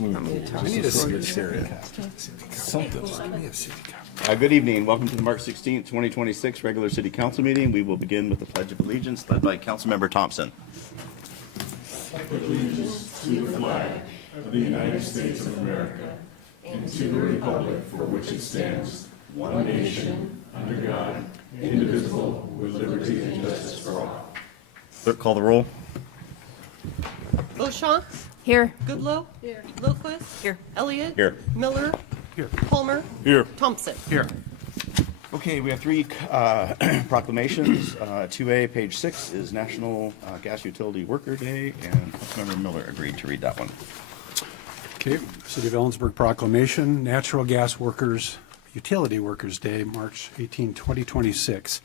smoothly. I need a something. Good evening. Welcome to the March 16th, 2026 regular City Council meeting. We will begin with the Pledge of Allegiance led by Councilmember Thompson. Allegiance to the flag of the United States of America and to the republic for which it stands, one nation, under God, indivisible, with liberty and justice for all. Clerk, call the roll. Beauchamp. Here. Goodlow. Here. Lilquist. Here. Elliott. Here. Miller. Here. Palmer. Here. Thompson. Here. Okay, we have three proclamations. 2A, page 6, is National Gas Utility Worker Day, and Councilmember Miller agreed to read that one. Okay, City of Ellensburg proclamation, Natural Gas Workers, Utility Workers Day, March 18, 2026.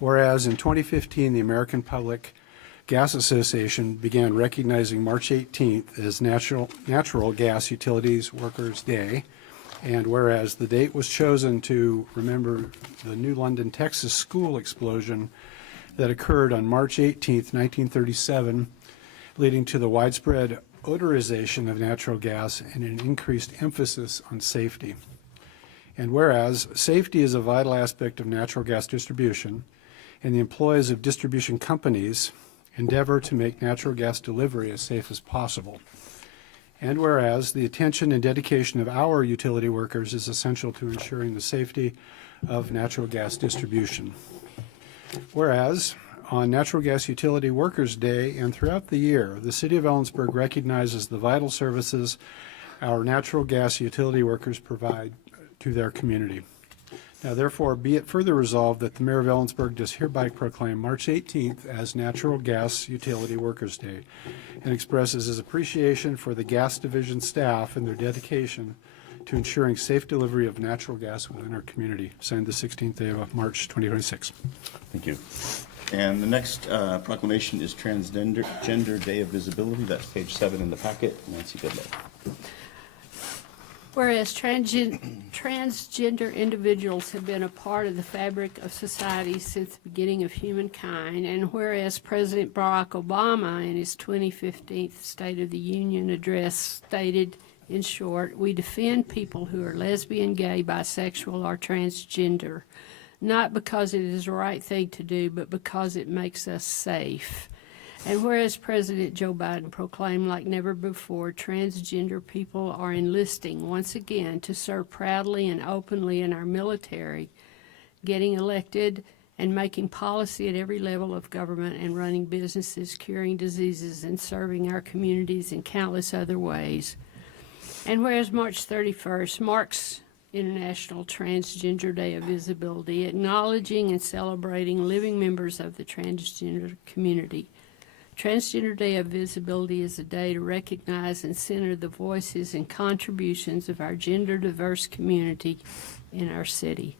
Whereas in 2015, the American Public Gas Association began recognizing March 18th as Natural Gas Utilities Workers Day. And whereas the date was chosen to remember the New London, Texas school explosion that occurred on March 18th, 1937, leading to the widespread odorization of natural gas and an increased emphasis on safety. And whereas safety is a vital aspect of natural gas distribution, and the employees of distribution companies endeavor to make natural gas delivery as safe as possible. And whereas the attention and dedication of our utility workers is essential to ensuring the safety of natural gas distribution. Whereas on Natural Gas Utility Workers Day and throughout the year, the City of Ellensburg recognizes the vital services our natural gas utility workers provide to their community. Now, therefore, be it further resolved that the Mayor of Ellensburg does hereby proclaim March 18th as Natural Gas Utility Workers Day and expresses his appreciation for the gas division staff and their dedication to ensuring safe delivery of natural gas within our community. Signed the 16th day of March 2026. Thank you. And the next proclamation is Transgender Day of Visibility. That's page 7 in the packet. Nancy Goodlow. Whereas transgender individuals have been a part of the fabric of society since the beginning of humankind, and whereas President Barack Obama in his 2015 State of the Union address stated, in short, we defend people who are lesbian, gay, bisexual, or transgender, not because it is the right thing to do, but because it makes us safe. And whereas President Joe Biden proclaimed like never before, transgender people are enlisting once again to serve proudly and openly in our military, getting elected and making policy at every level of government and running businesses, curing diseases, and serving our communities in countless other ways. And whereas March 31st marks International Transgender Day of Visibility, acknowledging and celebrating living members of the transgender community. Transgender Day of Visibility is a day to recognize and center the voices and contributions of our gender-diverse community in our city.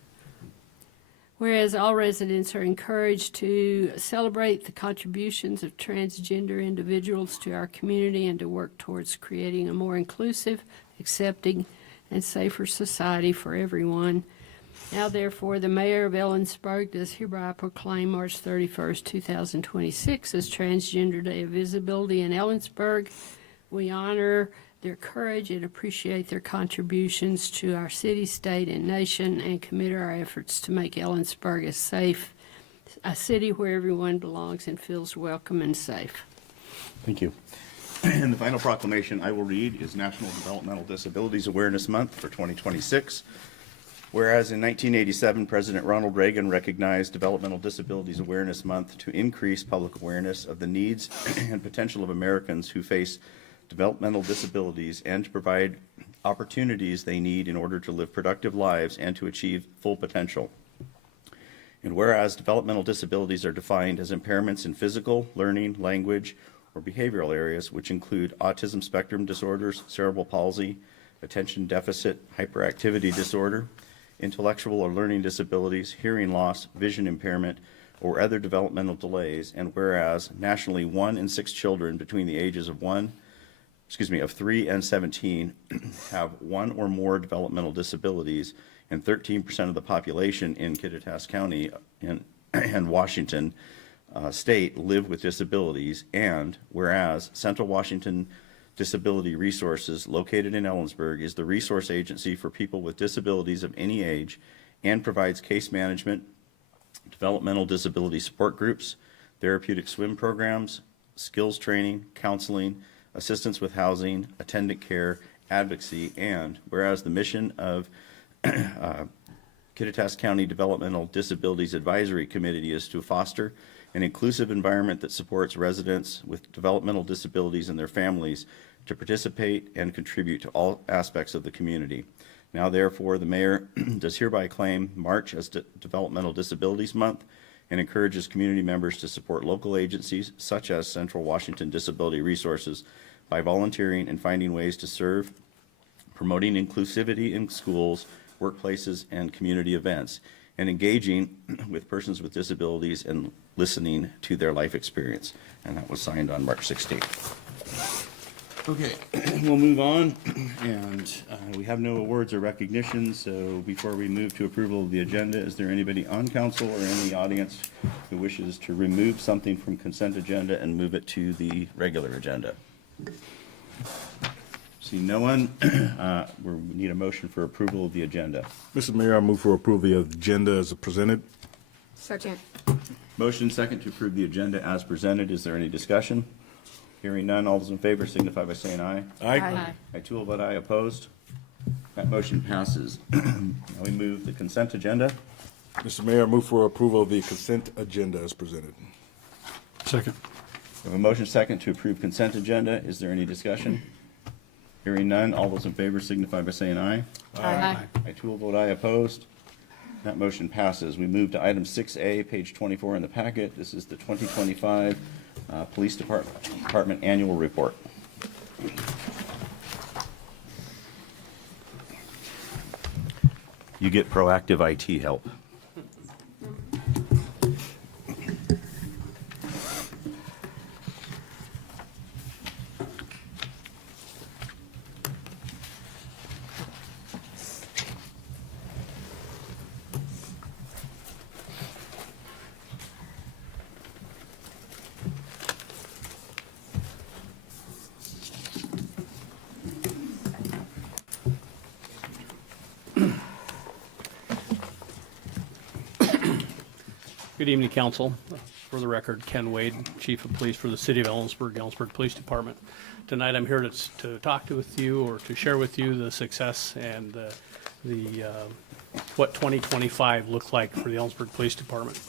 Whereas all residents are encouraged to celebrate the contributions of transgender individuals to our community and to work towards creating a more inclusive, accepting, and safer society for everyone. Now, therefore, the Mayor of Ellensburg does hereby proclaim March 31st, 2026 as Transgender Day of Visibility in Ellensburg. We honor their courage and appreciate their contributions to our city, state, and nation, and commit our efforts to make Ellensburg a city where everyone belongs and feels welcome and safe. Thank you. And the final proclamation I will read is National Developmental Disabilities Awareness Month for 2026. Whereas in 1987, President Ronald Reagan recognized Developmental Disabilities Awareness Month to increase public awareness of the needs and potential of Americans who face developmental disabilities and to provide opportunities they need in order to live productive lives and to achieve full potential. And whereas developmental disabilities are defined as impairments in physical, learning, language, or behavioral areas, which include autism spectrum disorders, cerebral palsy, attention deficit hyperactivity disorder, intellectual or learning disabilities, hearing loss, vision impairment, or other developmental delays, and whereas nationally 1 in 6 children between the ages of 3 and 17 have one or more developmental disabilities, and 13% of the population in Kittitas County and Washington State live with disabilities, and whereas Central Washington Disability Resources, located in Ellensburg, is the resource agency for people with disabilities of any age and provides case management, developmental disability support groups, therapeutic swim programs, skills training, counseling, assistance with housing, attendant care, advocacy, and whereas the mission of Kittitas County Developmental Disabilities Advisory Committee is to foster an inclusive environment that supports residents with developmental disabilities and their families to participate and contribute to all aspects of the community. Now, therefore, the mayor does hereby claim March as Developmental Disabilities Month and encourages community members to support local agencies such as Central Washington Disability Resources by volunteering and finding ways to serve, promoting inclusivity in schools, workplaces, and community events, and engaging with persons with disabilities and listening to their life experience. And that was signed on March 16th. Okay, we'll move on, and we have no awards or recognitions, so before we move to approval of the agenda, is there anybody on council or in the audience who wishes to remove something from consent agenda and move it to the regular agenda? See no one, we need a motion for approval of the agenda. Mr. Mayor, I move for approval of the agenda as presented. Second. Motion second to approve the agenda as presented. Is there any discussion? Hearing none, all those in favor signify by saying aye. I too will vote aye. Opposed? That motion passes. Now we move the consent agenda. Mr. Mayor, I move for approval of the consent agenda as presented. Second. We have a motion second to approve consent agenda. Is there any discussion? Hearing none, all those in favor signify by saying aye. Aye. I too will vote aye. Opposed? That motion passes. We move to item 6A, page 24 in the packet. This is the 2025 Police Department Annual Report. You get proactive IT help. Good evening, Council. For the record, Ken Wade, Chief of Police for the City of Ellensburg Police Department. Tonight, I'm here to talk with you or to share with you the success and what 2025 looked like for the Ellensburg Police Department.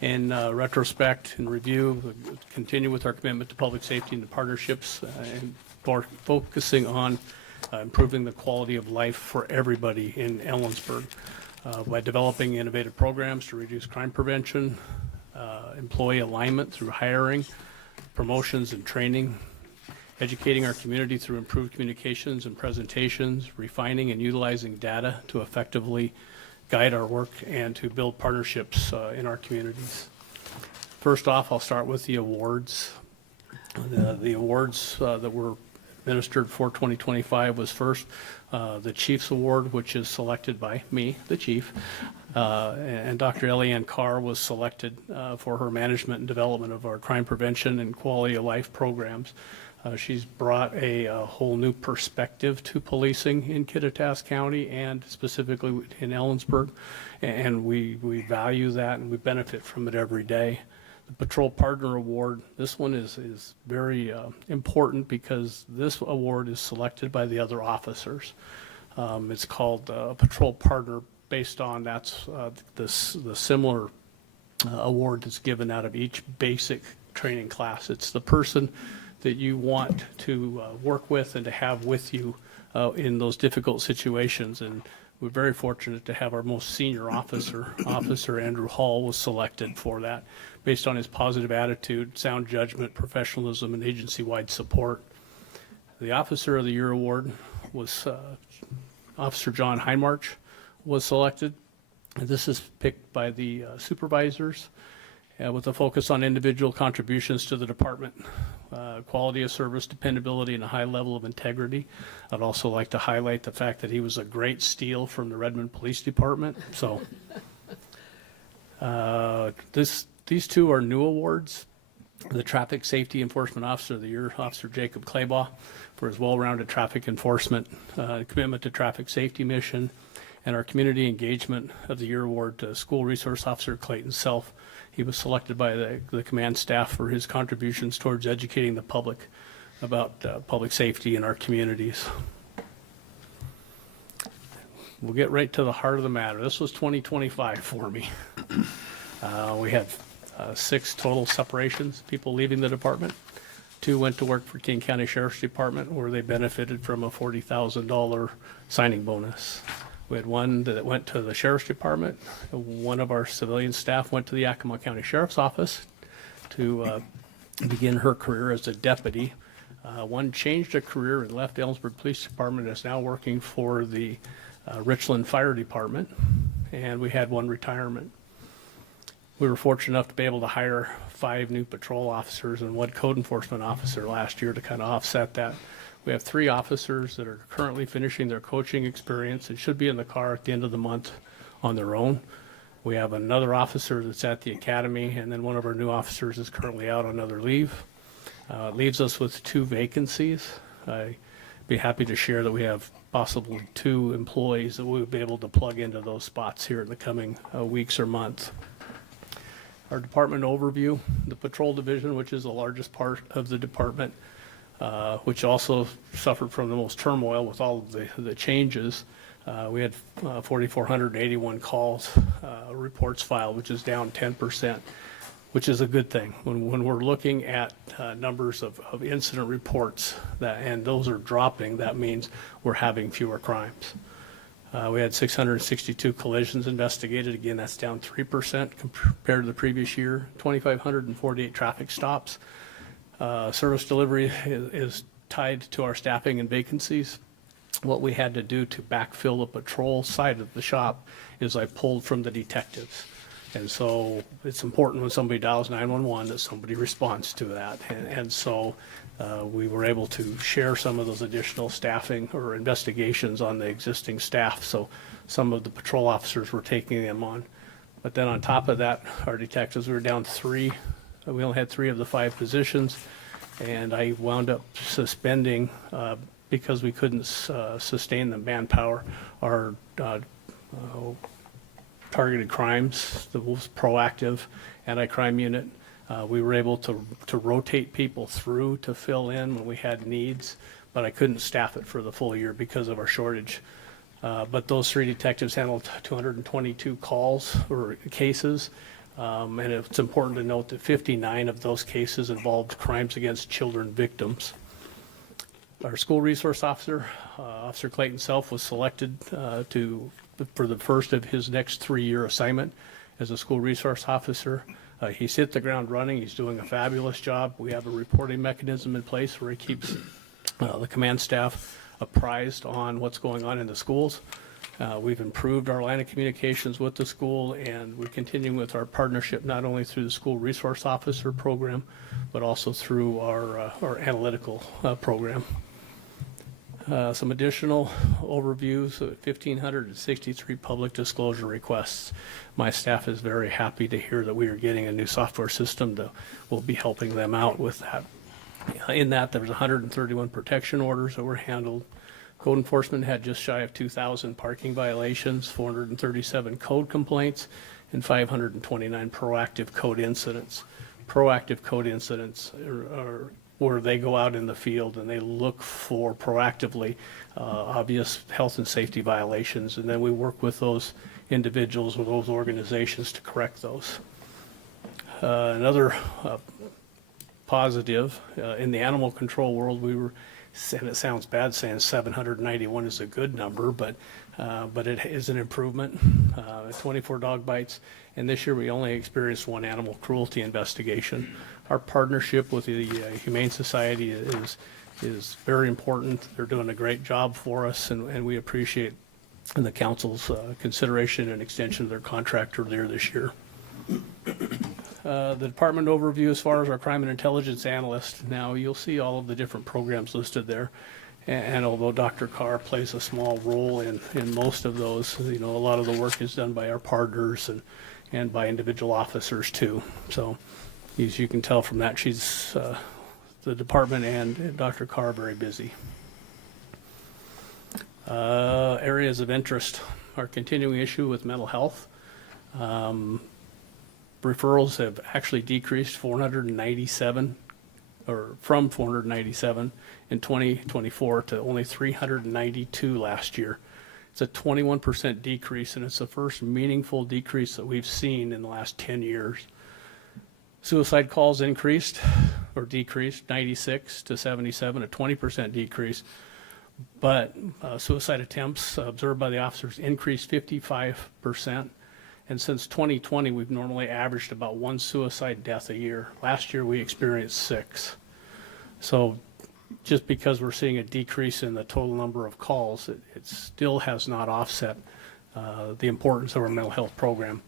In retrospect and review, continue with our commitment to public safety and the partnerships and focusing on improving the quality of life for everybody in Ellensburg. By developing innovative programs to reduce crime prevention, employee alignment through hiring, promotions and training, educating our community through improved communications and presentations, refining and utilizing data to effectively guide our work and to build partnerships in our communities. First off, I'll start with the awards. The awards that were administered for 2025 was first the Chief's Award, which is selected by me, the Chief, and Dr. Eliane Carr was selected for her management and development of our crime prevention and quality of life programs. She's brought a whole new perspective to policing in Kittitas County and specifically in Ellensburg, and we value that and we benefit from it every day. The Patrol Partner Award, this one is very important because this award is selected by the other officers. It's called Patrol Partner based on the similar award that's given out of each basic training class. It's the person that you want to work with and to have with you in those difficult situations. And we're very fortunate to have our most senior officer, Officer Andrew Hall, was selected for that based on his positive attitude, sound judgment, professionalism, and agency-wide support. The Officer of the Year award was Officer John Heinmarch was selected. And this is picked by the supervisors with a focus on individual contributions to the department, quality of service, dependability, and a high level of integrity. I'd also like to highlight the fact that he was a great steal from the Redmond Police Department. So these two are new awards. the Traffic Safety Enforcement Officer of the Year, Officer Jacob Claybaugh, for his well-rounded traffic enforcement, commitment to traffic safety mission, and our Community Engagement of the Year award to School Resource Officer Clayton Self. He was selected by the command staff for his contributions towards educating the public about public safety in our communities. We'll get right to the heart of the matter. This was 2025 for me. We had 6 total separations, people leaving the department. 2 went to work for King County Sheriff's Department, where they benefited from a $40,000 signing bonus. We had 1 that went to the Sheriff's Department. 1 of our civilian staff went to the Yakima County Sheriff's Office to begin her career as a deputy. 1 changed a career and left Ellensburg Police Department and is now working for the Richland Fire Department. And we had 1 retirement. We were fortunate enough to be able to hire 5 new patrol officers and 1 code enforcement officer last year to kind of offset that. We have 3 officers that are currently finishing their coaching experience and should be in the car at the end of the month on their own. We have another officer that's at the academy, and then 1 of our new officers is currently out on another leave. It leaves us with 2 vacancies. I'd be happy to share that we have possibly 2 employees that we'll be able to plug into those spots here in the coming weeks or months. Our department overview, the patrol division, which is the largest part of the department, which also suffered from the most turmoil with all of the changes. We had 4,481 calls, reports filed, which is down 10%, which is a good thing. When we're looking at numbers of incident reports, and those are dropping, that means we're having fewer crimes. We had 662 collisions investigated. Again, that's down 3% compared to the previous year. 2,548 traffic stops. Service delivery is tied to our staffing and vacancies. What we had to do to backfill the patrol side of the shop is I pulled from the detectives. And so it's important when somebody dials 911 that somebody responds to that. And so we were able to share some of those additional staffing or investigations on the existing staff. So some of the patrol officers were taking them on. But then on top of that, our detectives were down 3. We only had 3 of the 5 positions. And I wound up suspending, because we couldn't sustain the manpower, our targeted crimes, the most proactive anti-crime unit. We were able to rotate people through to fill in when we had needs, but I couldn't staff it for the full year because of our shortage. But those 3 detectives handled 222 calls or cases. And it's important to note that 59 of those cases involved crimes against children victims. Our school resource officer, Officer Clayton Self, was selected for the first of his next 3-year assignment as a school resource officer. He's hit the ground running. He's doing a fabulous job. We have a reporting mechanism in place where he keeps the command staff apprised on what's going on in the schools. We've improved our line of communications with the school, and we're continuing with our partnership not only through the school resource officer program, but also through our analytical program. Some additional overviews of 1,563 public disclosure requests. My staff is very happy to hear that we are getting a new software system that will be helping them out with that. In that, there was 131 protection orders that were handled. Code enforcement had just shy of 2,000 parking violations, 437 code complaints, and 529 proactive code incidents. Proactive code incidents are where they go out in the field and they look for proactively obvious health and safety violations, and then we work with those individuals or those organizations to correct those. Another positive, in the animal control world, we were, and it sounds bad saying 791 is a good number, but it is an improvement. 24 dog bites, and this year we only experienced 1 animal cruelty investigation. Our partnership with the Humane Society is very important. They're doing a great job for us, and we appreciate the council's consideration and extension of their contract earlier this year. The department overview as far as our crime and intelligence analyst. Now you'll see all of the different programs listed there, and although Dr. Carr plays a small role in most of those, a lot of the work is done by our partners and by individual officers too. So As you can tell from that, she's, the department and Dr. Carr are very busy. Areas of interest, our continuing issue with mental health. Referrals have actually decreased 497, or from 497 in 2024 to only 392 last year. It's a 21% decrease, and it's the first meaningful decrease that we've seen in the last 10 years. Suicide calls increased or decreased 96 to 77, a 20% decrease. But suicide attempts observed by the officers increased 55%. And since 2020, we've normally averaged about 1 suicide death a year. Last year, we experienced 6. So just because we're seeing a decrease in the total number of calls, it still has not offset the importance of our mental health program.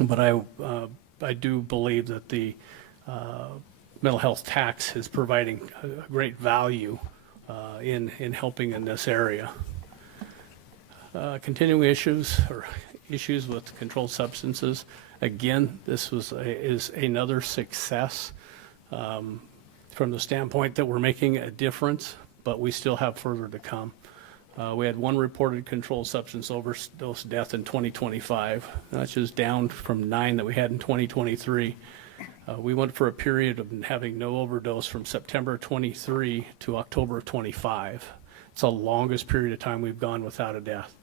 But I do believe that the mental health tax is providing a great value in helping in this area. Continuing issues with controlled substances. Again, this is another success from the standpoint that we're making a difference, but we still have further to come. We had 1 reported controlled substance overdose death in 2025. That's just down from 9 that we had in 2023. We went for a period of having no overdose from September 23 to October 25. It's the longest period of time we've gone without a death.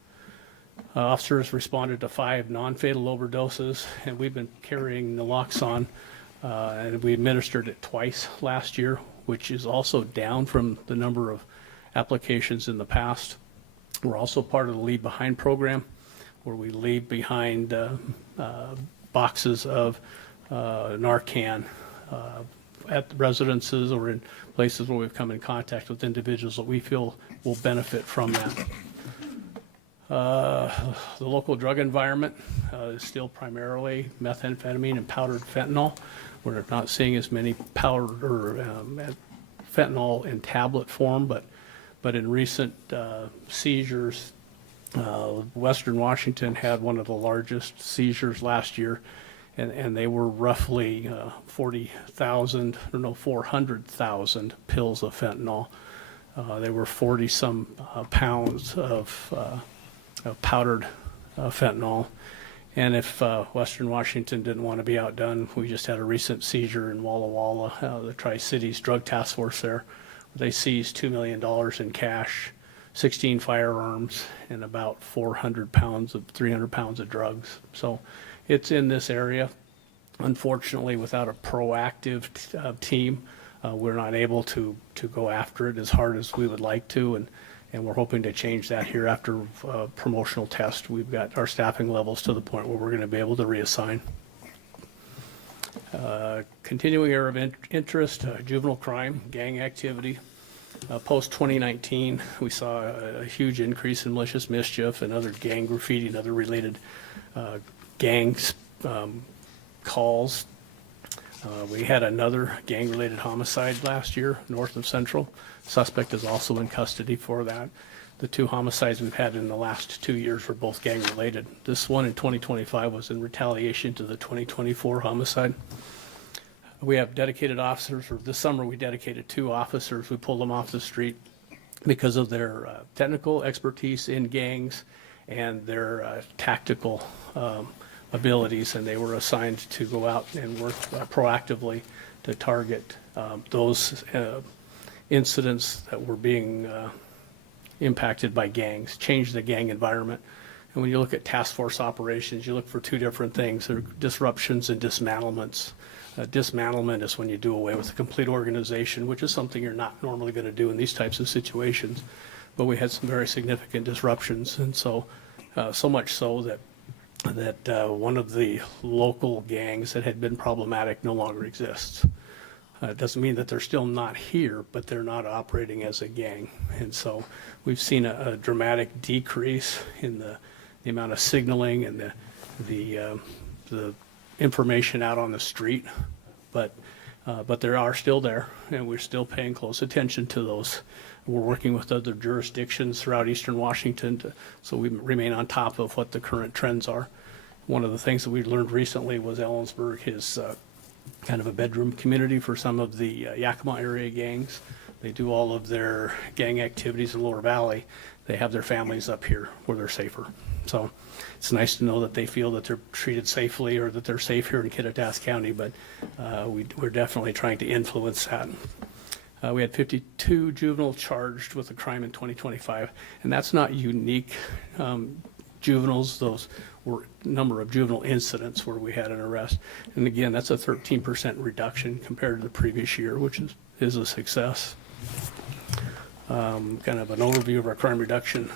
Officers responded to 5 non-fatal overdoses, and we've been carrying naloxone, and we administered it twice last year, which is also down from the number of applications in the past. We're also part of the Leave Behind program, where we leave behind boxes of Narcan at the residences or in places where we've come in contact with individuals that we feel will benefit from that. The local drug environment is still primarily methamphetamine and powdered fentanyl. We're not seeing as many powdered or fentanyl in tablet form, but in recent seizures, Western Washington had one of the largest seizures last year, and they were roughly 400,000 pills of fentanyl. They were 40-some pounds of powdered fentanyl. And if Western Washington didn't want to be outdone, we just had a recent seizure in Walla Walla, the Tri-Cities Drug Task Force there. They seized $2 million in cash, 16 firearms, and about 300 pounds of drugs. So it's in this area. Unfortunately, without a proactive team, we're not able to go after it as hard as we would like to, and we're hoping to change that here after promotional test. We've got our staffing levels to the point where we're going to be able to reassign. Continuing area of interest, juvenile crime, gang activity. Post-2019, we saw a huge increase in malicious mischief and other gang graffiti and other related gangs calls. We had another gang-related homicide last year north of Central. Suspect is also in custody for that. The 2 homicides we've had in the last 2 years were both gang-related. This one in 2025 was in retaliation to the 2024 homicide. We have dedicated officers, or this summer we dedicated 2 officers. We pulled them off the street because of their technical expertise in gangs and their tactical abilities, and they were assigned to go out and work proactively to target those incidents that were being impacted by gangs, change the gang environment. And when you look at task force operations, you look for 2 different things. There are disruptions and dismantlements. Dismantlement is when you do away with a complete organization, which is something you're not normally going to do in these types of situations. But we had some very significant disruptions, and so much so that one of the local gangs that had been problematic no longer exists. It doesn't mean that they're still not here, but they're not operating as a gang. And so we've seen a dramatic decrease in the amount of signaling and the information out on the street, but they are still there, and we're still paying close attention to those. We're working with other jurisdictions throughout Eastern Washington so we remain on top of what the current trends are. One of the things that we learned recently was Ellensburg kind of a bedroom community for some of the Yakima area gangs. They do all of their gang activities in Lower Valley. They have their families up here where they're safer. So it's nice to know that they feel that they're treated safely or that they're safe here in Kittitas County, but we're definitely trying to influence that. We had 52 juveniles charged with a crime in 2025, and that's not unique juveniles. Those were number of juvenile incidents where we had an arrest. And again, that's a 13% reduction compared to the previous year, which is a success. Kind of an overview of our crime reduction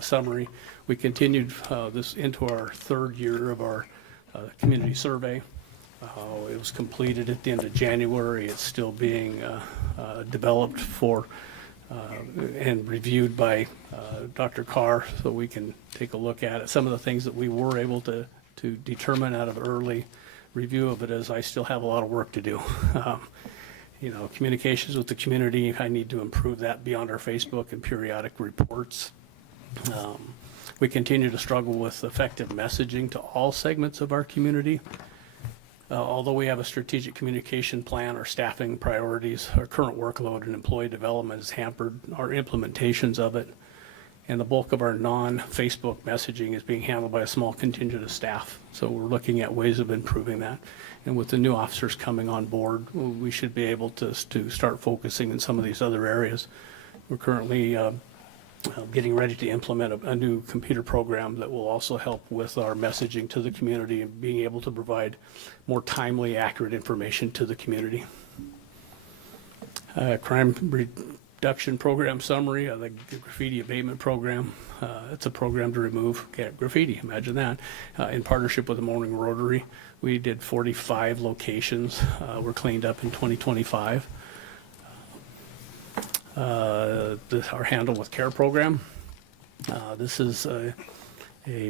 summary. We continued this into our third year of our community survey. It was completed at the end of January. It's still being developed for and reviewed by Dr. Carr, so we can take a look at it. Some of the things that we were able to determine out of early review of it is I still have a lot of work to do. You know, communications with the community, I need to improve that beyond our Facebook and periodic reports. We continue to struggle with effective messaging to all segments of our community. Although we have a strategic communication plan, our staffing priorities, our current workload and employee development has hampered our implementations of it. And the bulk of our non-Facebook messaging is being handled by a small contingent of staff. So we're looking at ways of improving that. And with the new officers coming on board, we should be able to start focusing in some of these other areas. We're currently getting ready to implement a new computer program that will also help with our messaging to the community and being able to provide more timely, accurate information to the community. Crime reduction program summary, the graffiti abatement program. It's a program to remove graffiti, imagine that. In partnership with the Morning Rotary, we did 45 locations were cleaned up in 2025. Our Handle with Care program. This is a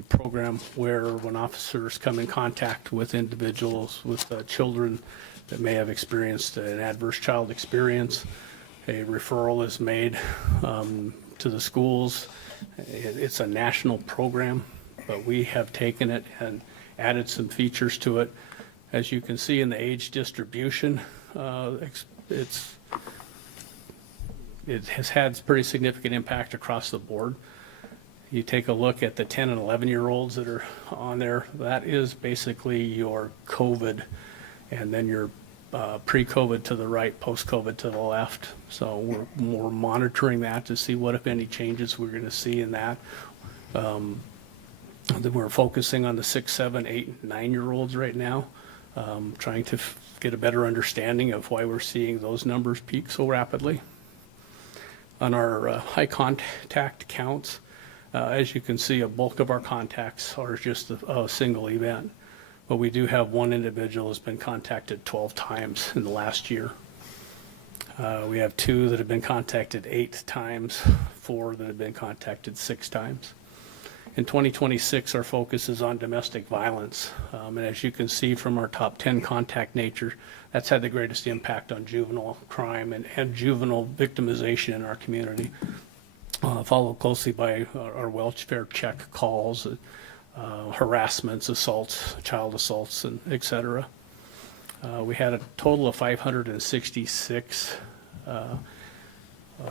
program where when officers come in contact with individuals, with children that may have experienced an adverse child experience, a referral is made to the schools. It's a national program, but we have taken it and added some features to it. As you can see in the age distribution, it has had pretty significant impact across the board. You take a look at the 10 and 11-year-olds that are on there, that is basically your COVID, and then your pre-COVID to the right, post-COVID to the left. So we're monitoring that to see what, if any, changes we're going to see in that. That we're focusing on the 6, 7, 8, and 9-year-olds right now, trying to get a better understanding of why we're seeing those numbers peak so rapidly. On our high contact counts, as you can see, a bulk of our contacts are just a single event, but we do have one individual who's been contacted 12 times in the last year. We have 2 that have been contacted 8 times, 4 that have been contacted 6 times. In 2026, our focus is on domestic violence, and as you can see from our top 10 contact nature, that's had the greatest impact on juvenile crime and juvenile victimization in our community, followed closely by our welfare check calls, harassments, assaults, child assaults, and et cetera. We had a total of 566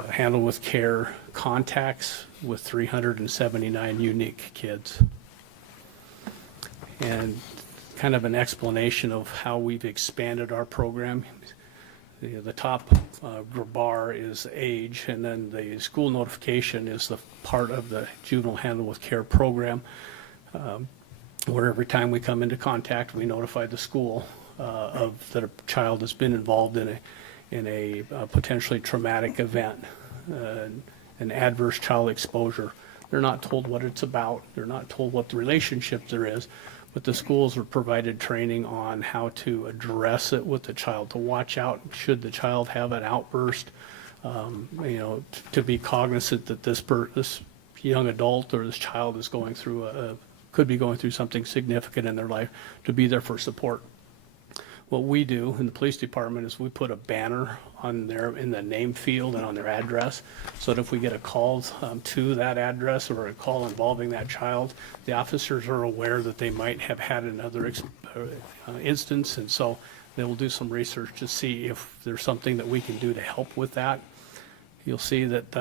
Handle with Care contacts with 379 unique kids. And kind of an explanation of how we've expanded our program. The top bar is age, and then the school notification is the part of the Juvenile Handle with Care program, where every time we come into contact, we notify the school that a child has been involved in a potentially traumatic event, an adverse child exposure. They're not told what it's about. They're not told what the relationship there is, but the schools are provided training on how to address it with the child, to watch out should the child have an outburst, to be cognizant that this young adult or this child is going through could be going through something significant in their life, to be there for support. What we do in the police department is we put a banner on there in the name field and on their address, so that if we get a call to that address or a call involving that child, the officers are aware that they might have had another instance, and so Then we'll do some research to see if there's something that we can do to help with that. You'll see that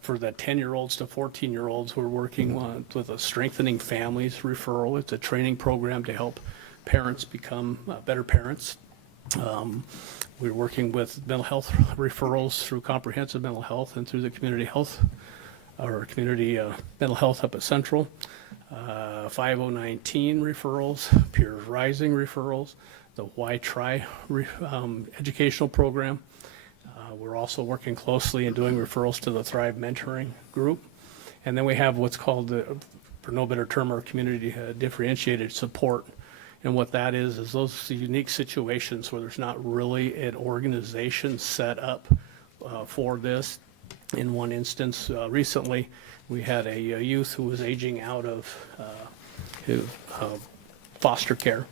for the 10-year-olds to 14-year-olds, we're working with a Strengthening Families referral. It's a training program to help parents become better parents. We're working with mental health referrals through comprehensive mental health and through the community health, or community mental health up at Central. 5019 referrals, Peers Rising referrals, the Why Try educational program. We're also working closely and doing referrals to the Thrive Mentoring Group. And then we have what's called, for no better term, our community differentiated support. And what that is those unique situations where there's not really an organization set up for this. In one instance, recently, we had a youth who was aging out of foster care,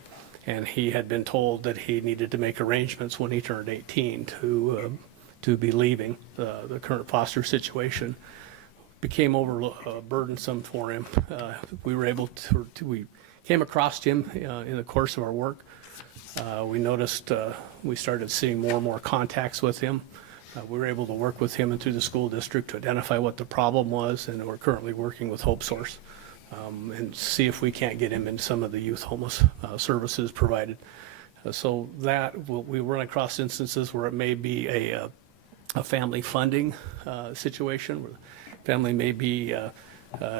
and he had been told that he needed to make arrangements when he turned 18 to be leaving the current foster situation. Became burdensome for him. We were able we came across him in the course of our work. We noticed we started seeing more and more contacts with him. We were able to work with him and through the school district to identify what the problem was, and we're currently working with Hope Source and see if we can't get him in some of the youth homeless services provided. So that we run across instances where it may be a family funding situation, where family may be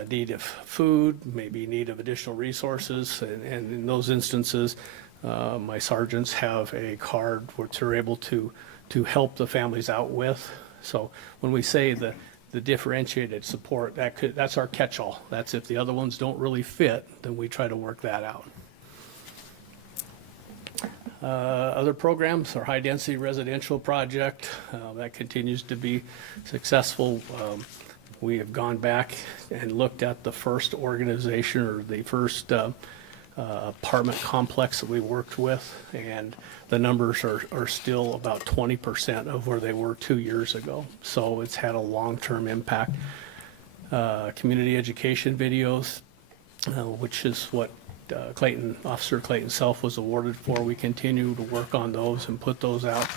need of food, maybe need of additional resources, and in those instances, my sergeants have a card which they're able to help the families out with. So when we say the differentiated support, that's our catch-all. That's if the other ones don't really fit, then we try to work that out. Other programs, our high-density residential project, that continues to be successful. We have gone back and looked at the first organization or the first apartment complex that we worked with, and the numbers are still about 20% of where they were 2 years ago. So it's had a long-term impact. Community education videos, which is what Officer Clayton Self was awarded for. We continue to work on those and put those out.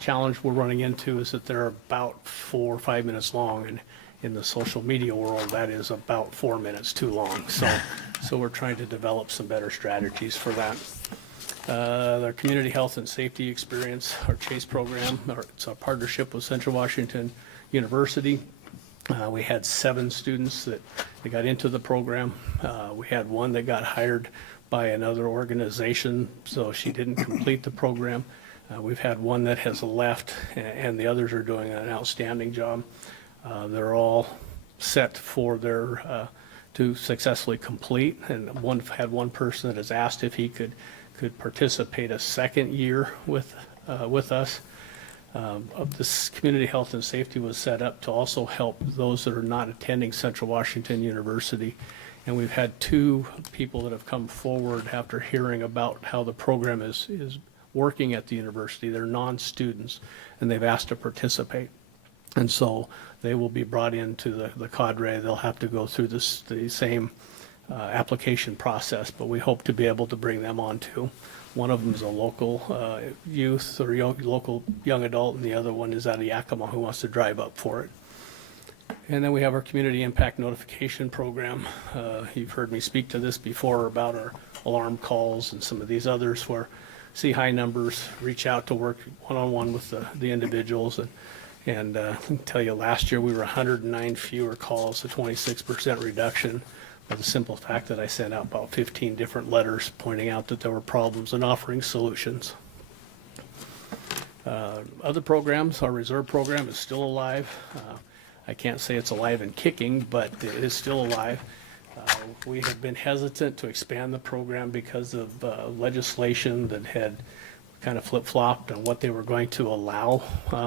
Challenge we're running into is that they're about 4 or 5 minutes long, and in the social media world, that is about 4 minutes too long. So we're trying to develop some better strategies for that. Our community health and safety experience, our CHASE program, it's a partnership with Central Washington University. We had 7 students that got into the program. We had one that got hired by another organization, so she didn't complete the program. We've had one that has left, and the others are doing an outstanding job. They're all set for their to successfully complete, and had one person that has asked if he could participate a second year with us. This community health and safety was set up to also help those that are not attending Central Washington University. And we've had 2 people that have come forward after hearing about how the program is working at the university. They're non-students, and they've asked to participate. And so they will be brought into the cadre. They'll have to go through the same application process, but we hope to be able to bring them on too. One of them is a local youth or local young adult, and the other one is out of Yakima who wants to drive up for it. And then we have our community impact notification program. You've heard me speak to this before about our alarm calls and some of these others where see high numbers, reach out to work one-on-one with the individuals. And I can tell you last year we were 109 fewer calls, a 26% reduction, by the simple fact that I sent out about 15 different letters pointing out that there were problems and offering solutions. Other programs, our reserve program is still alive. I can't say it's alive and kicking, but it is still alive. We have been hesitant to expand the program because of legislation that had kind of flip-flopped on what they were going to allow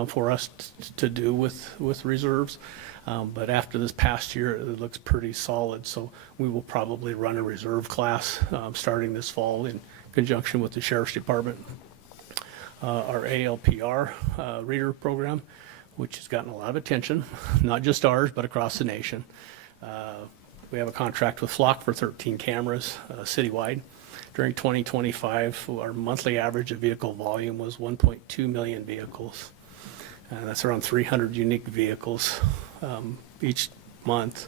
for us to do with reserves. But after this past year, it looks pretty solid. So we will probably run a reserve class starting this fall in conjunction with the Sheriff's Department. Our ALPR reader program, which has gotten a lot of attention, not just ours, but across the nation. We have a contract with Flock for 13 cameras citywide. During 2025, our monthly average of vehicle volume was 1.2 million vehicles. That's around 300 unique vehicles each month.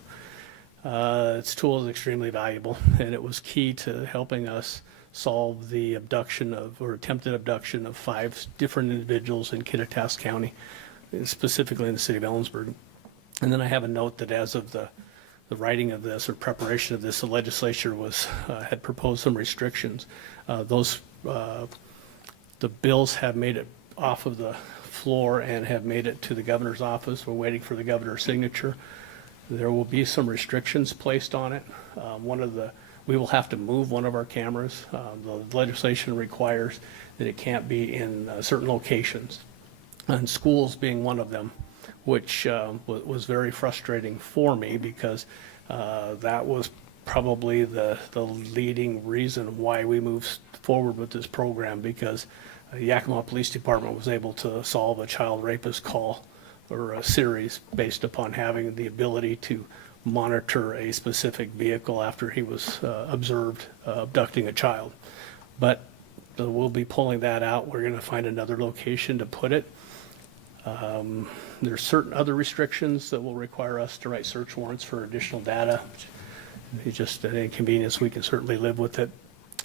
This tool is extremely valuable, and it was key to helping us solve the abduction of, or attempted abduction of 5 different individuals in Kittitas County, specifically in the city of Ellensburg. And then I have a note that as of the writing of this or preparation of this, the legislature had proposed some restrictions. The bills have made it off of the floor and have made it to the governor's office. We're waiting for the governor's signature. There will be some restrictions placed on it. We will have to move one of our cameras. The legislation requires that it can't be in certain locations, and schools being one of them, which was very frustrating for me because that was probably the leading reason why we moved forward with this program, because Yakima Police Department was able to solve a child rapist call or a series based upon having the ability to monitor a specific vehicle after he was observed abducting a child. But we'll be pulling that out. We're going to find another location to put it. There's certain other restrictions that will require us to write search warrants for additional data. It's just an inconvenience. We can certainly live with it.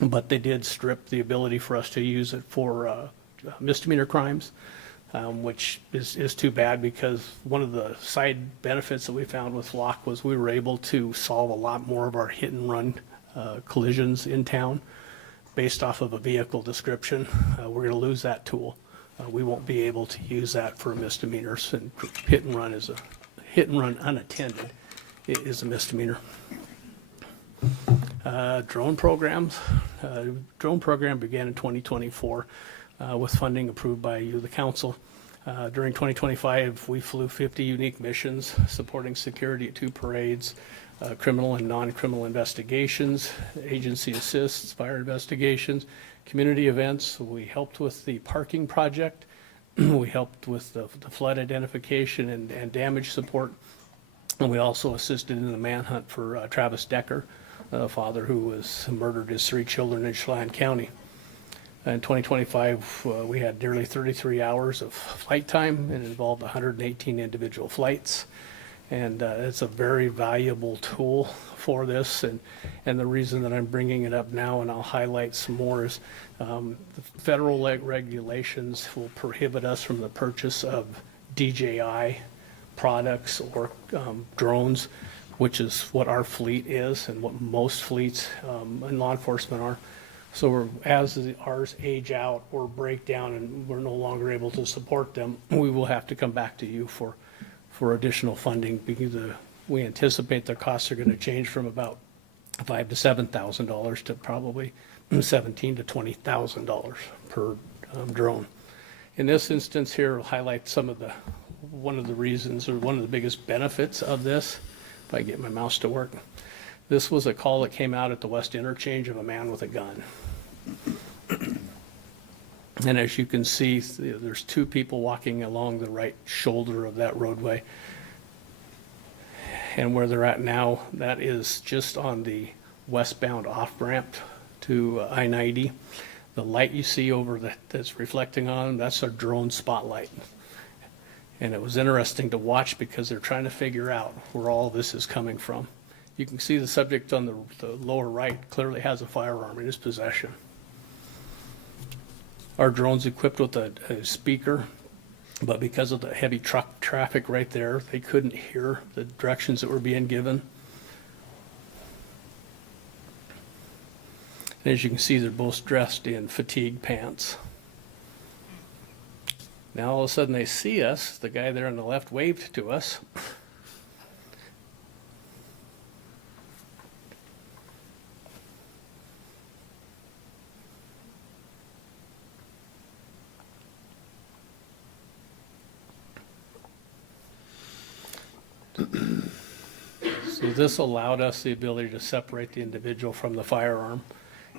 But they did strip the ability for us to use it for misdemeanor crimes, which is too bad, because one of the side benefits that we found with Flock was we were able to solve a lot more of our hit and run collisions in town based off of a vehicle description. We're going to lose that tool. We won't be able to use that for misdemeanors, and hit and run unattended is a misdemeanor. Drone programs. Drone program began in 2024 with funding approved by you, the council. During 2025, we flew 50 unique missions supporting security at 2 parades, criminal and non-criminal investigations, agency assists, fire investigations, community events. We helped with the parking project. We helped with the flood identification and damage support. And we also assisted in the manhunt for Travis Decker, a father who murdered his 3 children in Chelan County. In 2025, we had nearly 33 hours of flight time and involved 118 individual flights. And it's a very valuable tool for this. And the reason that I'm bringing it up now, and I'll highlight some more, is the federal regulations will prohibit us from the purchase of DJI products or drones, which is what our fleet is and what most fleets in law enforcement are. So as ours age out or break down and we're no longer able to support them, we will have to come back to you for additional funding, because we anticipate their costs are going to change from about $5,000 to $7,000 to probably $17,000 to $20,000 per drone. In this instance here, I'll highlight one of the reasons, or one of the biggest benefits of this, if I get my mouse to work. This was a call that came out at the West Interchange of a man with a gun. And as you can see, there's 2 people walking along the right shoulder of that roadway. And where they're at now, that is just on the westbound off-ramp to I-90. The light you see over that's reflecting on them, that's a drone spotlight. And it was interesting to watch because they're trying to figure out where all this is coming from. You can see the subject on the lower right clearly has a firearm in his possession. Our drone's equipped with a speaker, but because of the heavy truck traffic right there, they couldn't hear the directions that were being given. And as you can see, they're both dressed in fatigue pants. Now all of a sudden they see us. The guy there on the left waved to us. So this allowed us the ability to separate the individual from the firearm.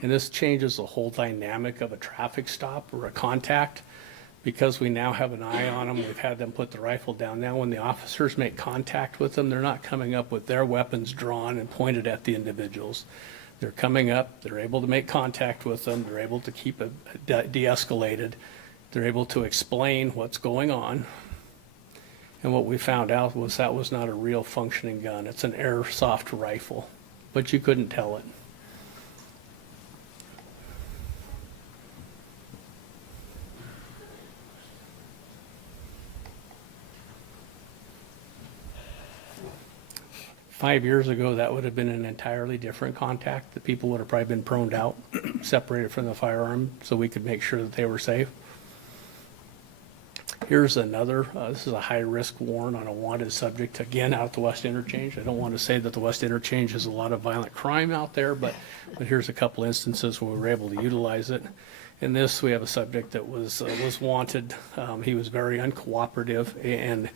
And this changes the whole dynamic of a traffic stop or a contact, because we now have an eye on them. We've had them put the rifle down. Now when the officers make contact with them, they're not coming up with their weapons drawn and pointed at the individuals. They're coming up, they're able to make contact with them, they're able to keep it de-escalated, they're able to explain what's going on. And what we found out was that was not a real functioning gun. It's an airsoft rifle, but you couldn't tell it. Five years ago, that would have been an entirely different contact. The people would have probably been proned out, separated from the firearm, so we could make sure that they were safe. Here's another, this is a high-risk warrant on a wanted subject, again, out at the West Interchange. I don't want to say that the West Interchange has a lot of violent crime out there, but here's a couple instances where we were able to utilize it. In this, we have a subject that was wanted. He was very uncooperative, and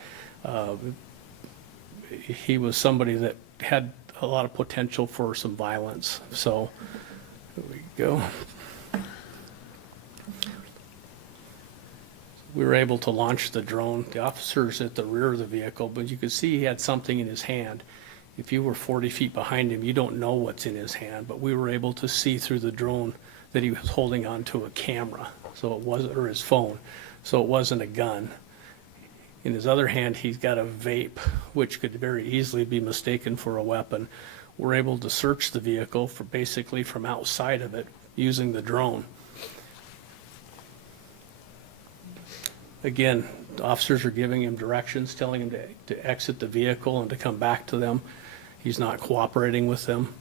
he was somebody that had a lot of potential for some violence. So, there we go. We were able to launch the drone. The officer's at the rear of the vehicle, but you could see he had something in his hand. If you were 40 feet behind him, you don't know what's in his hand, but we were able to see through the drone that he was holding onto a camera, so it wasn't, or his phone, so it wasn't a gun. In his other hand, he's got a vape, which could very easily be mistaken for a weapon. We're able to search the vehicle for basically from outside of it using the drone. Again, the officers are giving him directions, telling him to exit the vehicle and to come back to them. He's not cooperating with them.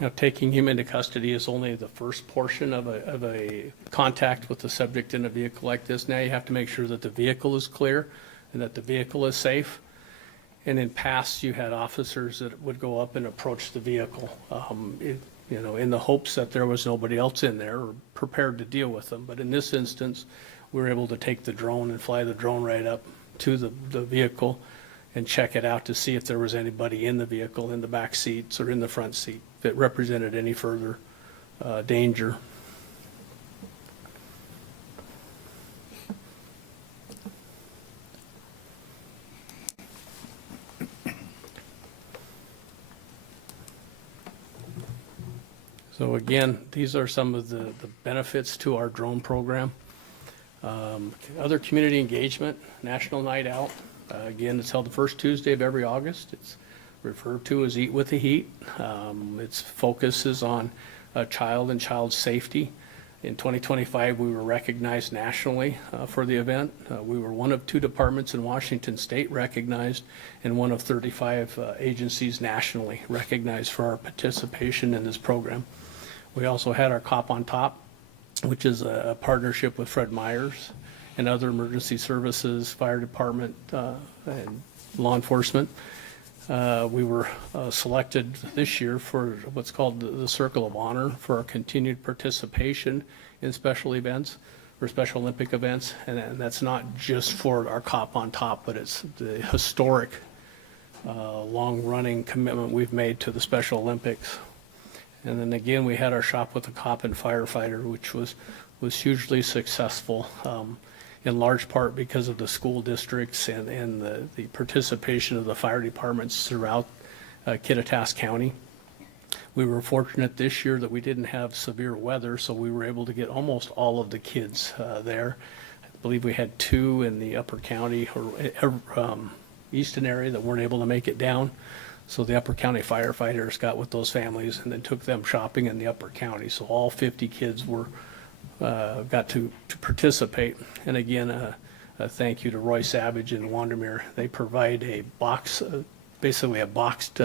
You know, taking him into custody is only the first portion of a contact with the subject in a vehicle like this. Now you have to make sure that the vehicle is clear and that the vehicle is safe. And in past, you had officers that would go up and approach the vehicle, you know, in the hopes that there was nobody else in there or prepared to deal with them. But in this instance, we were able to take the drone and fly the drone right up to the vehicle and check it out to see if there was anybody in the vehicle, in the back seats or in the front seat, that represented any further danger. So again, these are some of the benefits to our drone program. Other community engagement, National Night Out. Again, it's held the first Tuesday of every August. It's referred to as Eat with the Heat. Its focus is on child and child safety. In 2025, we were recognized nationally for the event. We were one of 2 departments in Washington State recognized and one of 35 agencies nationally recognized for our participation in this program. We also had our Cop on Top, which is a partnership with Fred Meyers and other emergency services, fire department, and law enforcement. We were selected this year for what's called the Circle of Honor for our continued participation in special events or Special Olympic events. And that's not just for our Cop on Top, but it's the historic, long-running commitment we've made to the Special Olympics. And then again, we had our Shop with a Cop and Firefighter, which was hugely successful, in large part because of the school districts and the participation of the fire departments throughout Kittitas County. We were fortunate this year that we didn't have severe weather, so we were able to get almost all of the kids there. I believe we had 2 in the Upper County or Easton area that weren't able to make it down. So the Upper County firefighters got with those families and then took them shopping in the Upper County. So all 50 kids were got to participate. And again, a thank you to Roy Savage and Wandermere. They provide a box, basically a boxed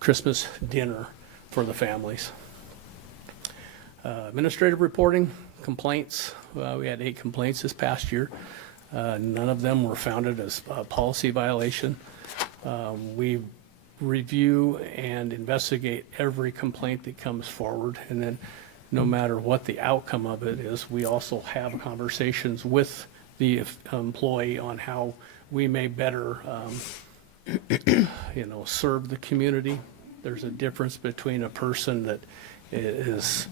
Christmas dinner for the families. Administrative reporting, complaints. We had 8 complaints this past year. None of them were founded as a policy violation. We review and investigate every complaint that comes forward, and then no matter what the outcome of it is, we also have conversations with the employee on how we may better, serve the community. There's a difference between a person that is,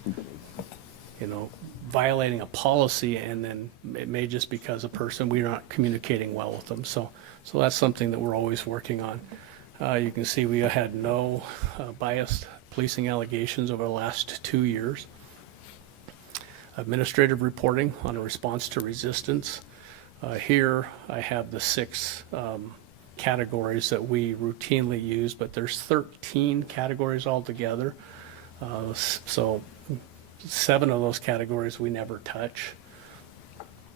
violating a policy, and then it may just because a person, we're not communicating well with them. So that's something that we're always working on. You can see we had no biased policing allegations over the last 2 years. Administrative reporting on a response to resistance. Here I have the 6 categories that we routinely use, but there's 13 categories altogether. So 7 of those categories we never touch.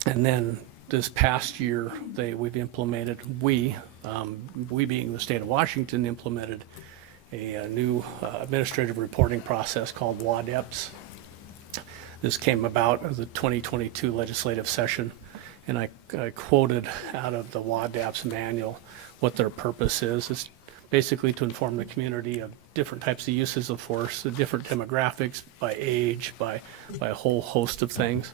And then this past year, we've implemented, we being the state of Washington, implemented a new administrative reporting process called WADEPS. This came about of the 2022 legislative session, and I quoted out of the WADEPS manual what their purpose is. It's basically to inform the community of different types of uses of force, the different demographics, by age, by a whole host of things.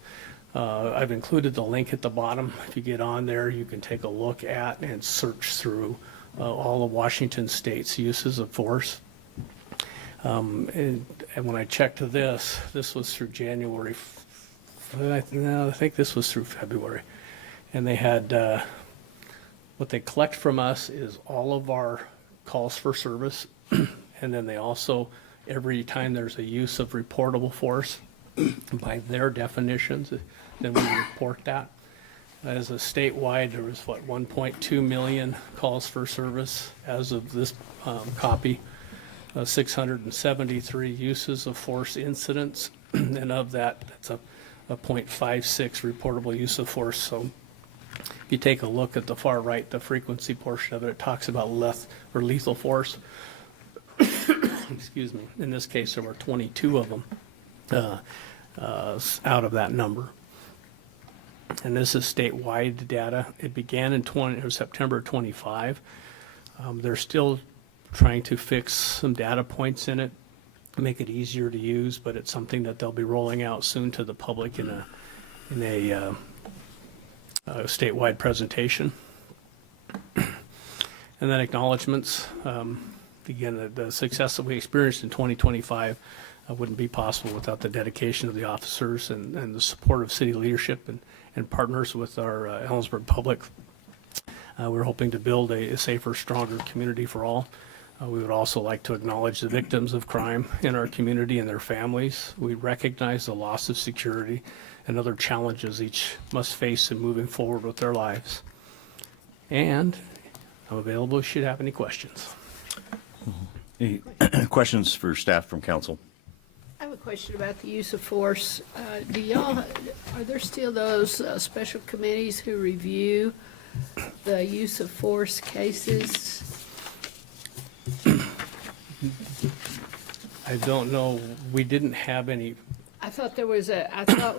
I've included the link at the bottom. If you get on there, you can take a look at and search through all of Washington State's uses of force. And when I checked this was through January. I think this was through February. And they had, what they collect from us is all of our calls for service. And then they also, every time there's a use of reportable force, by their definitions, then we report that. As a statewide, there was 1.2 million calls for service as of this copy, 673 uses of force incidents, and of that, that's a 0.56 reportable use of force. So if you take a look at the far right, the frequency portion of it, it talks about lethal force. Excuse me. In this case, there were 22 of them out of that number. And this is statewide data. It began in September 25. They're still trying to fix some data points in it, make it easier to use, but it's something that they'll be rolling out soon to the public in a statewide presentation. And then acknowledgements. Again, the success that we experienced in 2025 wouldn't be possible without the dedication of the officers and the support of city leadership and partners with our Ellensburg public. We're hoping to build a safer, stronger community for all. We would also like to acknowledge the victims of crime in our community and their families. We recognize the loss of security and other challenges each must face in moving forward with their lives. And I'm available if you have any questions. Any questions for staff from council? I have a question about the use of force. Are there still those special committees who review the use of force cases? I don't know. We didn't have any. I thought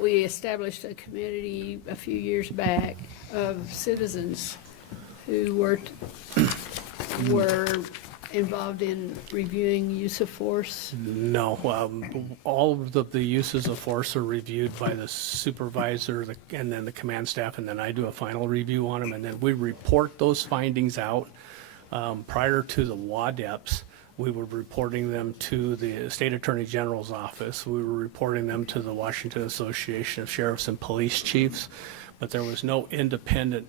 we established a committee a few years back of citizens who were involved in reviewing use of force. No, all of the uses of force are reviewed by the supervisor and then the command staff, and then I do a final review on them, and then we report those findings out. Prior to the WADEPS, we were reporting them to the State Attorney General's office. We were reporting them to the Washington Association of Sheriffs and Police Chiefs, but there was no independent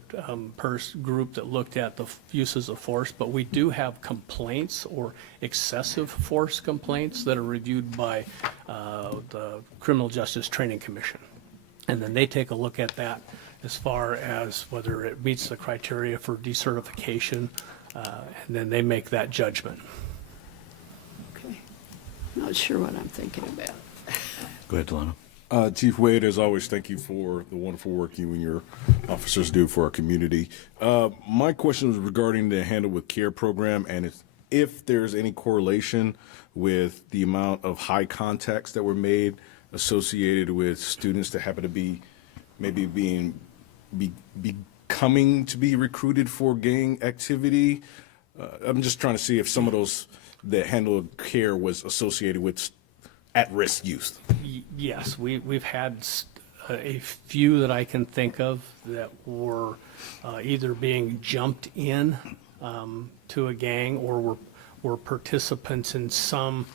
group that looked at the uses of force. But we do have complaints or excessive force complaints that are reviewed by the Criminal Justice Training Commission. And then they take a look at that as far as whether it meets the criteria for decertification, and then they make that judgment. Okay. Not sure what I'm thinking about. Go ahead, Delano. Chief Wade, as always, thank you for the wonderful work you and your officers do for our community. My question was regarding the Handle with Care program, and if there's any correlation with the amount of high contacts that were made associated with students that happen to be maybe becoming to be recruited for gang activity. I'm just trying to see if some of those that Handle with Care was associated with at-risk youth. Yes, we've had a few that I can think of that were either being jumped in to a gang or were participants in some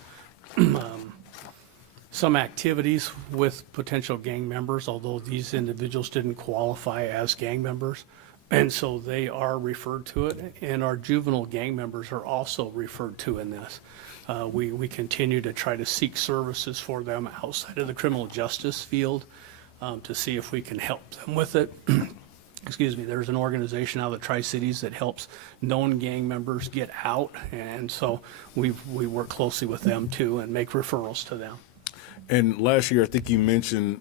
activities with potential gang members, although these individuals didn't qualify as gang members. And so they are referred to it, and our juvenile gang members are also referred to in this. We continue to try to seek services for them outside of the criminal justice field to see if we can help them with it. Excuse me, there's an organization out of the Tri-Cities that helps known gang members get out, and so we work closely with them too and make referrals to them. And last year, I think you mentioned,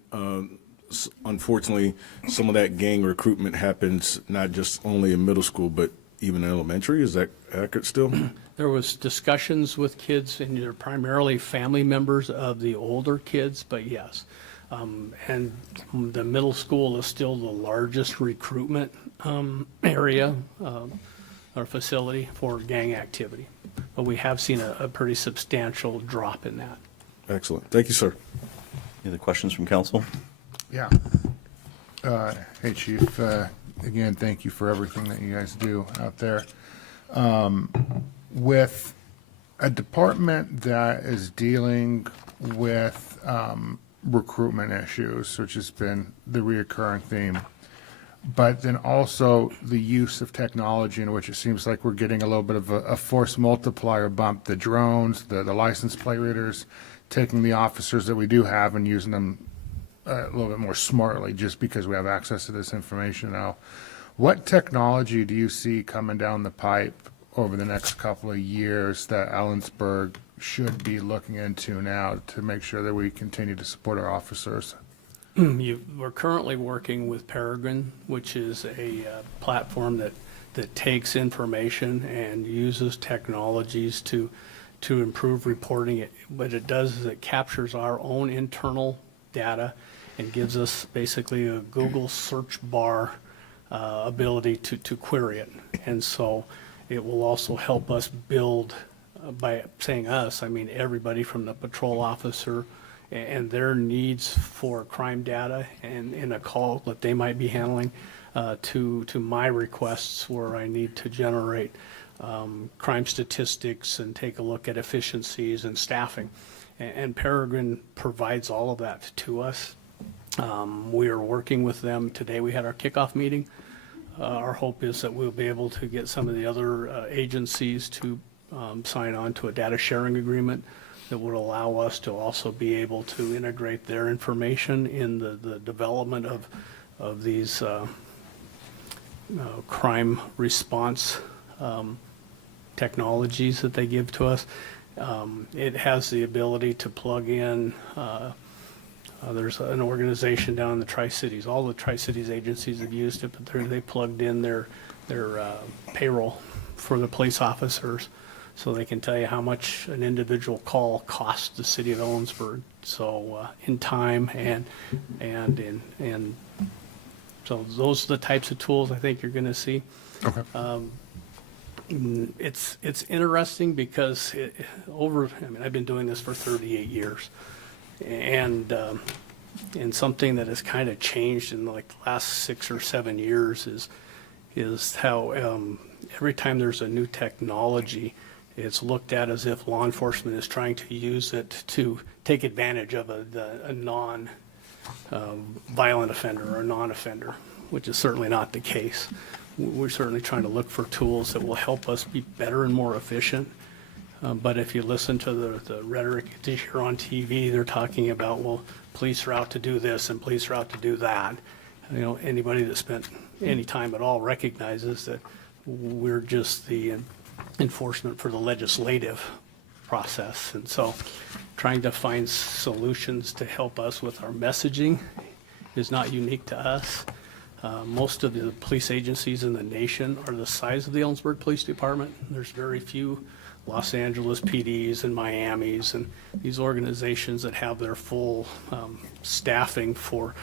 unfortunately, some of that gang recruitment happens not just only in middle school, but even in elementary. Is that accurate still? There was discussions with kids, and they're primarily family members of the older kids, but yes. And the middle school is still the largest recruitment area or facility for gang activity. But we have seen a pretty substantial drop in that. Excellent. Thank you, sir. Any other questions from council? Yeah. Hey, Chief. Again, thank you for everything that you guys do out there. With a department that is dealing with recruitment issues, which has been the reoccurring theme, but then also the use of technology, in which it seems like we're getting a little bit of a force multiplier bump, the drones, the license plate readers, taking the officers that we do have and using them a little bit more smartly just because we have access to this information now. What technology do you see coming down the pipe over the next couple of years that Ellensburg should be looking into now to make sure that we continue to support our officers? We're currently working with Peregrine, which is a platform that takes information and uses technologies to improve reporting. What it does is it captures our own internal data and gives us basically a Google search bar ability to query it. And so it will also help us build, by saying us, I mean everybody from the patrol officer and their needs for crime data and in a call that they might be handling to my requests where I need to generate crime statistics and take a look at efficiencies and staffing. And Peregrine provides all of that to us. We are working with them today. We had our kickoff meeting. Our hope is that we'll be able to get some of the other agencies to sign on to a data sharing agreement that would allow us to also be able to integrate their information in the development of these crime response technologies that they give to us. It has the ability to plug in, there's an organization down in the Tri-Cities. All the Tri-Cities agencies have used it, but they plugged in their payroll for the police officers so they can tell you how much an individual call costs the city of Ellensburg. So in time and so those are the types of tools I think you're going to see. Okay. It's interesting because I've been doing this for 38 years, and something that has kind of changed in like the last 6 or 7 years is how every time there's a new technology, it's looked at as if law enforcement is trying to use it to take advantage of a non-violent offender or a non-offender, which is certainly not the case. We're certainly trying to look for tools that will help us be better and more efficient. But if you listen to the rhetoric you hear on TV, they're talking about, well, police are out to do this and police are out to do that. You know, anybody that spent any time at all recognizes that we're just the enforcement for the legislative process. And so trying to find solutions to help us with our messaging is not unique to us. Most of the police agencies in the nation are the size of the Ellensburg Police Department. There's very few Los Angeles PDs and Miamis and these organizations that have their full staffing for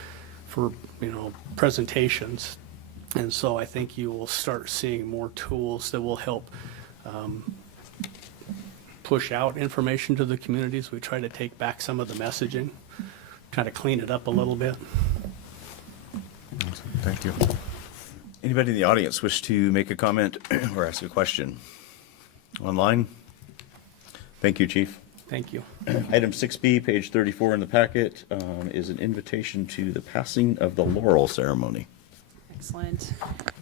presentations. And so I think you will start seeing more tools that will help push out information to the communities. We try to take back some of the messaging, kind of clean it up a little bit. Thank you. Anybody in the audience wish to make a comment or ask a question? Online? Thank you, Chief. Thank you. Item 6B, page 34 in the packet, is an invitation to the passing of the laurel ceremony. Excellent.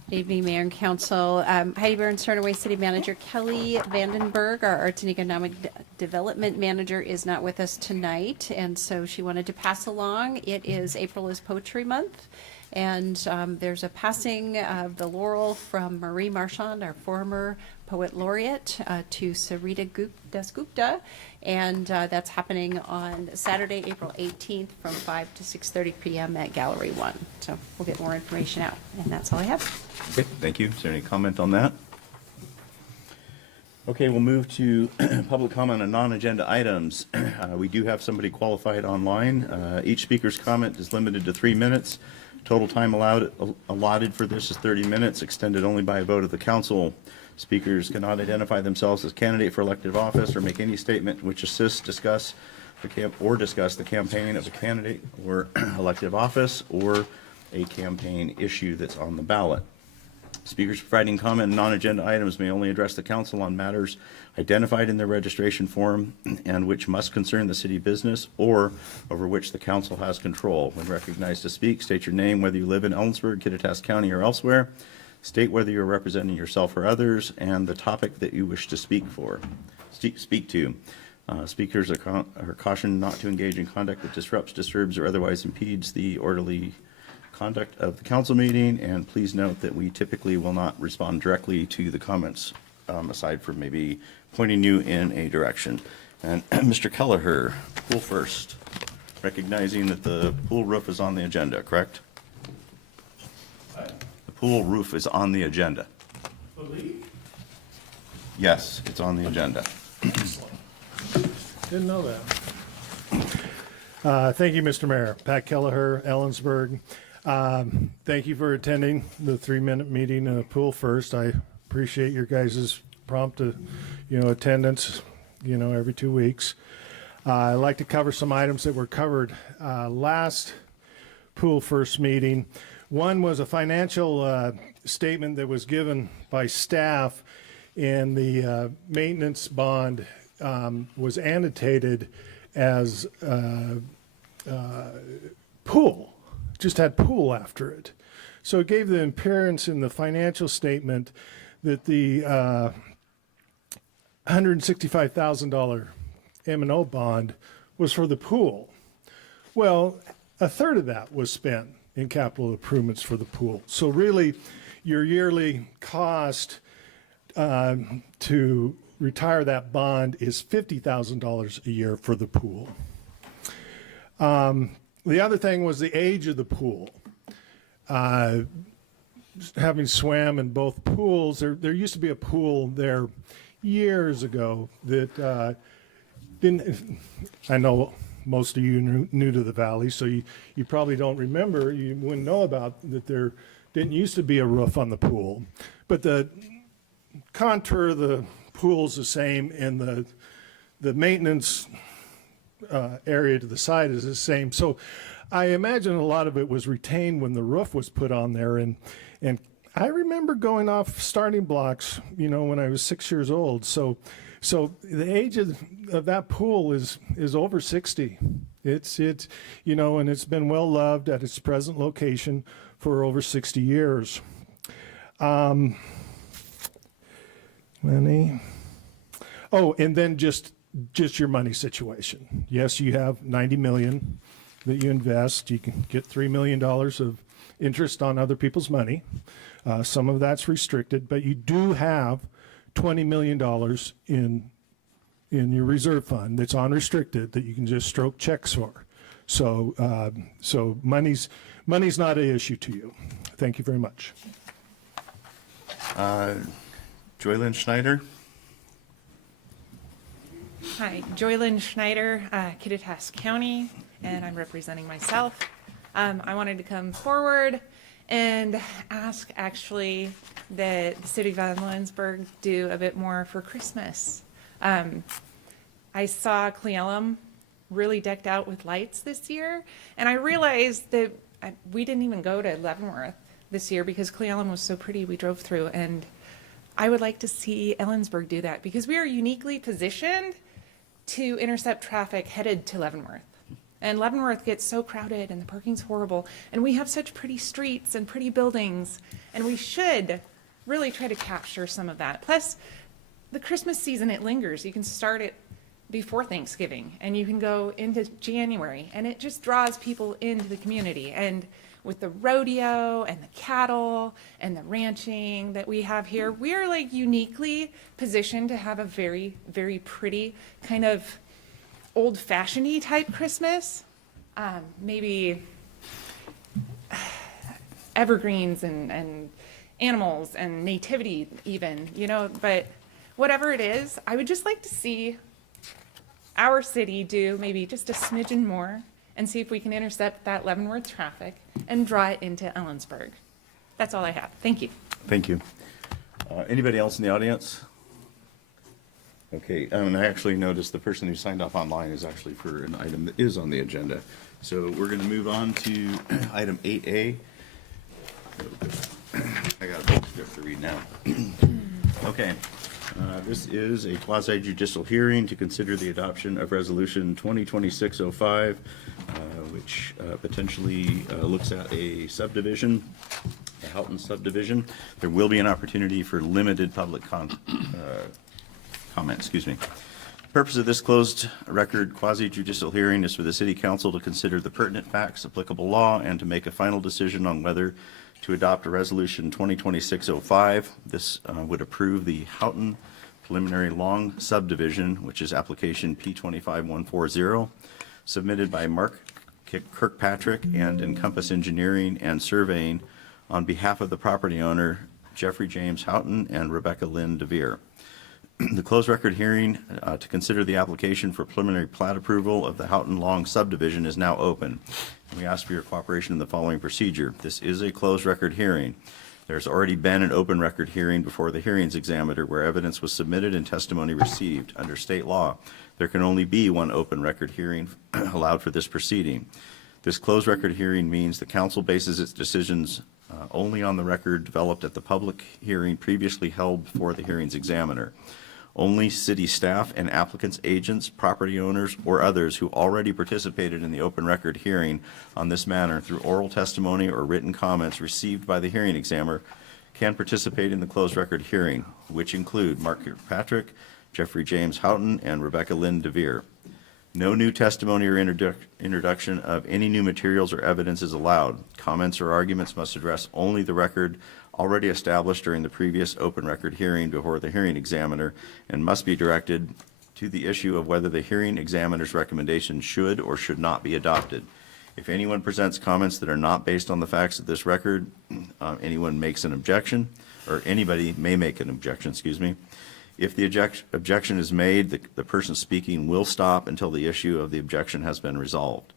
Good evening, Mayor and Council. Heidi Byrne-Sternaway, City Manager. Kelly Vandenberg, our Arts and Economic Development Manager, is not with us tonight, and so she wanted to pass along. April is Poetry Month, and there's a passing of the laurel from Marie Marchand, our former Poet Laureate, to Sarita Dasgupta, and that's happening on Saturday, April 18th from 5 to 6:30 p.m. at Gallery 1. So we'll get more information out, and that's all I have. Okay, thank you. Is there any comment on that? Okay, we'll move to public comment on non-agenda items. We do have somebody qualified online. Each speaker's comment is limited to 3 minutes. Total time allotted for this is 30 minutes, extended only by a vote of the council. Speakers cannot identify themselves as candidate for elective office or make any statement which assists, discuss the campaign of a candidate or elective office or a campaign issue that's on the ballot. Speakers providing comment on non-agenda items may only address the council on matters identified in their registration form and which must concern the city business or over which the council has control. When recognized to speak, state your name, whether you live in Ellensburg, Kittitas County, or elsewhere. State whether you're representing yourself or others and the topic that you wish to speak to. Speakers are cautioned not to engage in conduct that disrupts, disturbs, or otherwise impedes the orderly conduct of the council meeting, and please note that we typically will not respond directly to the comments, aside from maybe pointing you in a direction. And Mr. Kelleher, pool first, recognizing that the pool roof is on the agenda, correct? The pool roof is on the agenda. Yes, it's on the agenda. Didn't know that. Thank you, Mr. Mayor. Pat Kelleher, Ellensburg. Thank you for attending the 3-minute meeting, Pool First. I appreciate your guys' prompt, attendance, every 2 weeks. I'd like to cover some items that were covered last Pool First meeting. One was a financial statement that was given by staff, and the maintenance bond was annotated as pool, just had pool after it. So it gave the appearance in the financial statement that the $165,000 M&O bond was for the pool. Well, a third of that was spent in capital improvements for the pool. So really, your yearly cost to retire that bond is $50,000 a year for the pool. The other thing was the age of the pool. Having swam in both pools, there used to be a pool there years ago that didn't, I know most of you new to the valley, so you probably don't remember, you wouldn't know about that there didn't used to be a roof on the pool. But the contour of the pool's the same, and the maintenance area to the side is the same. So I imagine a lot of it was retained when the roof was put on there, and I remember going off starting blocks, when I was 6 years old. So the age of that pool is over 60. It's and it's been well loved at its present location for over 60 years. Money. Oh, and then just your money situation. Yes, you have $90 million that you invest. You can get $3 million of interest on other people's money. Some of that's restricted, but you do have $20 million in your reserve fund that's unrestricted that you can just stroke checks for. So money's not an issue to you. Thank you very much. Joylyn Schneider. Hi, Joylyn Schneider, Kittitas County, and I'm representing myself. I wanted to come forward and ask actually that the city of Ellensburg do a bit more for Christmas. I saw Cleellum really decked out with lights this year, and I realized that we didn't even go to Leavenworth this year because Cle Elum was so pretty. We drove through, and I would like to see Ellensburg do that because we are uniquely positioned to intercept traffic headed to Leavenworth. And Leavenworth gets so crowded and the parking's horrible. And we have such pretty streets and pretty buildings. And we should really try to capture some of that. Plus, the Christmas season, it lingers. You can start it before Thanksgiving and you can go into January. And it just draws people into the community. And with the rodeo and the cattle and the ranching that we have here, we are like uniquely positioned to have a very, very pretty kind of old-fashioned-y type Christmas, maybe evergreens and animals and nativity even, you know, but whatever it is, I would just like to see our city do maybe just a smidgen more and see if we can intercept that Leavenworth traffic and draw it into Ellensburg. That's all I have. Thank you. Thank you. Anybody else in the audience? Okay, and I actually noticed the person who signed up online is actually for an item that is on the agenda. So we're going to move on to item 8A. I got a book script to read now. Okay, this is a quasi judicial hearing to consider the adoption of Resolution 2026-05, which potentially looks at a subdivision, a Houghton subdivision. There will be an opportunity for limited public comment. The purpose of this closed record quasi-judicial hearing is for the City Council to consider the pertinent facts, applicable law, and to make a final decision on whether to adopt a Resolution 2026-05. This would approve the Houghton preliminary long subdivision, which is application P25140, submitted by Mark Kirkpatrick and Encompass Engineering and Surveying on behalf of the property owner, Jeffrey James Houghton and Rebecca Lynn DeVere. The closed record hearing to consider the application for preliminary plat approval of the Houghton Long subdivision is now open. We ask for your cooperation in the following procedure. This is a closed record hearing. There's already been an open record hearing before the hearings examiner where evidence was submitted and testimony received. Under state law, there can only be one open record hearing allowed for this proceeding. This closed record hearing means the council bases its decisions only on the record developed at the public hearing previously held before the hearings examiner. Only city staff and applicants' agents, property owners, or others who already participated in the open record hearing on this matter through oral testimony or written comments received by the hearing examiner can participate in the closed record hearing, which include Mark Kirkpatrick, Jeffrey James Houghton, and Rebecca Lynn DeVere. No new testimony or introduction of any new materials or evidence is allowed. Comments or arguments must address only the record already established during the previous open record hearing before the hearing examiner and must be directed to the issue of whether the hearing examiner's recommendation should or should not be adopted. If anyone presents comments that are not based on the facts of this record, anyone makes an objection, or anybody may make an objection, If the objection is made, the person speaking will stop until the issue of the objection has been resolved.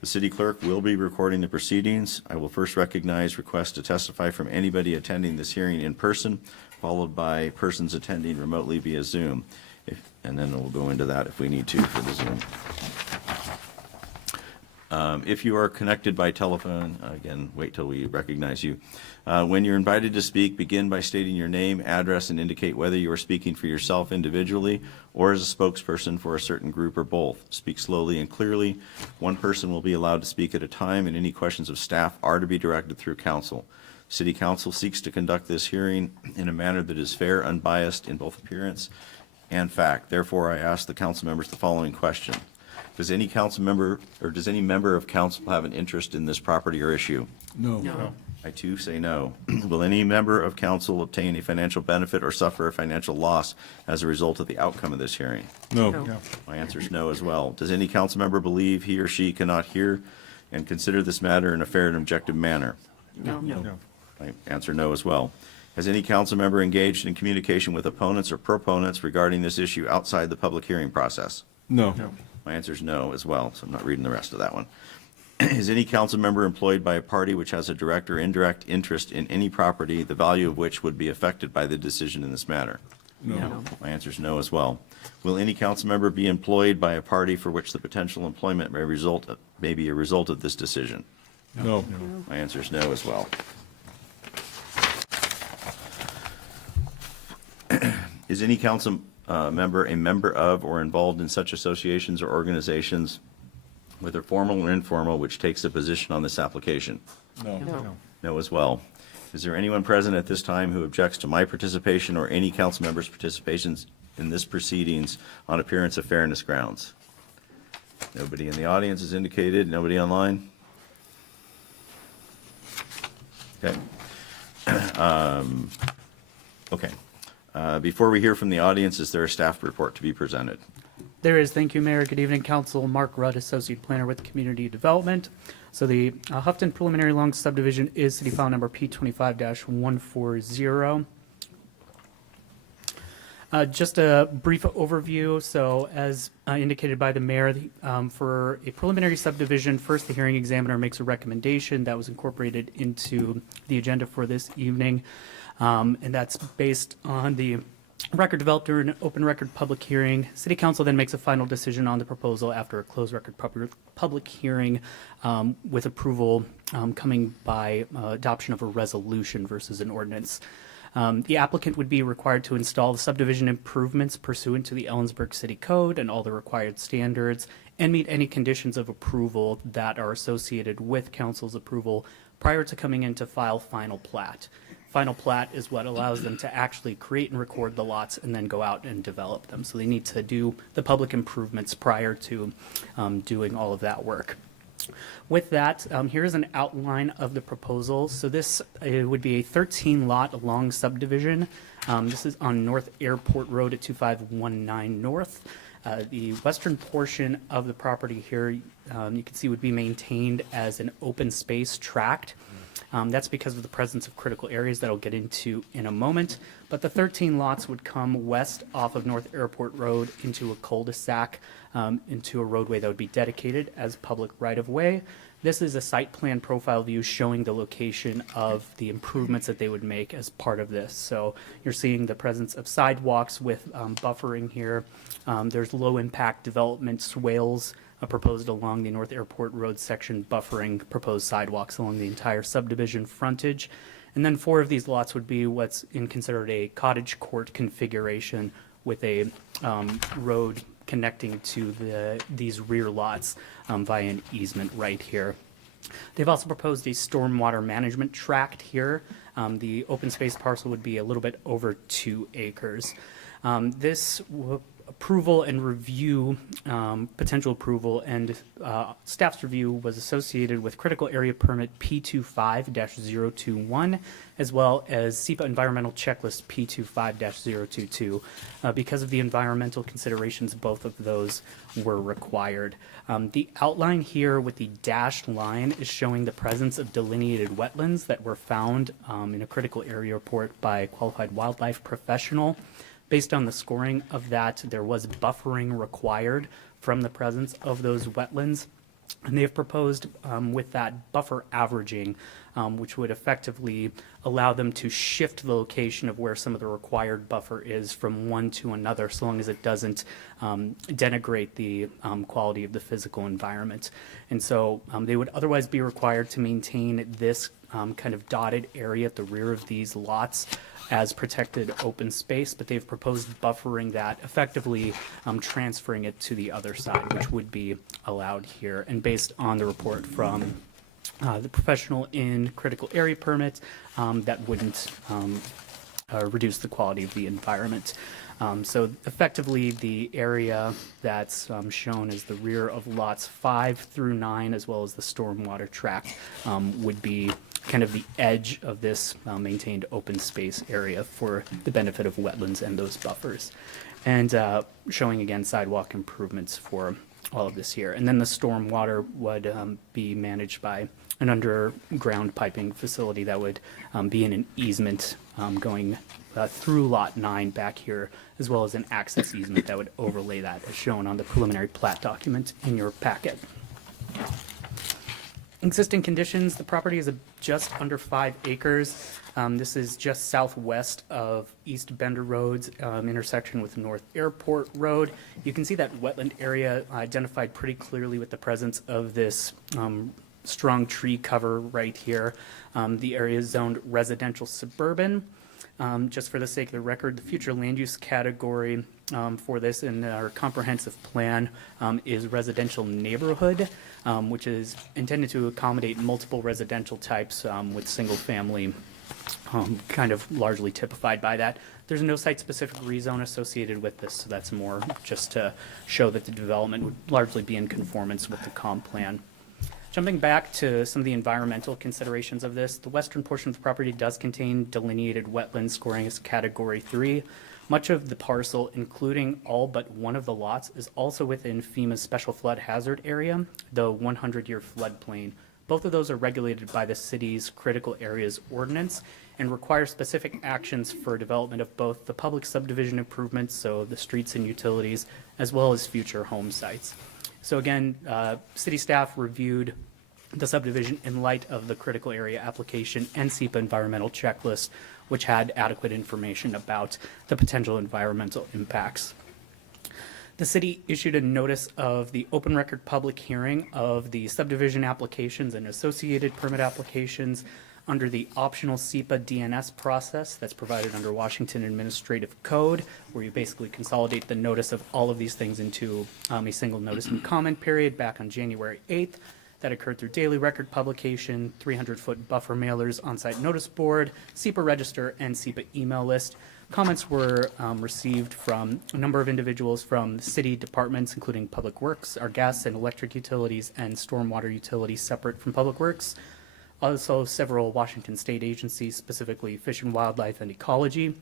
The city clerk will be recording the proceedings. I will first recognize requests to testify from anybody attending this hearing in person, followed by persons attending remotely via Zoom. And then we'll go into that if we need to for the Zoom. If you are connected by telephone, again, wait till we recognize you. When you're invited to speak, begin by stating your name, address, and indicate whether you are speaking for yourself individually or as a spokesperson for a certain group or both. Speak slowly and clearly. One person will be allowed to speak at a time, and any questions of staff are to be directed through council. City Council seeks to conduct this hearing in a manner that is fair, unbiased in both appearance and fact. Therefore, I ask the council members the following question. Does any council member, or does any member of council have an interest in this property or issue? No. I too say no. Will any member of council obtain a financial benefit or suffer a financial loss as a result of the outcome of this hearing? No. My answer is no as well. Does any council member believe he or she cannot hear and consider this matter in a fair and objective manner? No. My answer no as well. Has any council member engaged in communication with opponents or proponents regarding this issue outside the public hearing process? No. My answer is no as well, so I'm not reading the rest of that one. Is any council member employed by a party which has a direct or indirect interest in any property, the value of which would be affected by the decision in this matter? No. My answer is no as well. Will any council member be employed by a party for which the potential employment may be a result of this decision? No. My answer is no as well. Is any council member a member of or involved in such associations or organizations, whether formal or informal, which takes a position on this application? No. No as well. Is there anyone present at this time who objects to my participation or any council member's participations in this proceedings on appearance of fairness grounds? Nobody in the audience has indicated. Nobody online? Okay. Okay. Before we hear from the audience, is there a staff report to be presented? There is. Thank you, Mayor. Good evening, Council. Mark Rudd, Associate Planner with Community Development. So the Houghton Preliminary Long Subdivision is City File Number P25-140. Just a brief overview. So as indicated by the mayor, for a preliminary subdivision, first the hearing examiner makes a recommendation that was incorporated into the agenda for this evening. And that's based on the record developed during an open record public hearing. City Council then makes a final decision on the proposal after a closed record public hearing, with approval coming by adoption of a resolution versus an ordinance. The applicant would be required to install the subdivision improvements pursuant to the Ellensburg City Code and all the required standards, and meet any conditions of approval that are associated with council's approval prior to coming in to file final plat. Final plat is what allows them to actually create and record the lots and then go out and develop them. So they need to do the public improvements prior to doing all of that work. With that, here's an outline of the proposal. So this would be a 13-lot long subdivision. This is on North Airport Road at 2519 North. The western portion of the property here, you can see, would be maintained as an open space tract. That's because of the presence of critical areas that I'll get into in a moment. But the 13 lots would come west off of North Airport Road into a cul-de-sac, into a roadway that would be dedicated as public right-of-way. This is a site plan profile view showing the location of the improvements that they would make as part of this. So you're seeing the presence of sidewalks with buffering here. There's low-impact development swales proposed along the North Airport Road section, buffering proposed sidewalks along the entire subdivision frontage. And then 4 of these lots would be what's considered a cottage court configuration with a road connecting to these rear lots via an easement right here. They've also proposed a stormwater management tract here. The open space parcel would be a little bit over 2 acres. This approval and review, potential approval and staff's review was associated with critical area permit P25-021, as well as SEPA environmental checklist P25-022. Because of the environmental considerations, both of those were required. The outline here with the dashed line is showing the presence of delineated wetlands that were found in a critical area report by a qualified wildlife professional. Based on the scoring of that, there was buffering required from the presence of those wetlands. And they have proposed with that buffer averaging, which would effectively allow them to shift the location of where some of the required buffer is from one to another, so long as it doesn't denigrate the quality of the physical environment. And so they would otherwise be required to maintain this kind of dotted area at the rear of these lots as protected open space, but they've proposed buffering that, effectively transferring it to the other side, which would be allowed here. And based on the report from the professional in critical area permits, that wouldn't reduce the quality of the environment. So effectively, the area that's shown as the rear of lots 5 through 9, as well as the stormwater tract, would be kind of the edge of this maintained open space area for the benefit of wetlands and those buffers. And showing again sidewalk improvements for all of this here. And then the stormwater would be managed by an underground piping facility that would be in an easement going through lot 9 back here, as well as an access easement that would overlay that, as shown on the preliminary plat document in your packet. Existing conditions, the property is just under 5 acres. This is just southwest of East Bender Road's intersection with North Airport Road. You can see that wetland area identified pretty clearly with the presence of this strong tree cover right here. The area is zoned residential suburban. Just for the sake of the record, the future land use category for this in our comprehensive plan is residential neighborhood, which is intended to accommodate multiple residential types with single-family kind of largely typified by that. There's no site-specific rezone associated with this, so that's more just to show that the development would largely be in conformance with the comp plan. Jumping back to some of the environmental considerations of this, the western portion of the property does contain delineated wetlands scoring as Category 3. Much of the parcel, including all but one of the lots, is also within FEMA's special flood hazard area, the 100-year floodplain. Both of those are regulated by the city's critical areas ordinance and require specific actions for development of both the public subdivision improvements, so the streets and utilities, as well as future home sites. So again, city staff reviewed the subdivision in light of the critical area application and SEPA environmental checklist, which had adequate information about the potential environmental impacts. The city issued a notice of the open record public hearing of the subdivision applications and associated permit applications under the optional SEPA DNS process that's provided under Washington Administrative Code, where you basically consolidate the notice of all of these things into a single notice and comment period back on January 8th. That occurred through daily record publication, 300-foot buffer mailers, on-site notice board, SEPA register, and SEPA email list. Comments were received from a number of individuals from city departments, including Public Works, our gas and electric utilities, and stormwater utilities separate from Public Works. Also, several Washington state agencies, specifically Fish and Wildlife and Ecology.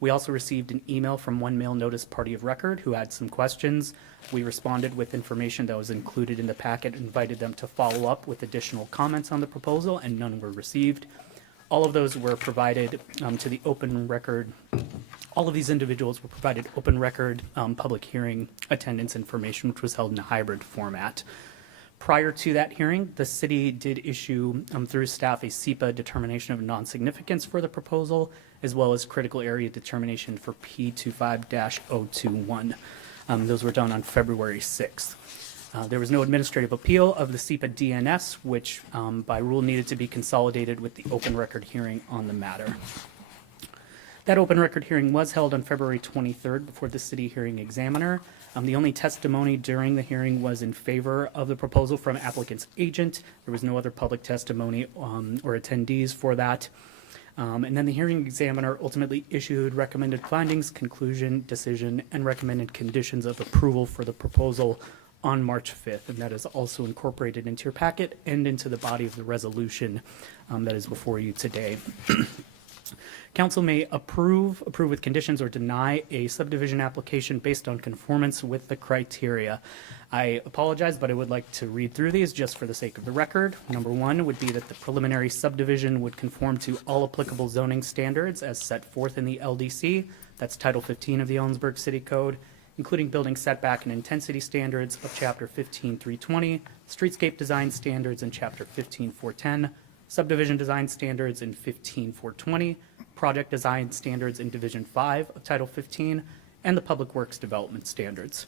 We also received an email from one mail notice party of record who had some questions. We responded with information that was included in the packet and invited them to follow up with additional comments on the proposal, and none were received. All of those were provided to the open record. All of these individuals were provided open record public hearing attendance information, which was held in a hybrid format. Prior to that hearing, the city did issue through staff a SEPA determination of non-significance for the proposal, as well as critical area determination for P25-021. Those were done on February 6th. There was no administrative appeal of the SEPA DNS, which by rule needed to be consolidated with the open record hearing on the matter. That open record hearing was held on February 23rd before the city hearing examiner. The only testimony during the hearing was in favor of the proposal from applicant's agent. There was no other public testimony or attendees for that. And then the hearing examiner ultimately issued recommended findings, conclusion, decision, and recommended conditions of approval for the proposal on March 5th. And that is also incorporated into your packet and into the body of the resolution that is before you today. Council may approve with conditions, or deny a subdivision application based on conformance with the criteria. I apologize, but I would like to read through these just for the sake of the record. Number one would be that the preliminary subdivision would conform to all applicable zoning standards as set forth in the LDC. That's Title 15 of the Ellensburg City Code, including building setback and intensity standards of Chapter 15-320, streetscape design standards in Chapter 15-410, subdivision design standards in 15-420, project design standards in Division 5 of Title 15, and the Public Works Development Standards.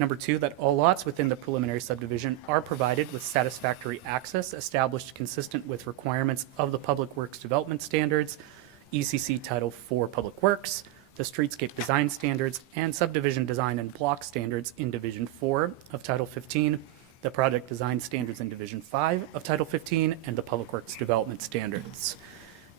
Number two, that all lots within the preliminary subdivision are provided with satisfactory access established consistent with requirements of the Public Works Development Standards, ECC Title 4 Public Works, the streetscape design standards, and subdivision design and block standards in Division 4 of Title 15, the project design standards in Division 5 of Title 15, and the Public Works Development Standards.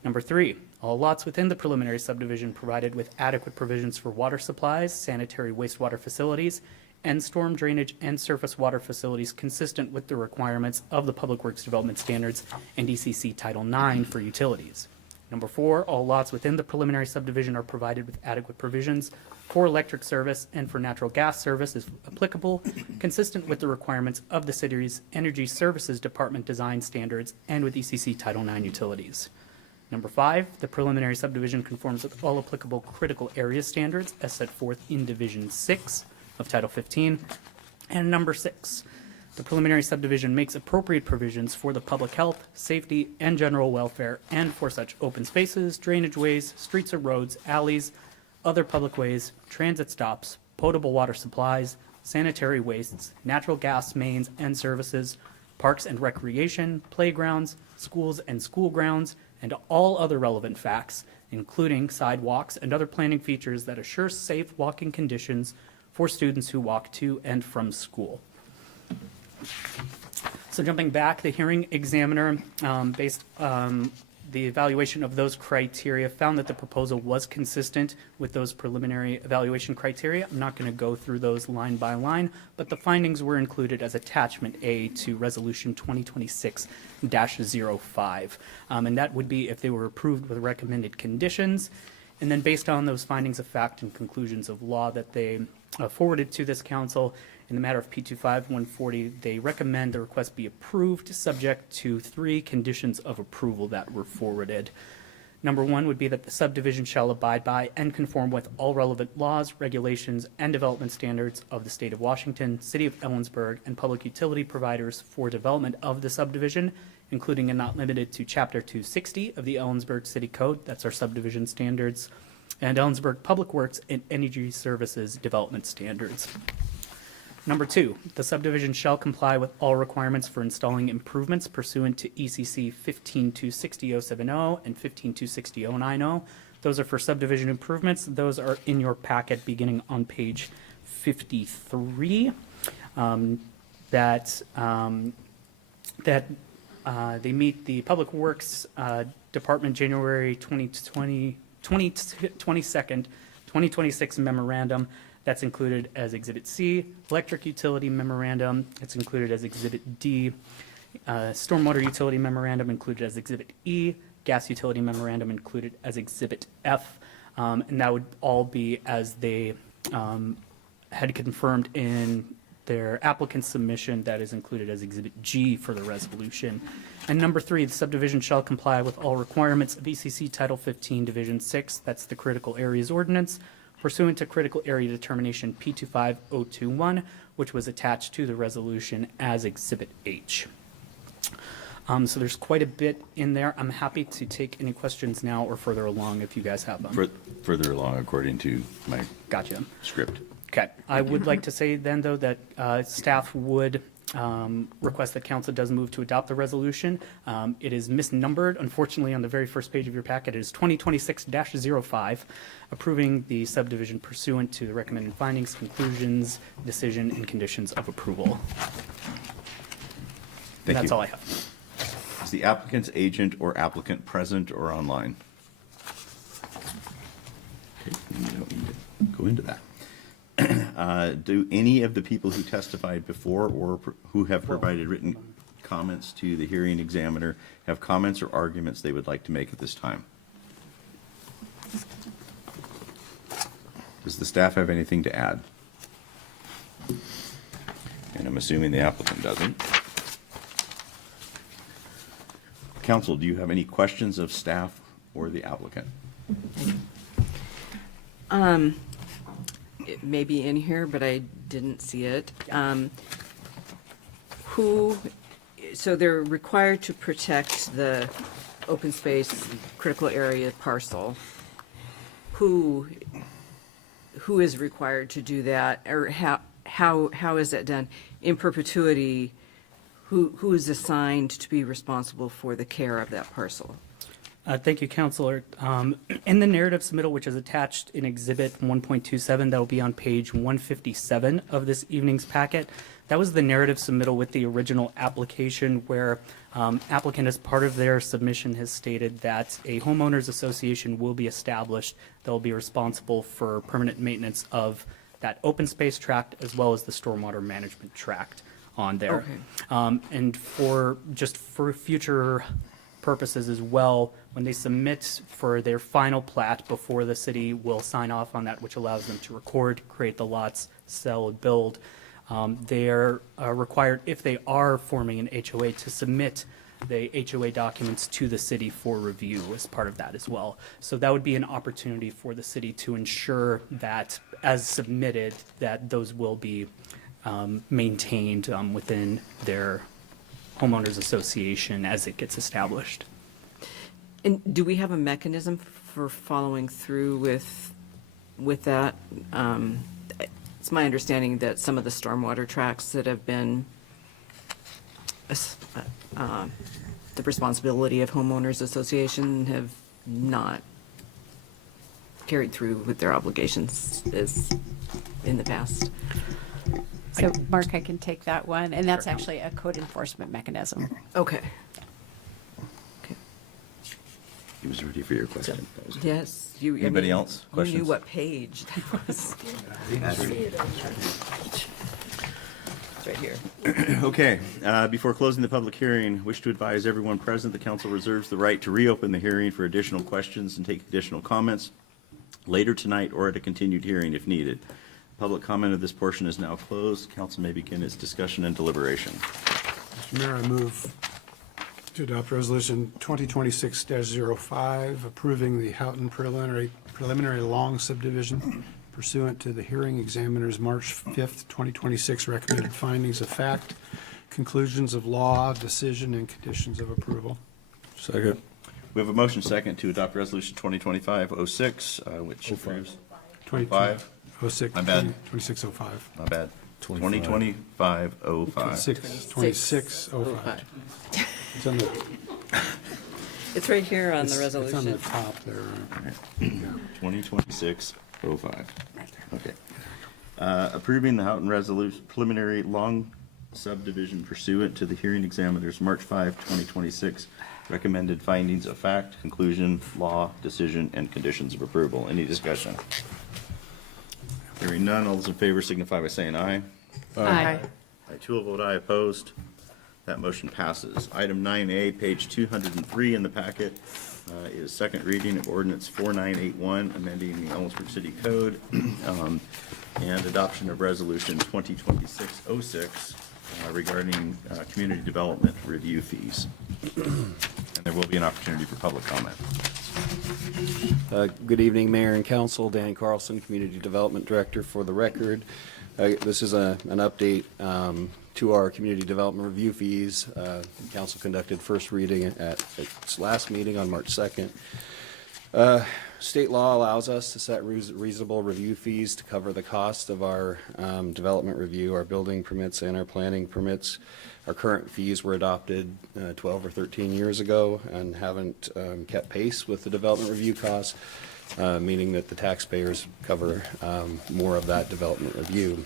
Number three, all lots within the preliminary subdivision provided with adequate provisions for water supplies, sanitary wastewater facilities, and storm drainage and surface water facilities consistent with the requirements of the Public Works Development Standards and ECC Title 9 for utilities. Number four, all lots within the preliminary subdivision are provided with adequate provisions for electric service and for natural gas service as applicable, consistent with the requirements of the city's Energy Services Department design standards and with ECC Title 9 utilities. Number five, the preliminary subdivision conforms with all applicable critical area standards as set forth in Division 6 of Title 15. And number six, the preliminary subdivision makes appropriate provisions for the public health, safety, and general welfare, and for such open spaces, drainage ways, streets or roads, alleys, other public ways, transit stops, potable water supplies, sanitary wastes, natural gas mains and services, parks and recreation, playgrounds, schools and school grounds, and all other relevant facts, including sidewalks and other planning features that assure safe walking conditions for students who walk to and from school. So jumping back, the hearing examiner, based the evaluation of those criteria, found that the proposal was consistent with those preliminary evaluation criteria. I'm not going to go through those line by line, but the findings were included as attachment A to Resolution 2026-05. And that would be if they were approved with recommended conditions. And then based on those findings of fact and conclusions of law that they forwarded to this council, in the matter of P25-140, they recommend the request be approved, subject to 3 conditions of approval that were forwarded. Number 1 would be that the subdivision shall abide by and conform with all relevant laws, regulations, and development standards of the state of Washington, city of Ellensburg, and public utility providers for development of the subdivision, including and not limited to Chapter 260 of the Ellensburg City Code, that's our subdivision standards, and Ellensburg Public Works and Energy Services Development Standards. Number 2, the subdivision shall comply with all requirements for installing improvements pursuant to ECC 15-260-070 and 15-260-090. Those are for subdivision improvements. Those are in your packet beginning on page 53. They meet the Public Works Department January 22nd, 2026 memorandum. That's included as Exhibit C. Electric Utility Memorandum, it's included as Exhibit D. Stormwater Utility Memorandum included as Exhibit E. Gas Utility Memorandum included as Exhibit F. And that would all be as they had confirmed in their applicant submission. That is included as Exhibit G for the resolution. And number 3, the subdivision shall comply with all requirements of ECC Title 15, Division 6, that's the Critical Areas Ordinance, pursuant to Critical Area Determination P25021, which was attached to the resolution as Exhibit H. So there's quite a bit in there. I'm happy to take any questions now or further along if you guys have them. Further along, according to my Gotcha. script. Okay. I would like to say then, though, that staff would request that council does move to adopt the resolution. It is misnumbered, unfortunately, on the very first page of your packet. It is 2026-05, approving the subdivision pursuant to the recommended findings, conclusions, decision, and conditions of approval. Thank That's you. all I have. Is the applicant's agent or applicant present or online? Okay, we don't need to go into that. Do any of the people who testified before or who have provided written comments to the hearing examiner have comments or arguments they would like to make at this time? Does the staff have anything to add? And I'm assuming the applicant doesn't. Council, do you have any questions of staff or the applicant? It may be in here, but I didn't see it. So they're required to protect the open space critical area parcel. Who is required to do that, or how is that done? In perpetuity, who is assigned to be responsible for the care of that parcel? Thank you, Counselor. In the narrative submittal, which is attached in Exhibit 1.27, that will be on page 157 of this evening's packet. That was the narrative submittal with the original application where applicant, as part of their submission, has stated that a homeowners association will be established that will be responsible for permanent maintenance of that open space tract as well as the stormwater management tract on there. Okay. And for future purposes as well, when they submit for their final plat before the city will sign off on that, which allows them to record, create the lots, sell, build, they're required, if they are forming an HOA, to submit the HOA documents to the city for review as part of that as well. So that would be an opportunity for the city to ensure that, as submitted, that those will be maintained within their homeowners association as it gets established. And do we have a mechanism for following through with that? It's my understanding that some of the stormwater tracts that have been the responsibility of homeowners association have not carried through with their obligations as in the past. So, Mark, I can take that one, and that's actually a code enforcement mechanism. Okay. He was ready for your question. That was- Yes. You, I Anybody mean, else? You Questions? knew what page that was. It's right here. Okay, before closing the public hearing, wish to advise everyone present, the council reserves the right to reopen the hearing for additional questions and take additional comments later tonight or at a continued hearing if needed. Public comment of this portion is now closed. Council may begin its discussion and deliberation. Mr. Mayor, I move to adopt Resolution 2026-05, approving the Houghton preliminary long subdivision pursuant to the hearing examiner's March 5th, 2026 recommended findings of fact, conclusions of law, decision, and conditions of approval. Second. We have a motion second to adopt Resolution 2025-06, which approves. 5? 06. My bad. 2605. My bad. 25. 2025-05. 2605. It's on the, It's right here on the it's on the resolution. top there. 2026-05. Okay. Approving the Houghton Resolution preliminary long subdivision pursuant to the hearing examiner's March 5, 2026 recommended findings of fact, conclusion, law, decision, and conditions of approval. Any discussion? Hearing none, all those in favor signify by saying aye. Aye. I too will vote aye opposed. That motion passes. Item 9A, page 203 in the packet, is second reading of ordinance 4981, amending the Ellensburg City Code, and adoption of resolution 2026-06 regarding community development review fees. And there will be an opportunity for public comment. Good evening, Mayor and Council. Dan Carlson, Community Development Director. For the record, this is an update to our community development review fees. Council conducted first reading at its last meeting on March 2nd. State law allows us to set reasonable review fees to cover the cost of our development review, our building permits, and our planning permits. Our current fees were adopted 12 or 13 years ago and haven't kept pace with the development review costs, meaning that the taxpayers cover more of that development review.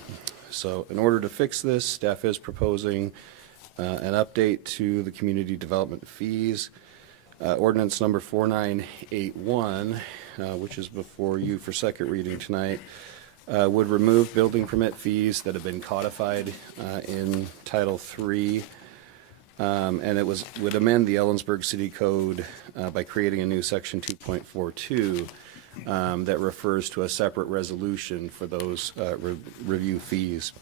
So in order to fix this, staff is proposing an update to the community development fees. Ordinance number 4981, which is before you for second reading tonight, would remove building permit fees that have been codified in Title III, and it would amend the Ellensburg City Code by creating a new section 2.42 that refers to a separate resolution for those review fees.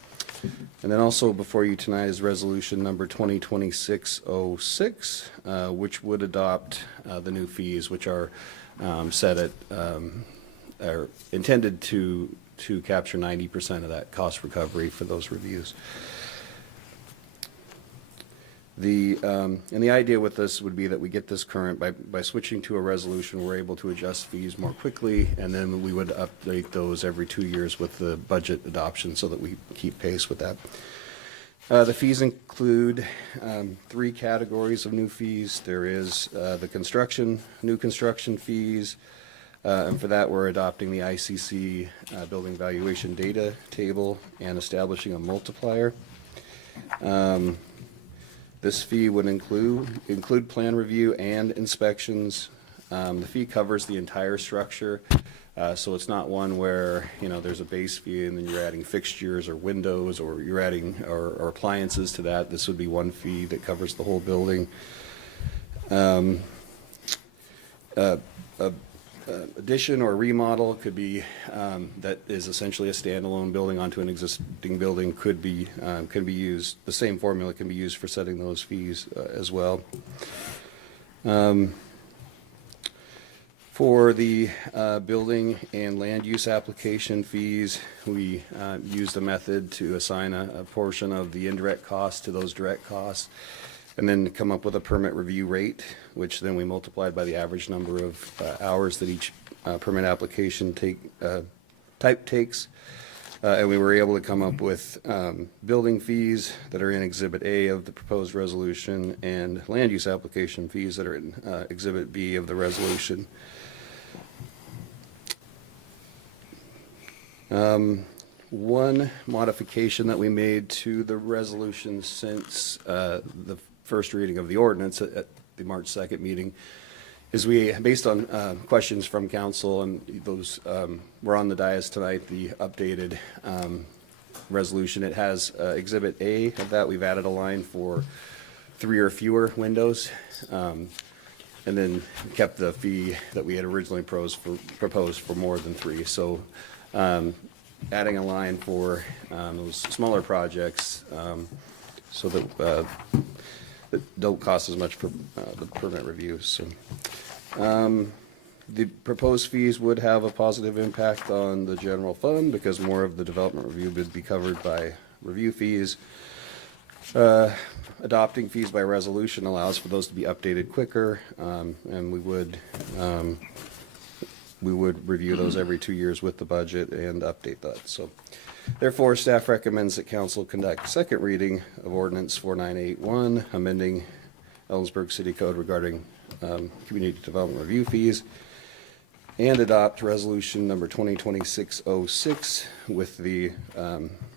And then also before you tonight is resolution number 2026-06, which would adopt the new fees, which are set at, are intended to capture 90% of that cost recovery for those reviews. And the idea with this would be that we get this current by switching to a resolution. We're able to adjust fees more quickly, and then we would update those every 2 years with the budget adoption so that we keep pace with that. The fees include 3 categories of new fees. There is the new construction fees, and for that we're adopting the ICC building valuation data table and establishing a multiplier. This fee would include plan review and inspections. The fee covers the entire structure, so it's not one where, there's a base fee and then you're adding fixtures or windows or you're adding or appliances to that. This would be one fee that covers the whole building. Addition or remodel could be that is essentially a standalone building onto an existing building can be used. The same formula can be used for setting those fees as well. For the building and land use application fees, we used a method to assign a portion of the indirect costs to those direct costs, and then come up with a permit review rate, which then we multiplied by the average number of hours that each permit application type takes. And we were able to come up with building fees that are in Exhibit A of the proposed resolution and land use application fees that are in Exhibit B of the resolution. One modification that we made to the resolution since the first reading of the ordinance at the March 2nd meeting is we, based on questions from council, and those were on the dais tonight, the updated resolution, it has Exhibit A of that. We've added a line for 3 or fewer windows, and then kept the fee that we had originally proposed for more than 3. So adding a line for those smaller projects so that that don't cost as much for the permit review. So the proposed fees would have a positive impact on the general fund because more of the development review would be covered by review fees. Adopting fees by resolution allows for those to be updated quicker, and we would review those every 2 years with the budget and update that. So therefore, staff recommends that council conduct second reading of ordinance 4981, amending Ellensburg City Code regarding community development review fees, and adopt resolution number 2026-06 with the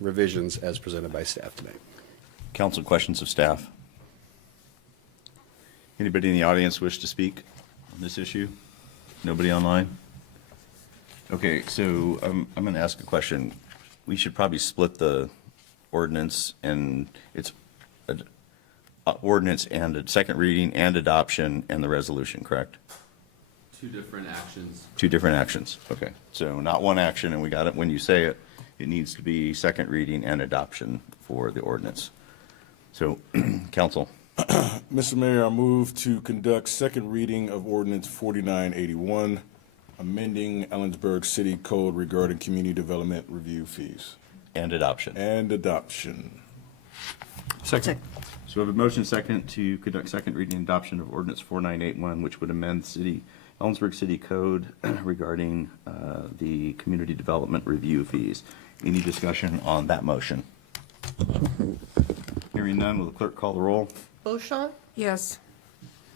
revisions as presented by staff tonight. Council, questions of staff? Anybody in the audience wish to speak on this issue? Nobody online? Okay, so I'm going to ask a question. We should probably split the ordinance and its ordinance and a second reading and adoption and the resolution, correct? 2 different actions. 2 different actions. Okay, so not one action, and we got it when you say it. It needs to be second reading and adoption for the ordinance. So, council. Mr. Mayor, I move to conduct second reading of ordinance 4981, amending Ellensburg City Code regarding community development review fees. And adoption. And adoption. Second. So we have a motion second to conduct second reading and adoption of ordinance 4981, which would amend Ellensburg City Code regarding the community development review fees. Any discussion on that motion? Hearing none, will the clerk call the roll? Beauchamp? Yes.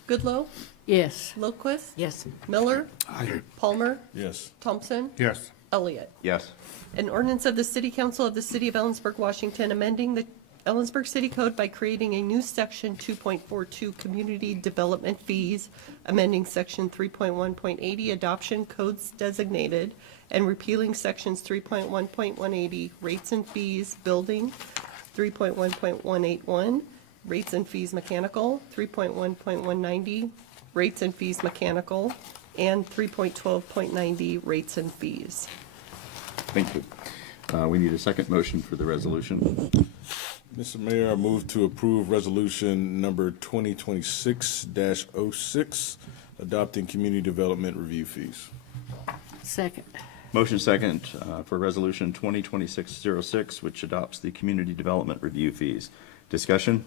Goodloe? Yes. Lowquist? Yes. Miller? Palmer? Yes. Thompson? Yes. Elliott. Yes. An ordinance of the City Council of the City of Ellensburg, Washington, amending the Ellensburg City Code by creating a new section 2.42 Community Development Fees, amending section 3.1.80 Adoption Codes Designated, and repealing sections 3.1.180 Rates and Fees Building, 3.1.181 Rates and Fees Mechanical, 3.1.190 Rates and Fees Mechanical, and 3.12.90 Rates and Fees. Thank you. We need a second motion for the resolution. Mr. Mayor, I move to approve resolution number 2026-06, adopting community development review fees. Second. Motion second for resolution 2026-06, which adopts the community development review fees. Discussion?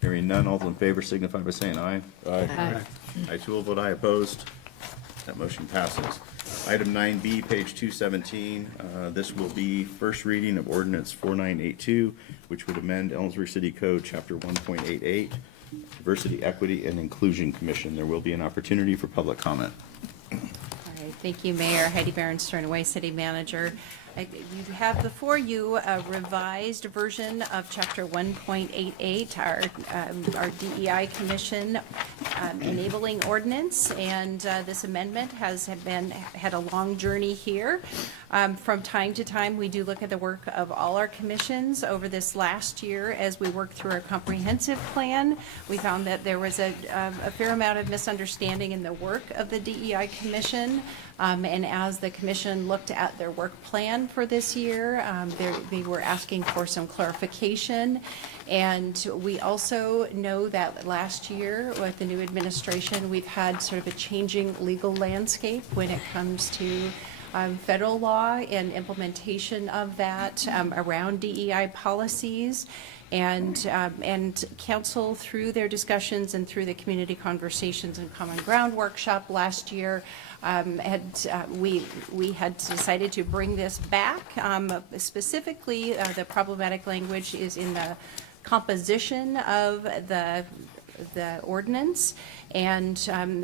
Hearing none, all in favor signify by saying aye. Aye. I too will vote aye. Opposed? That motion passes. Item 9B, page 217. This will be first reading of ordinance 4982, which would amend Ellensburg City Code, Chapter 1.88, Diversity, Equity, and Inclusion Commission. There will be an opportunity for public comment. All right, thank you, Mayor. Heidi Barron-Sternaway, City Manager. You have before you a revised version of Chapter 1.88, our DEI Commission enabling ordinance, and this amendment had a long journey here. From time to time, we do look at the work of all our commissions over this last year as we work through our comprehensive plan. We found that there was a fair amount of misunderstanding in the work of the DEI Commission. And as the commission looked at their work plan for this year, they were asking for some clarification. And we also know that last year with the new administration, we've had sort of a changing legal landscape when it comes to federal law and implementation of that around DEI policies. And council, through their discussions and through the community conversations and common ground workshop last year, we had decided to bring this back. Specifically, the problematic language is in the composition of the ordinance. And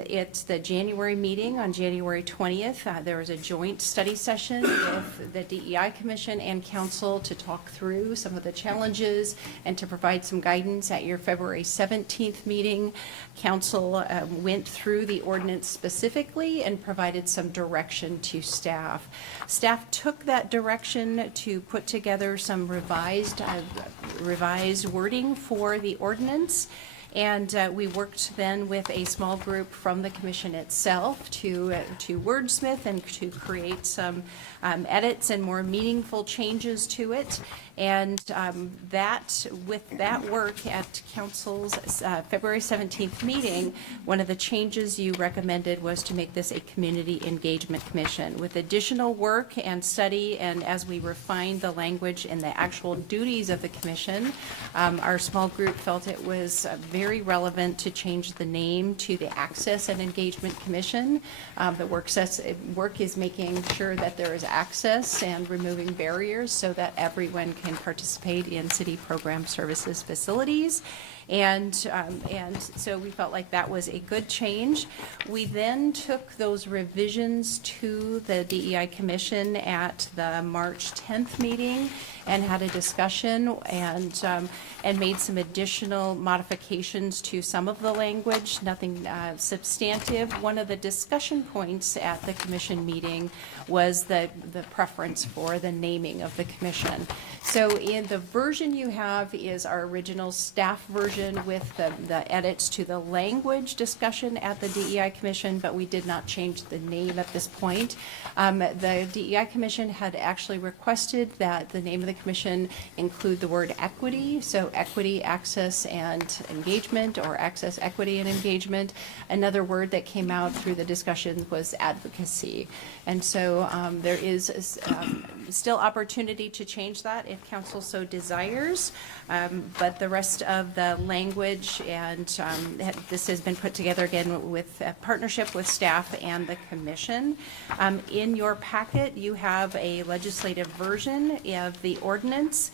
it's the January meeting on January 20th. There was a joint study session with the DEI Commission and Council to talk through some of the challenges and to provide some guidance. At your February 17th meeting, Council went through the ordinance specifically and provided some direction to staff. Staff took that direction to put together some revised wording for the ordinance. And we worked then with a small group from the commission itself to wordsmith and to create some edits and more meaningful changes to it. And with that work at council's February 17th meeting, one of the changes you recommended was to make this a community engagement commission. With additional work and study, and as we refined the language and the actual duties of the commission, our small group felt it was very relevant to change the name to the Access and Engagement Commission. The work is making sure that there is access and removing barriers so that everyone can participate in city program services facilities. And so we felt like that was a good change. We then took those revisions to the DEI Commission at the March 10th meeting and had a discussion and made some additional modifications to some of the language, nothing substantive. One of the discussion points at the commission meeting was the preference for the naming of the commission. So in the version you have is our original staff version with the edits to the language discussion at the DEI Commission, but we did not change the name at this point. The DEI Commission had actually requested that the name of the commission include the word equity, so equity, access, and engagement, or access, equity, and engagement. Another word that came out through the discussion was advocacy. And so there is still opportunity to change that if council so desires, but the rest of the language and this has been put together again with a partnership with staff and the commission. In your packet, you have a legislative version of the ordinance,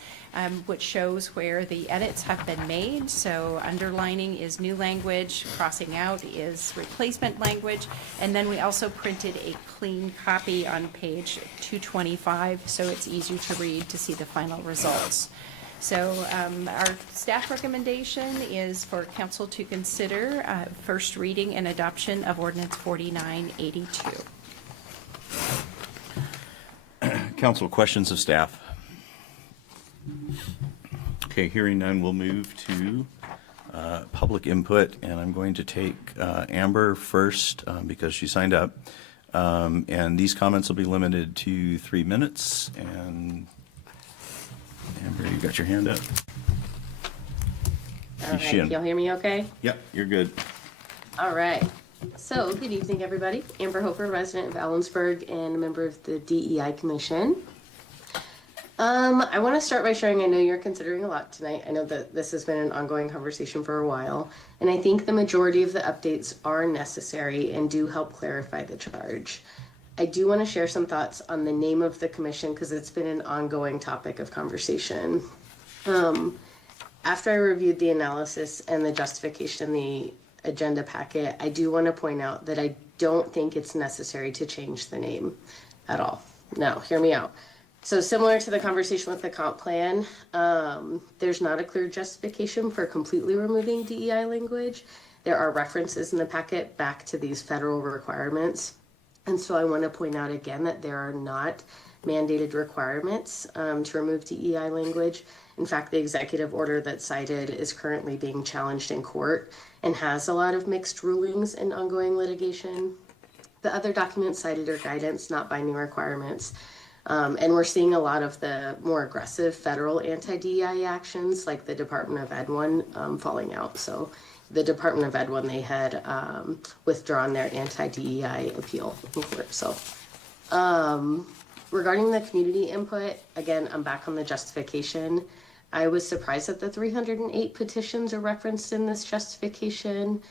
which shows where the edits have been made. So underlining is new language, crossing out is replacement language, and then we also printed a clean copy on page 225, so it's easier to read to see the final results. So our staff recommendation is for council to consider first reading and adoption of ordinance 4982. Council, questions of staff? Okay, hearing none, we'll move to public input, and I'm going to take Amber first because she signed up. And these comments will be limited to 3 minutes. And Amber, you got your hand up. All right, can y'all hear me okay? Yep, you're good. All right. So, good evening, everybody. Amber Hofer, resident of Ellensburg and a member of the DEI Commission. I want to start by sharing, I know you're considering a lot tonight. I know that this has been an ongoing conversation for a while, and I think the majority of the updates are necessary and do help clarify the charge. I do want to share some thoughts on the name of the commission because it's been an ongoing topic of conversation. After I reviewed the analysis and the justification in the agenda packet, I do want to point out that I don't think it's necessary to change the name at all. Now, hear me out. So similar to the conversation with the comp plan, there's not a clear justification for completely removing DEI language. There are references in the packet back to these federal requirements. And so I want to point out again that there are not mandated requirements to remove DEI language. In fact, the executive order that's cited is currently being challenged in court and has a lot of mixed rulings and ongoing litigation. The other documents cited are guidance, not binding requirements. And we're seeing a lot of the more aggressive federal anti-DEI actions, like the Department of Ed one, falling out. So the Department of Ed one, they had withdrawn their anti-DEI appeal in court. So Regarding the community input, again, I'm back on the justification. I was surprised that the 308 petitions are referenced in this justification.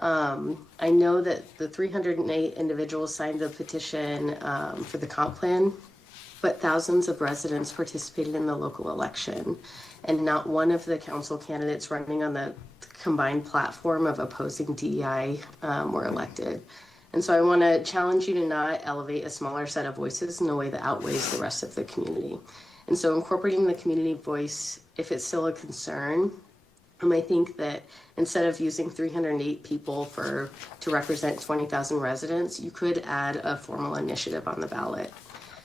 I know that the 308 individuals signed the petition for the comp plan, but thousands of residents participated in the local election, and not one of the council candidates running on the combined platform of opposing DEI were elected. And so I want to challenge you to not elevate a smaller set of voices in a way that outweighs the rest of the community. And so incorporating the community voice, if it's still a concern, I think that instead of using 308 people to represent 20,000 residents, you could add a formal initiative on the ballot.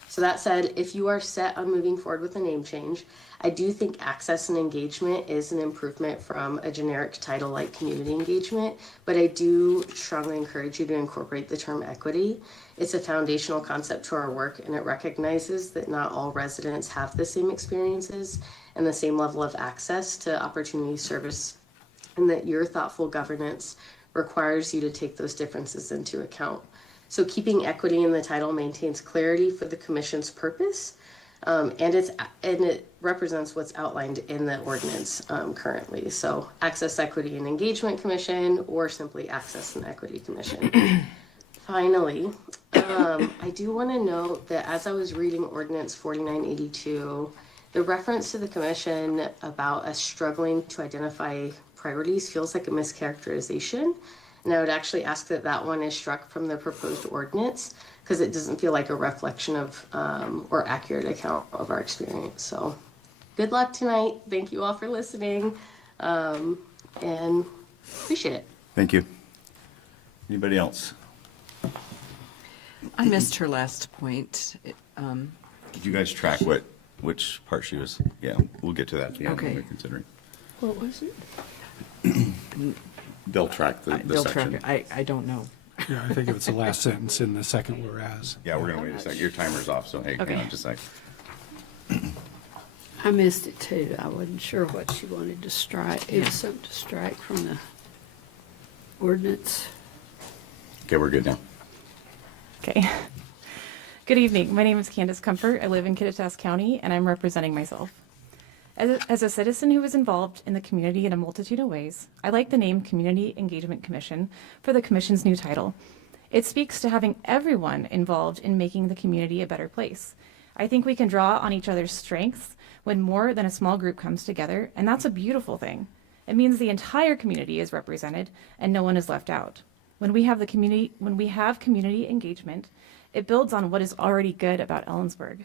So that said, if you are set on moving forward with a name change, I do think access and engagement is an improvement from a generic title like community engagement, but I do strongly encourage you to incorporate the term equity. It's a foundational concept to our work, and it recognizes that not all residents have the same experiences and the same level of access to opportunity service, and that your thoughtful governance requires you to take those differences into account. So keeping equity in the title maintains clarity for the commission's purpose, and it represents what's outlined in the ordinance currently. So Access, Equity, and Engagement Commission, or simply Access and Equity Commission. Finally, I do want to note that as I was reading Ordinance 4982, the reference to the commission about us struggling to identify priorities feels like a mischaracterization. And I would actually ask that that one is struck from the proposed ordinance, because it doesn't feel like a reflection of or accurate account of our experience. So good luck tonight. Thank you all for listening, and appreciate it. Thank you. Anybody else? I missed her last point. Did you guys track which part she was? Yeah, we'll get to that at the end when Okay. we're considering. What was it? They'll track the They'll track section. it. I don't know. Yeah, I think it's the last sentence in the second whereas. Yeah, we're gonna wait a second. Your timer's off, so hey, Okay. hang on just a sec. I missed it too. I wasn't sure what she wanted to strike. It was something to strike from the ordinance. Okay, we're good now. Okay. Good evening. My name is Candace Comfort. I live in Kittitas County, and I'm representing myself. As a citizen who is involved in the community in a multitude of ways, I like the name Community Engagement Commission for the commission's new title. It speaks to having everyone involved in making the community a better place. I think we can draw on each other's strengths when more than a small group comes together, and that's a beautiful thing. It means the entire community is represented and no one is left out. When we have community engagement, it builds on what is already good about Ellensburg.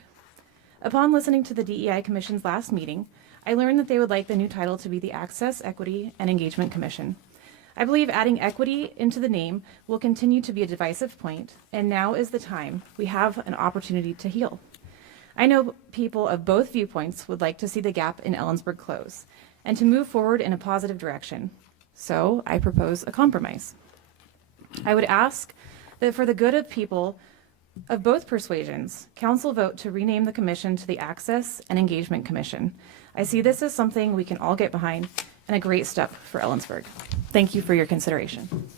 Upon listening to the DEI Commission's last meeting, I learned that they would like the new title to be the Access, Equity, and Engagement Commission. I believe adding equity into the name will continue to be a divisive point, and now is the time we have an opportunity to heal. I know people of both viewpoints would like to see the gap in Ellensburg close and to move forward in a positive direction. So I propose a compromise. I would ask that for the good of people of both persuasions, council vote to rename the commission to the Access and Engagement Commission. I see this as something we can all get behind and a great step for Ellensburg. Thank you for your consideration.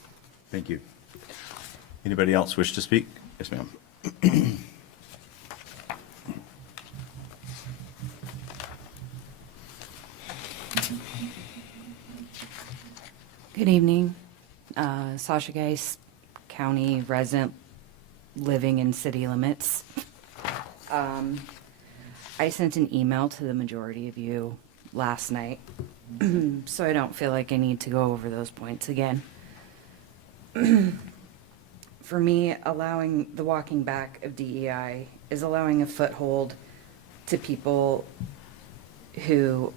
Thank you. Anybody else wish to speak? Yes, ma'am. Good evening. Sasha Geis, county resident living in city limits. I sent an email to the majority of you last night, so I don't feel like I need to go over those points again. For me, allowing the walking back of DEI is allowing a foothold to people who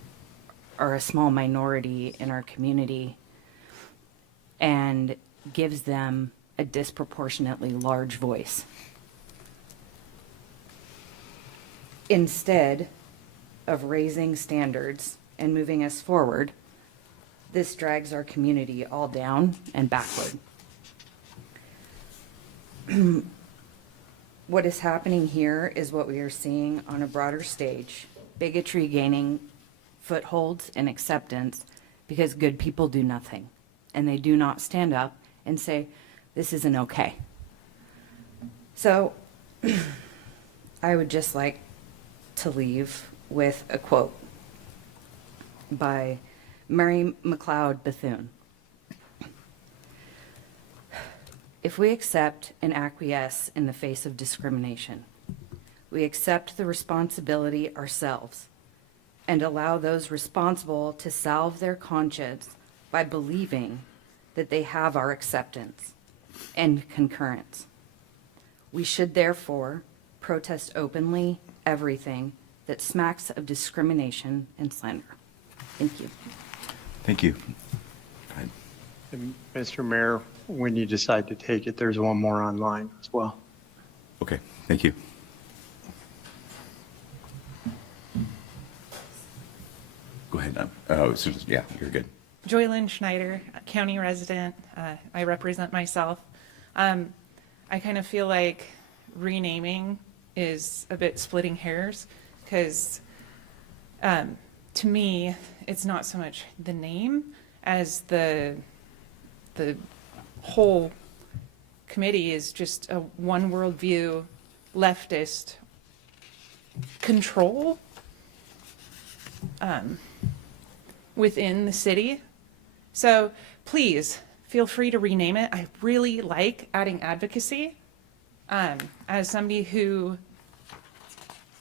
are a small minority in our community and gives them a disproportionately large voice. Instead of raising standards and moving us forward, this drags our community all down and backward. What is happening here is what we are seeing on a broader stage, bigotry gaining footholds and acceptance because good people do nothing, and they do not stand up and say, this isn't okay. So I would just like to leave with a quote by Mary McLeod Bethune. If we accept and acquiesce in the face of discrimination, we accept the responsibility ourselves and allow those responsible to salve their conscience by believing that they have our acceptance and concurrence. We should therefore protest openly everything that smacks of discrimination and slander. Thank you. Thank you. And Mr. Mayor, when you decide to take it, there's one more online as well. Okay, thank you. Go ahead. Yeah, you're good. Joylyn Schneider, county resident. I represent myself. I kind of feel like renaming is a bit splitting hairs because to me, it's not so much the name as the whole committee is just a one worldview leftist control within the city. So please feel free to rename it. I really like adding advocacy. As somebody who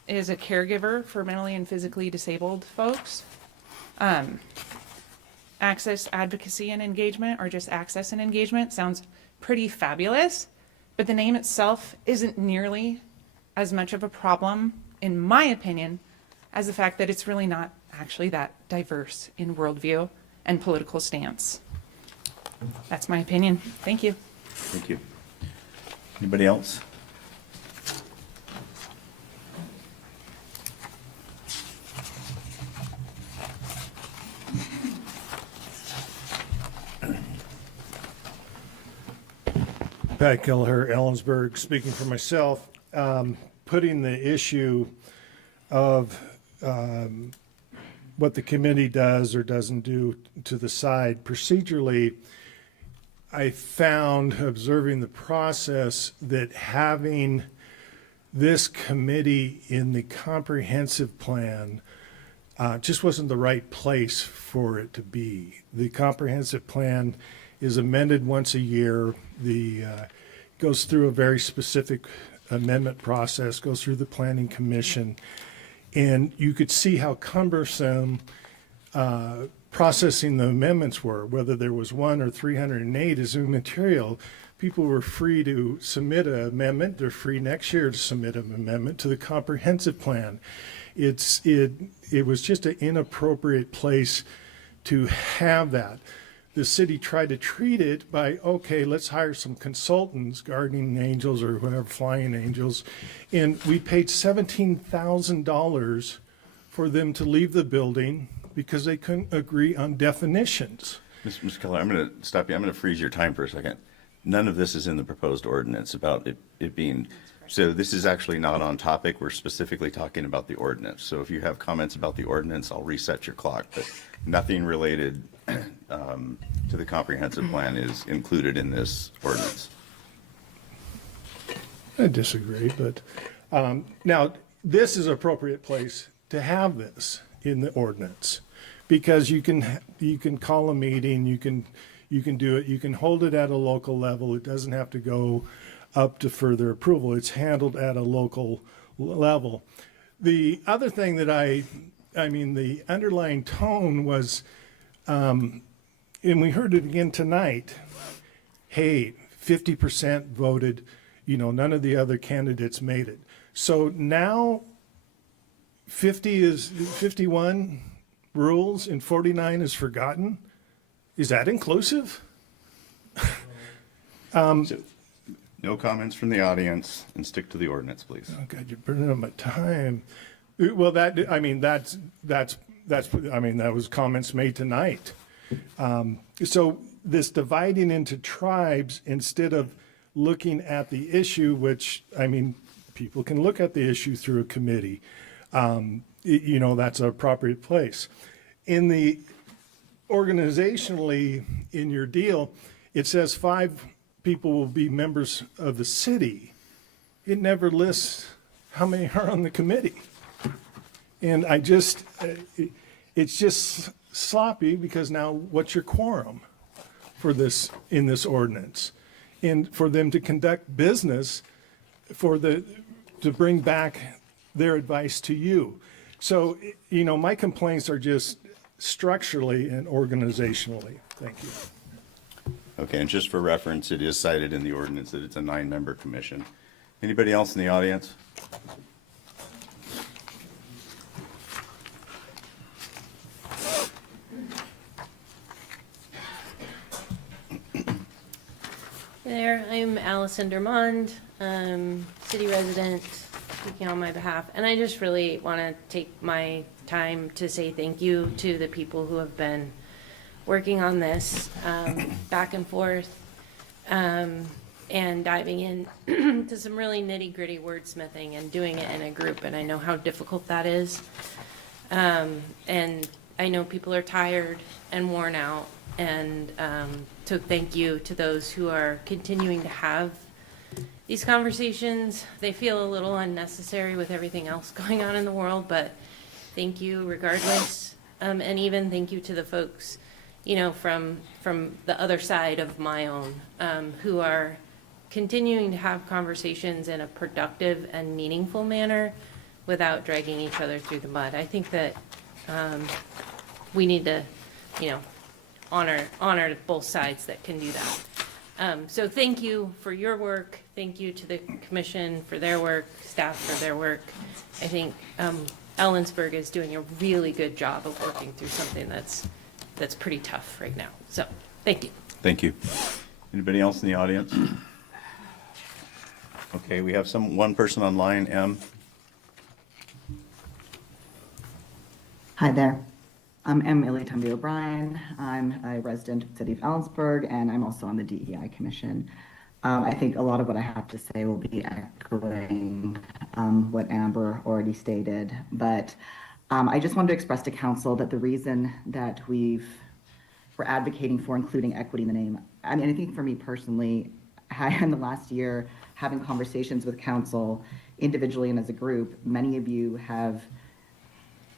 is a caregiver for mentally and physically disabled folks, access, advocacy, and engagement, or just access and engagement, sounds pretty fabulous, but the name itself isn't nearly as much of a problem, in my opinion, as the fact that it's really not actually that diverse in worldview and political stance. That's my opinion. Thank you. Thank you. Anybody else? Pat Kelleher, Ellensburg, speaking for myself, putting the issue of what the committee does or doesn't do to the side. Procedurally, I found, observing the process, that having this committee in the comprehensive plan just wasn't the right place for it to be. The comprehensive plan is amended once a year. The goes through a very specific amendment process, goes through the planning commission, and you could see how cumbersome processing the amendments were. Whether there was 1 or 308 is immaterial. People were free to submit an amendment. They're free next year to submit an amendment to the comprehensive plan. It was just an inappropriate place to have that. The city tried to treat it by, okay, let's hire some consultants, guardian angels or whatever, flying angels, and we paid $17,000 for them to leave the building because they couldn't agree on definitions. Mr. Keller, I'm going to stop you. I'm going to freeze your time for a second. None of this is in the proposed ordinance about it being, so this is actually not on topic. We're specifically talking about the ordinance. So if you have comments about the ordinance, I'll reset your clock, but nothing related to the comprehensive plan is included in this ordinance. I disagree, but now this is an appropriate place to have this in the ordinance because you can call a meeting, you can do it, you can hold it at a local level. It doesn't have to go up to further approval. It's handled at a local level. The other thing that I mean, the underlying tone was, and we heard it again tonight, hey, 50% voted, none of the other candidates made it. So now 51 rules and 49 is forgotten. Is that inclusive? No comments from the audience, and stick to the ordinance, please. Oh God, you're burning up my time. Well, that was comments made tonight. So this dividing into tribes instead of looking at the issue, which, people can look at the issue through a committee. That's an appropriate place. In the organizationally, in your deal, it says 5 people will be members of the city. It never lists how many are on the committee? And it's just sloppy because now what's your quorum for this, in this ordinance? And for them to conduct business to bring back their advice to you. So, my complaints are just structurally and organizationally. Thank you. Okay, and just for reference, it is cited in the ordinance that it's a 9-member commission. Anybody else in the audience? Hey there, I'm Allison Dermond, city resident, speaking on my behalf. And I just really want to take my time to say thank you to the people who have been working on this back and forth and diving in to some really nitty-gritty wordsmithing and doing it in a group. And I know how difficult that is. And I know people are tired and worn out. And so thank you to those who are continuing to have these conversations. They feel a little unnecessary with everything else going on in the world, but thank you regardless. And even thank you to the folks, from the other side of my own, who are continuing to have conversations in a productive and meaningful manner without dragging each other through the mud. I think that we need to, honor both sides that can do that. So thank you for your work. Thank you to the commission for their work, staff for their work. I think Ellensburg is doing a really good job of working through something that's pretty tough right now. So thank you. Thank you. Anybody else in the audience? Okay, we have one person online, M. Hi there. I'm Emily Tumby O'Brien. I'm a resident of the city of Ellensburg, and I'm also on the DEI Commission. I think a lot of what I have to say will be echoing what Amber already stated, but I just wanted to express to council that the reason that we're advocating for including equity in the name, I think for me personally, in the last year, having conversations with council individually and as a group, many of you have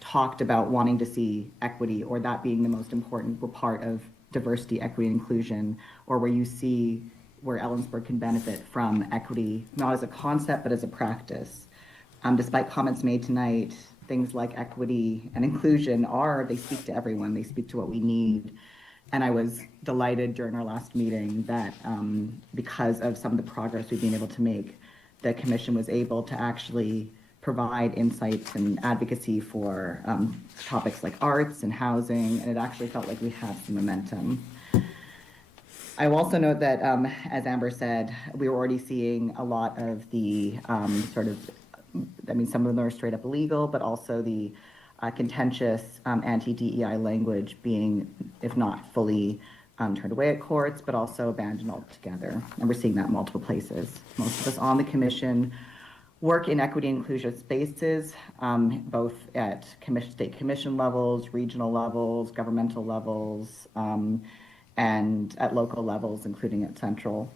talked about wanting to see equity, or that being the most important part of diversity, equity, and inclusion, or where you see where Ellensburg can benefit from equity, not as a concept, but as a practice. Despite comments made tonight, things like equity and inclusion they speak to everyone, they speak to what we need. And I was delighted during our last meeting that because of some of the progress we've been able to make, the commission was able to actually provide insights and advocacy for topics like arts and housing, and it actually felt like we had some momentum. I will also note that, as Amber said, we were already seeing a lot of the some of them are straight up illegal, but also the contentious anti-DEI language being, if not fully turned away at courts, but also abandoned altogether. And we're seeing that in multiple places. Most of us on the commission work in equity and inclusion spaces, both at state commission levels, regional levels, governmental levels, and at local levels, including at central.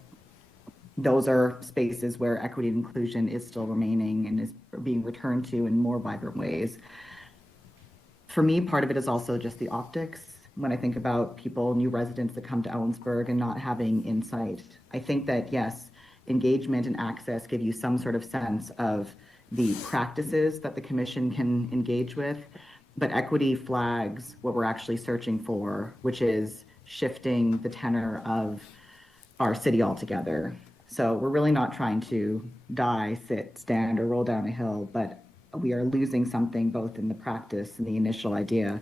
Those are spaces where equity and inclusion is still remaining and is being returned to in more vibrant ways. For me, part of it is also just the optics. When I think about people, new residents that come to Ellensburg and not having insight, I think that, yes, engagement and access give you some sort of sense of the practices that the commission can engage with, but equity flags what we're actually searching for, which is shifting the tenor of our city altogether. So we're really not trying to die, sit, stand, or roll down a hill, but we are losing something both in the practice and the initial idea.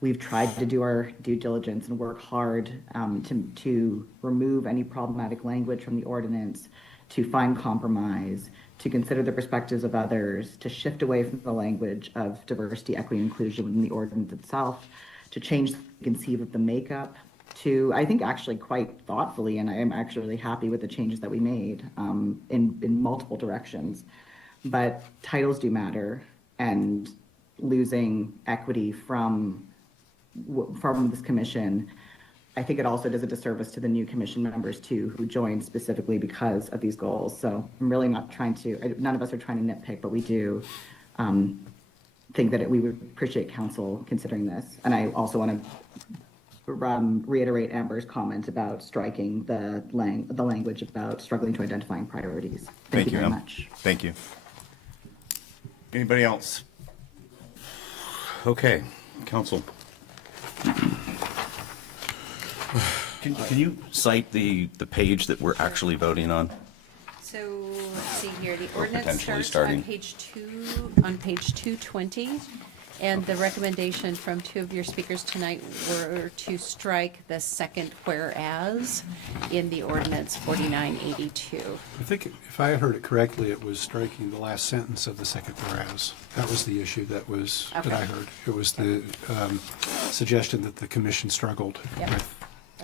We've tried to do our due diligence and work hard to remove any problematic language from the ordinance, to find compromise, to consider the perspectives of others, to shift away from the language of diversity, equity, and inclusion within the ordinance itself, to change, conceive of the makeup, to, I think, actually quite thoughtfully, and I am actually really happy with the changes that we made in multiple directions. But titles do matter, and losing equity from this commission I think it also does a disservice to the new commission members too, who joined specifically because of these goals. So I'm really not trying to, none of us are trying to nitpick, but we do think that we would appreciate council considering this. And I also want to reiterate Amber's comment about striking the language about struggling to identifying priorities. Thank you very much. Thank you. Anybody else? Okay, council. Can you cite the page that we're actually voting on? So, let's see here, the Or ordinance potentially starts on starting. page 220, and the recommendation from two of your speakers tonight were to strike the second whereas in the ordinance 4982. I think if I heard it correctly, it was striking the last sentence of the second whereas. That was the issue that Okay. I heard. It was the suggestion that the commission struggled Yep. with.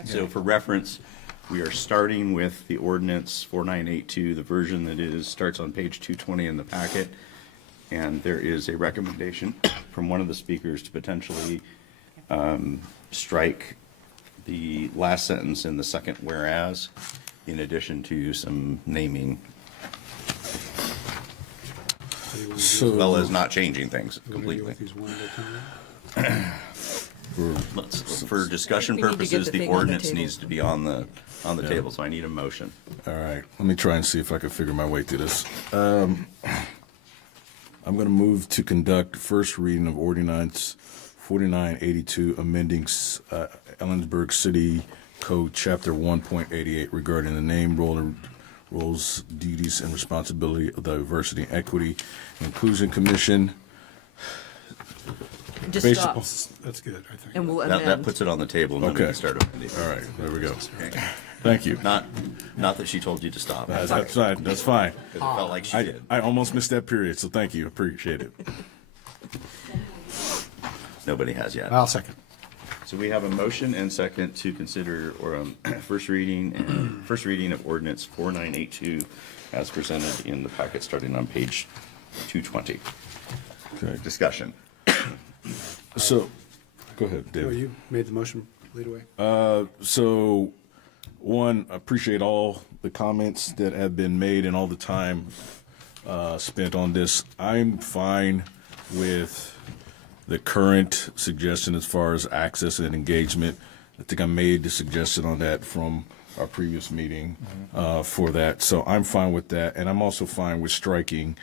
So for reference, we are starting with the ordinance 4982, the version that starts on page 220 in the packet. And there is a recommendation from one of the speakers to potentially strike the last sentence in the second whereas, in addition to some naming, as well as not changing things completely. For discussion We need to get purposes, the the thing on the ordinance table. needs to be on the table, so I need a motion. All right, let me try and see if I can figure my way through this. I'm going to move to conduct first reading of ordinance 4982, amending Ellensburg City Code Chapter 1.88 regarding the name, roles, duties, and responsibility of the Diversity, Equity, Inclusion Commission. Just Based stop. upon- That's good, I think. And we'll That amend. puts it on the table, and then we Okay. can start amending. All right, there we go. Okay. Thank you. Not that she told you to stop. That's fine. That's fine. Because it felt like she did. I almost missed that period, so thank you. Appreciate it. Nobody has yet. I'll second. So we have a motion and second to consider first reading of ordinance 4982 as presented in the packet starting on page 220. Okay. Discussion. So, go ahead, Oh, David. you made the motion, lead away. So, one, I appreciate all the comments that have been made and all the time spent on this. I'm fine with the current suggestion as far as access and engagement. I think I made the suggestion on that from our previous meeting for that. So I'm fine with that. And I'm also fine with striking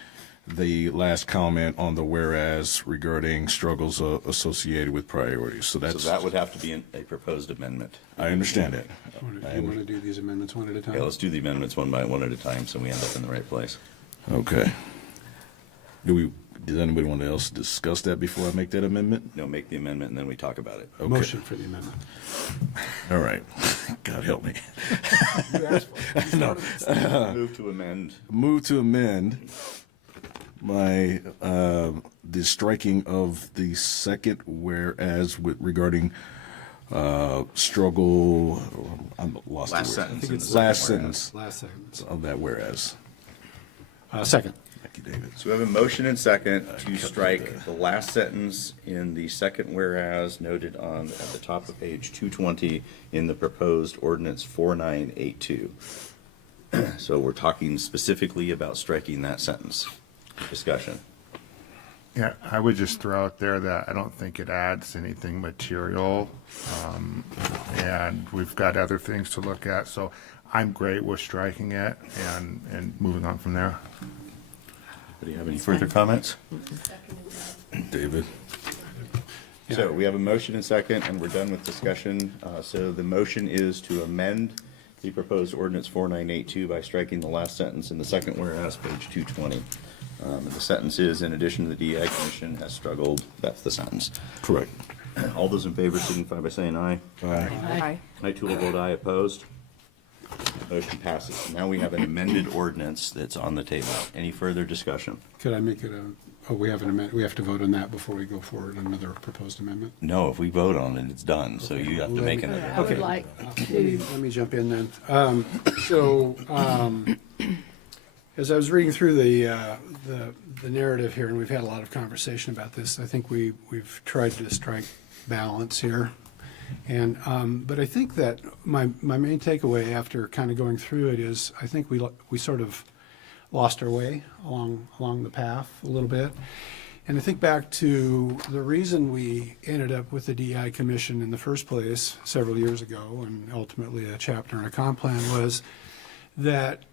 the last comment on the whereas regarding struggles associated with priorities. So So that's, that would have to be a proposed amendment. I understand that. You want to do these amendments one at a time? Okay, let's do the amendments one at a time so we end up in the right place. Okay. Does anybody want else discuss that before I make that amendment? No, make the amendment and then we talk about it. Okay. Motion for the amendment. All right. God help me. You asked for it. Move to amend. Move to amend my, the striking of the second whereas regarding struggle, I'm lost. the Last word. sentence in the Last second sentence Last sentence. of that whereas. Second. Thank you, David. So we have a motion and second to strike the last sentence in the second whereas noted at the top of page 220 in the proposed ordinance 4982. So we're talking specifically about striking that sentence. Discussion. Yeah, I would just throw out there that I don't think it adds anything material. And we've got other things to look at, so I'm great with striking it and moving on from there. Do you have any further comments? David. So we have a motion and second, and we're done with discussion. So the motion is to amend the proposed ordinance 4982 by striking the last sentence in the second whereas, page 220. The sentence is, in addition, the DEI Commission has struggled. That's the sentence. Correct. All those in favor signify by saying aye. Aye. Aye. I too will vote aye. Opposed? Motion passes. Now we have an amended ordinance that's on the table. Any further discussion? Could I make it we have an amendment, we have to vote on that before we go forward on another proposed amendment? No, if we vote on it, it's done, so you have to make Let me- another. I would like Let me jump in then. As I was reading through the narrative here, and we've had a lot of conversation about this, I think we've tried to strike balance here. And, but I think that my main takeaway after kind of going through it is, I think we sort of lost our way along the path a little bit. And I think back to the reason we ended up with the DEI Commission in the first place several years ago, and ultimately a chapter and a comp plan, was that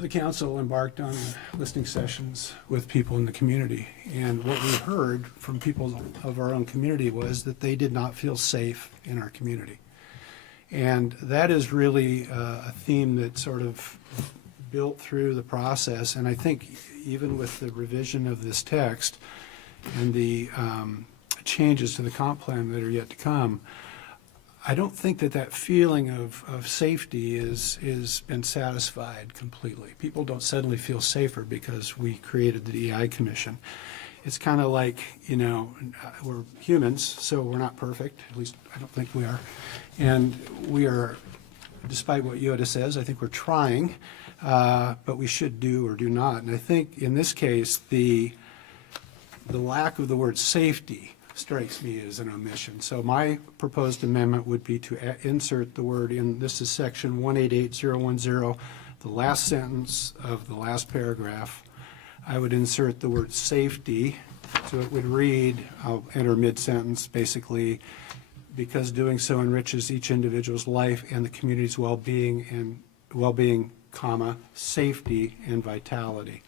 the council embarked on listening sessions with people in the community. And what we heard from people of our own community was that they did not feel safe in our community. And that is really a theme that sort of built through the process. And I think even with the revision of this text and the changes to the comp plan that are yet to come, I don't think that feeling of safety is been satisfied completely. People don't suddenly feel safer because we created the DEI Commission. It's kind of like, you know, we're humans, so we're not perfect. At least I don't think we are. And we are, despite what Yoda says, I think we're trying, but we should do or do not. And I think in this case, the lack of the word safety strikes me as an omission. So my proposed amendment would be to insert the word in, this is section 188010, the last sentence of the last paragraph. I would insert the word safety, so it would read, I'll enter mid-sentence, basically, because doing so enriches each individual's life and the community's well-being, comma, safety and vitality.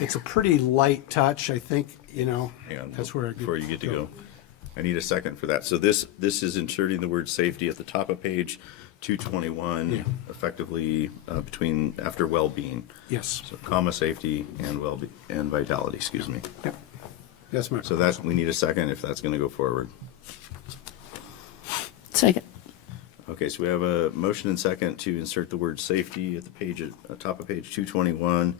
It's a pretty light touch, I think, you know. Hang on, that's where I before you get to go, I need a second for that. So this is inserting the word safety at the top of page 221, Yeah. effectively after well-being. Yes. So comma, safety and and vitality, excuse me. Yep. That's my So that, we need a second if that's going to go forward. Second. Okay, so we have a motion and second to insert the word safety at the page, top of page 221,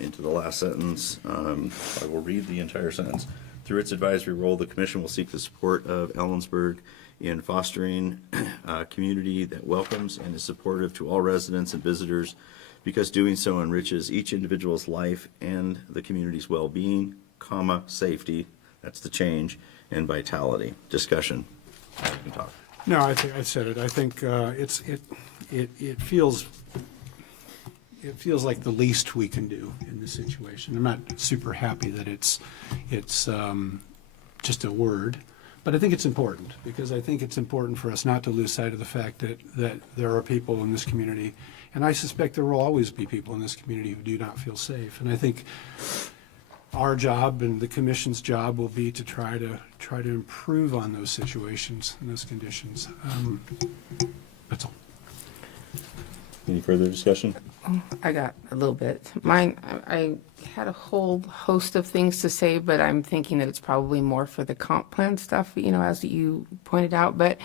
into the last sentence. I will read the entire sentence. Through its advisory role, the commission will seek the support of Ellensburg in fostering a community that welcomes and is supportive to all residents and visitors, because doing so enriches each individual's life and the community's well-being, comma, safety, that's the change, and vitality. Discussion. You can talk. No, I think I said it. I think it feels like the least we can do in this situation. I'm not super happy that it's just a word, but I think it's important, because I think it's important for us not to lose sight of the fact that there are people in this community, and I suspect there will always be people in this community who do not feel safe. And I think our job and the commission's job will be to try to improve on those situations and those conditions. That's all. Any further discussion? I got a little bit. Mine, I had a whole host of things to say, but I'm thinking that it's probably more for the comp plan stuff, you know, as you pointed out. But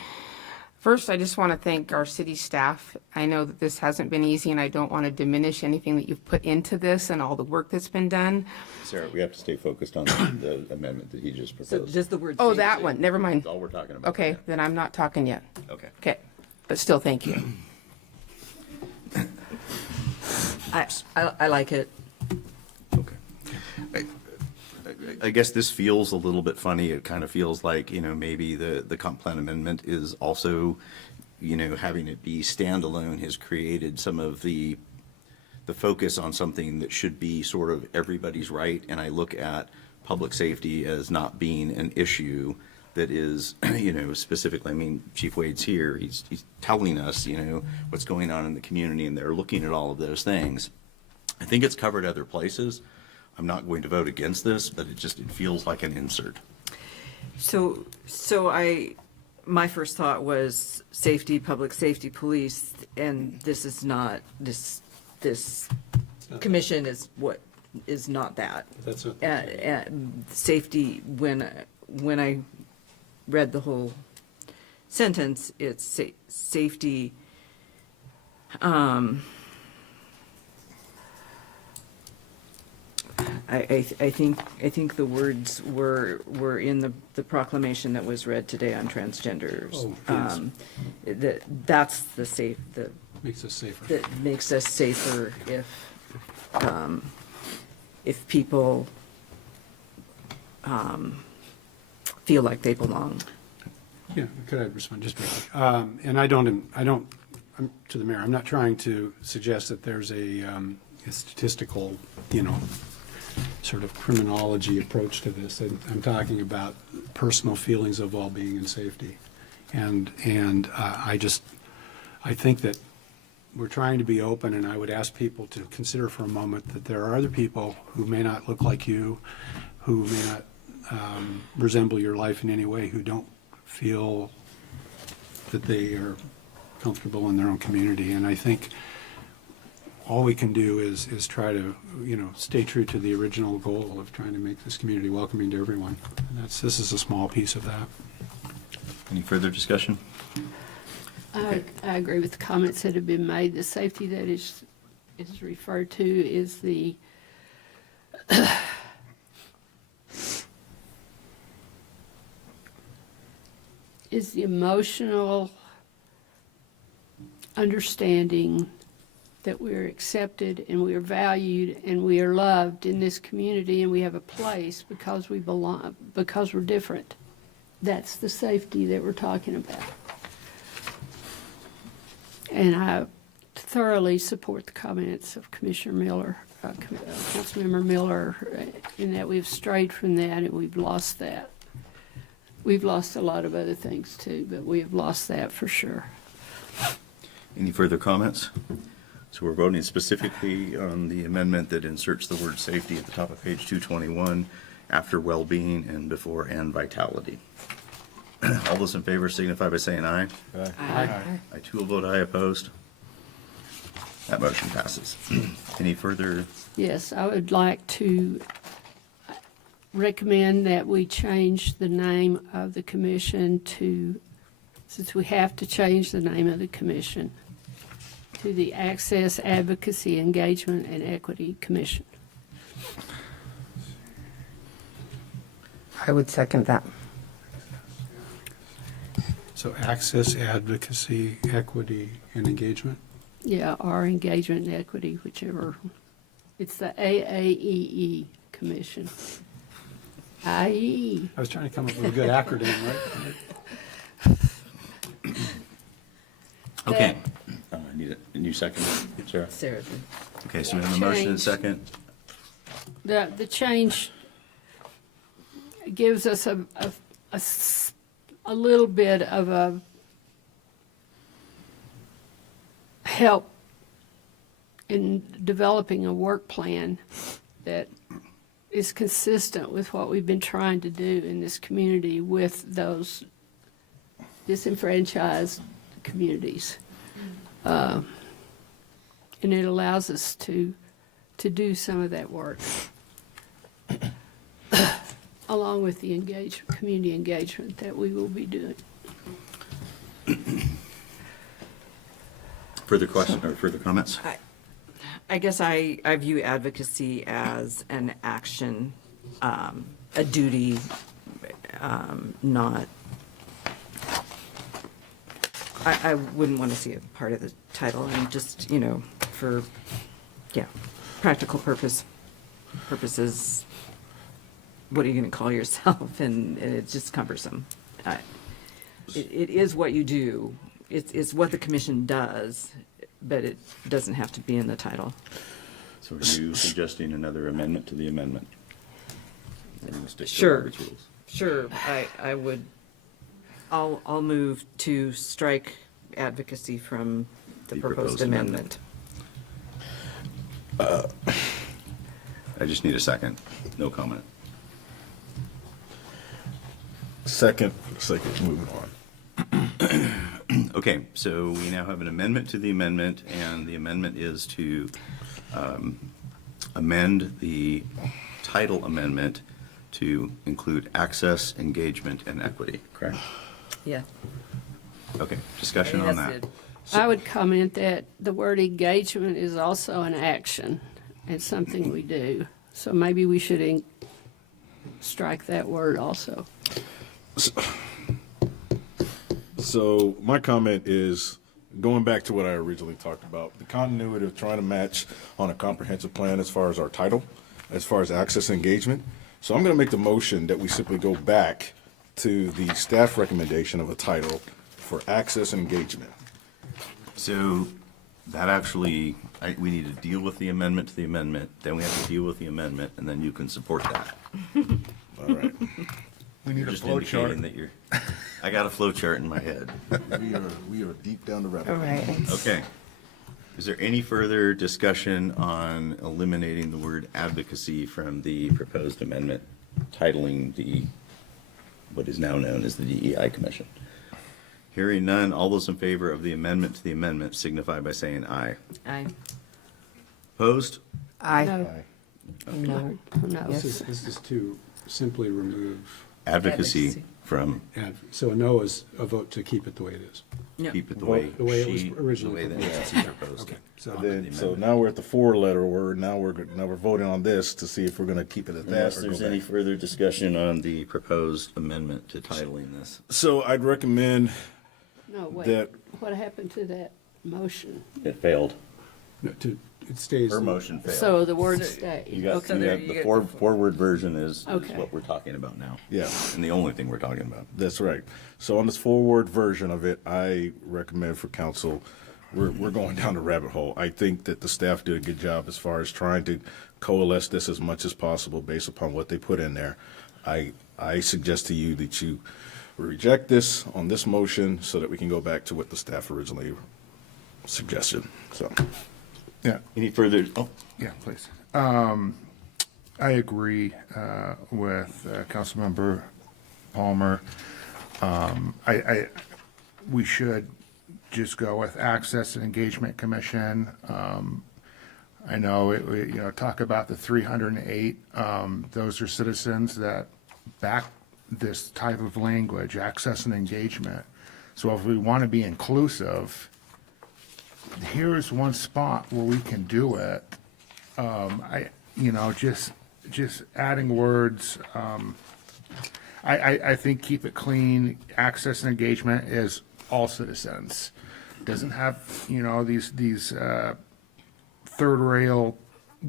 first, I just want to thank our city staff. I know that this hasn't been easy, and I don't want to diminish anything that you've put into this and all the work that's been done. Sarah, we have to stay focused on the amendment that he just So proposed. just the word. Oh, safety. that one, never mind. That's all we're talking about. Okay, then I'm not talking yet. Okay. Okay, but still, thank you. I like it. I guess this feels a little bit funny. It kind of feels like, you know, maybe the comp plan amendment is also, you know, having it be standalone has created some of the focus on something that should be sort of everybody's right. And I look at public safety as not being an issue that is, you know, specifically, I mean, Chief Wade's here, he's telling us, you know, what's going on in the community, and they're looking at all of those things. I think it's covered other places. I'm not going to vote against this, but it feels like an insert. So my first thought was safety, public safety, police, and this is not, this commission is not that. That's what. Safety, when I read the whole sentence, it's safety, I think the words were in the proclamation that was read today on transgenders. Oh, yes. That's the safe, Makes us safer. that makes us safer if people feel like they belong. Yeah, could I respond just briefly? And to the mayor, I'm not trying to suggest that there's a statistical, sort of criminology approach to this. I'm talking about personal feelings of well-being and safety. And I think that we're trying to be open, and I would ask people to consider for a moment that there are other people who may not look like you, who may not resemble your life in any way, who don't feel that they are comfortable in their own community. And I think all we can do is try to, stay true to the original goal of trying to make this community welcoming to everyone. And this is a small piece of that. Any further discussion? I agree with the comments that have been made. The safety that is referred to is the emotional understanding that we're accepted and we are valued and we are loved in this community and we have a place because we belong, because we're different. That's the safety that we're talking about. And I thoroughly support the comments of Commissioner Miller, Councilmember Miller, in that we've strayed from that and we've lost that. We've lost a lot of other things too, but we have lost that for sure. Any further comments? So we're voting specifically on the amendment that inserts the word safety at the top of page 221 after well-being and before and vitality. All those in favor signify by saying aye. Aye. I too will vote aye. Opposed? That motion passes. Any further? Yes, I would like to recommend that we change the name of the commission to, since we have to change the name of the commission, to the Access, Advocacy, Engagement, and Equity Commission. I would second that. So access, advocacy, equity, and engagement? Yeah, or Engagement and Equity, whichever. It's the AAEE Commission. IE. I was trying to come up with a good acronym, right? Okay. I need a new second. Sarah. Sarah did. Okay, so we have a motion and a second. The change gives us a little bit of a help in developing a work plan that is consistent with what we've been trying to do in this community with those disenfranchised communities. And it allows us to do some of that work along with the community engagement that we will be doing. Further question or further comments? I guess I view advocacy as an action, a duty, not. I wouldn't want to see it part of the title, and just for practical purposes. What are you going to call yourself? And it's just cumbersome. It is what you do. It's what the commission does, but it doesn't have to be in the title. So are you suggesting another amendment to the amendment? Sure. Sure. I would. I'll move to strike advocacy from the proposed amendment. I just need a second. No comment. Second, moving on. Okay, so we now have an amendment to the amendment, and the amendment is to amend the title amendment to include access, engagement, and equity, correct? Yeah. Okay, discussion on that. I would comment that the word engagement is also an action. It's something we do. So maybe we should strike that word also. So my comment is going back to what I originally talked about, the continuity of trying to match on a comprehensive plan as far as our title, as far as access and engagement. So I'm going to make the motion that we simply go back to the staff recommendation of a title for access and engagement. So that actually, we need to deal with the amendment to the amendment, then we have to deal with the amendment, and then you can support that. All right. We need You're a just flow chart. indicating that you're, I got a flow chart in my head. We are deep down the rabbit All hole. right. Okay. Is there any further discussion on eliminating the word advocacy from the proposed amendment titling what is now known as the DEI Commission? Hearing none, all those in favor of the amendment to the amendment signify by saying aye. Aye. Opposed? Aye. No. No. No. This is to simply remove, Advocacy from, so a no is a vote to keep it the way it is. keep it the way The way it was she, the originally way that proposed. Nancy proposed Okay, it. so on Then, the so amendment. now we're at the four-letter word. Now we're voting on this to see if we're going to keep it at that Unless or there's go any back. further discussion on the proposed amendment to titling this. So I'd recommend No, wait. that What happened to that motion? It failed. No, it stays. Her motion failed. So the word stay. You got, So you there have you the get forward version is Okay. what we're talking about now. Yeah. And the only thing we're talking about. That's right. So on this forward version of it, I recommend for council, we're going down the rabbit hole. I think that the staff did a good job as far as trying to coalesce this as much as possible based upon what they put in there. I suggest to you that you reject this on this motion so that we can go back to what the staff originally suggested. So, Yeah, Any further, yeah, please. I agree with Councilmember Palmer. We should just go with Access and Engagement Commission. I know, talk about the 308. Those are citizens that back this type of language, access and engagement. So if we want to be inclusive, here's one spot where we can do it. Just adding words. I think keep it clean. Access and engagement is all citizens. Doesn't have, these third rail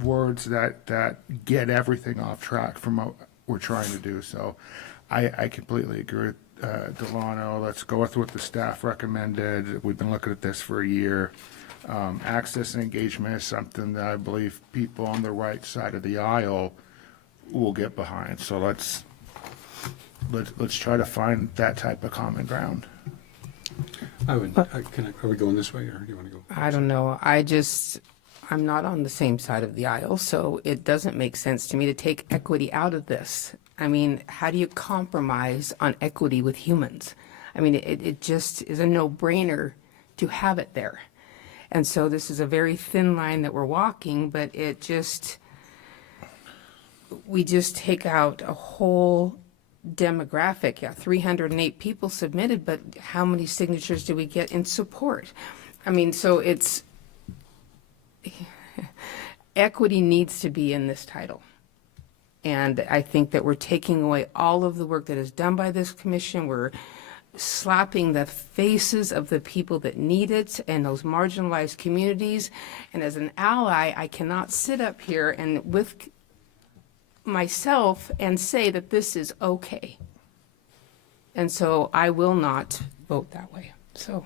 words that get everything off track from what we're trying to do. So I completely agree with Delano. Let's go with what the staff recommended. We've been looking at this for a year. Access and engagement is something that I believe people on the right side of the aisle will get behind. So let's try to find that type of common ground. Are we going this way, or do you want to go? I don't know. I'm not on the same side of the aisle, so it doesn't make sense to me to take equity out of this. I mean, how do you compromise on equity with humans? I mean, it just is a no-brainer to have it there. And so this is a very thin line that we're walking, but we just take out a whole demographic. Yeah, 308 people submitted, but how many signatures do we get in support? I mean, so equity needs to be in this title. And I think that we're taking away all of the work that is done by this commission. We're slapping the faces of the people that need it and those marginalized communities. And as an ally, I cannot sit up here and with myself and say that this is okay. And so I will not vote that way. So.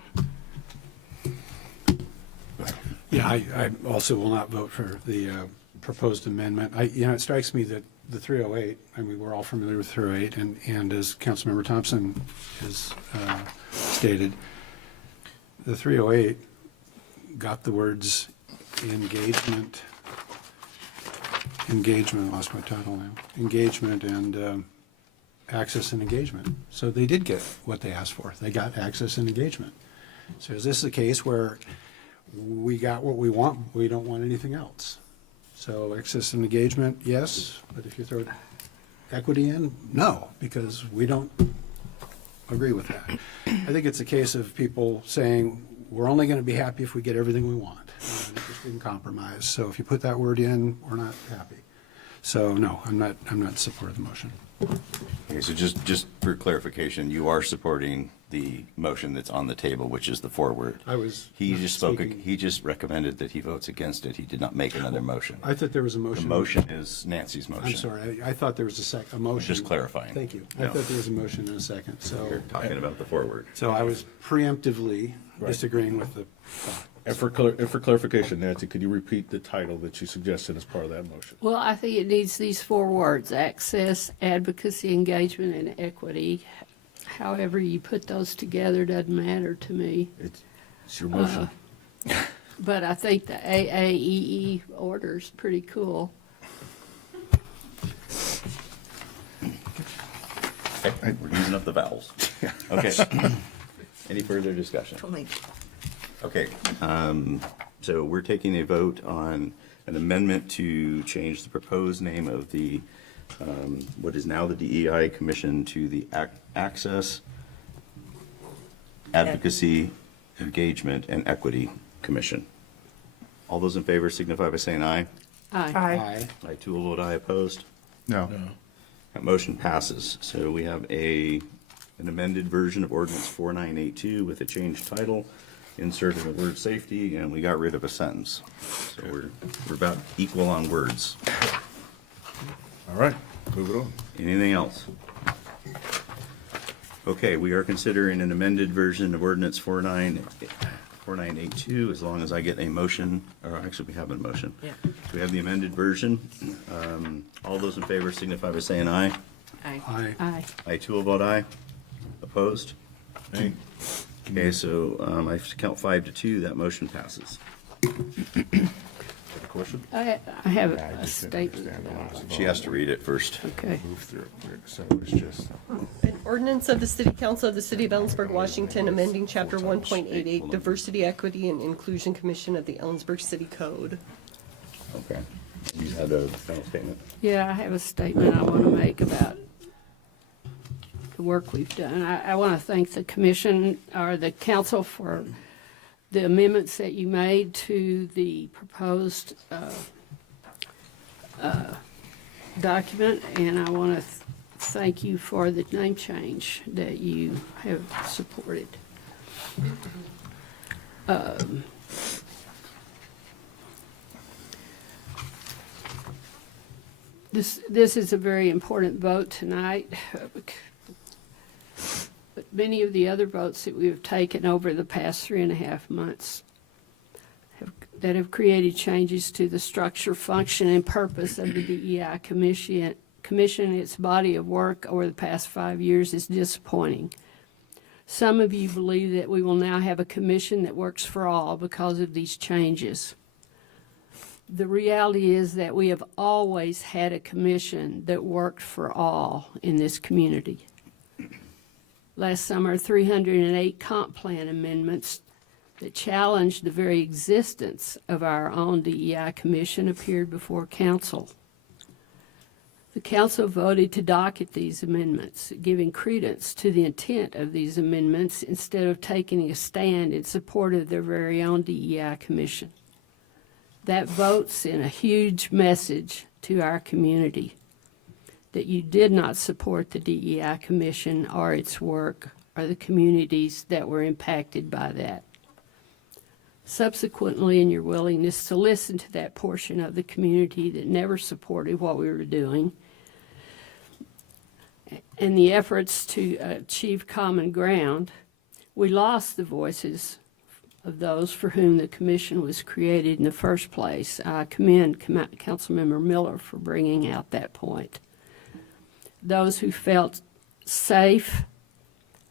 Yeah, I also will not vote for the proposed amendment. It strikes me that the 308, I mean, we're all familiar with 308, and as Councilmember Thompson has stated, the 308 got the words engagement, I lost my title now, engagement and access and engagement. So they did get what they asked for. They got access and engagement. So is this a case where we got what we want, we don't want anything else? So access and engagement, yes, but if you throw equity in, no, because we don't agree with that. I think it's a case of people saying, we're only going to be happy if we get everything we want. We're not interested in compromise. So if you put that word in, we're not happy. So, no, I'm not in support of the motion. Okay, so just for clarification, you are supporting the motion that's on the table, which is the forward. I was He not just spoke, speaking. he just recommended that he votes against it. He did not make another motion. I thought there was a The motion. motion is Nancy's motion. I'm sorry, I thought there was a motion. Just clarifying. Thank you. I No. thought there was a motion in a second, You're so. talking about the forward. So I was preemptively Right. disagreeing with the thought. And for clarification, Nancy, could you repeat the title that you suggested as part of that motion? Well, I think it needs these 4 words: access, advocacy, engagement, and equity. However you put those together doesn't matter to me. It's your motion. But I think the AAEE order is pretty cool. Okay, we're using up the vowels. Okay. Any further discussion? Okay, so we're taking a vote on an amendment to change the proposed name of the, what is now the DEI Commission to the Access, Advocacy, Engagement, and Equity Commission. All those in favor signify by saying aye. Aye. I too will vote aye. Opposed? No. That motion passes. So we have an amended version of ordinance 4982 with a changed title, inserted the word safety, and we got rid of a sentence. So we're about equal on words. All right, move it on. Anything else? Okay, we are considering an amended version of ordinance 4982, as long as I get a motion, or actually we have a motion. Yeah. We have the amended version. All those in favor signify by saying aye. Aye. Aye. I too will vote aye. Opposed? Nay. Okay, so I have to count 5-2, that motion passes. A question? I have I a just didn't statement. understand the last She has to read it first. Okay. Move through it quick, so it's just. An ordinance of the City Council of the City of Ellensburg, Washington, amending Chapter 1.88, Diversity, Equity, and Inclusion Commission of the Ellensburg City Code. Okay. You had a final statement? Yeah, I have a statement I want to make about the work we've done. I want to thank the commission, or the council, for the amendments that you made to the proposed document, and I want to thank you for the name change that you have supported. This is a very important vote tonight. But many of the other votes that we have taken over the past 3.5 months that have created changes to the structure, function, and purpose of the DEI Commission, its body of work over the past 5 years, is disappointing. Some of you believe that we will now have a commission that works for all because of these changes. The reality is that we have always had a commission that worked for all in this community. Last summer, 308 comp plan amendments that challenged the very existence of our own DEI commission appeared before council. The council voted to docket these amendments, giving credence to the intent of these amendments instead of taking a stand in support of their very own DEI commission. That vote sent a huge message to our community that you did not support the DEI Commission or its work or the communities that were impacted by that. Subsequently, in your willingness to listen to that portion of the community that never supported what we were doing, and the efforts to achieve common ground, we lost the voices of those for whom the commission was created in the first place. I commend Councilmember Miller for bringing out that point. Those who felt safe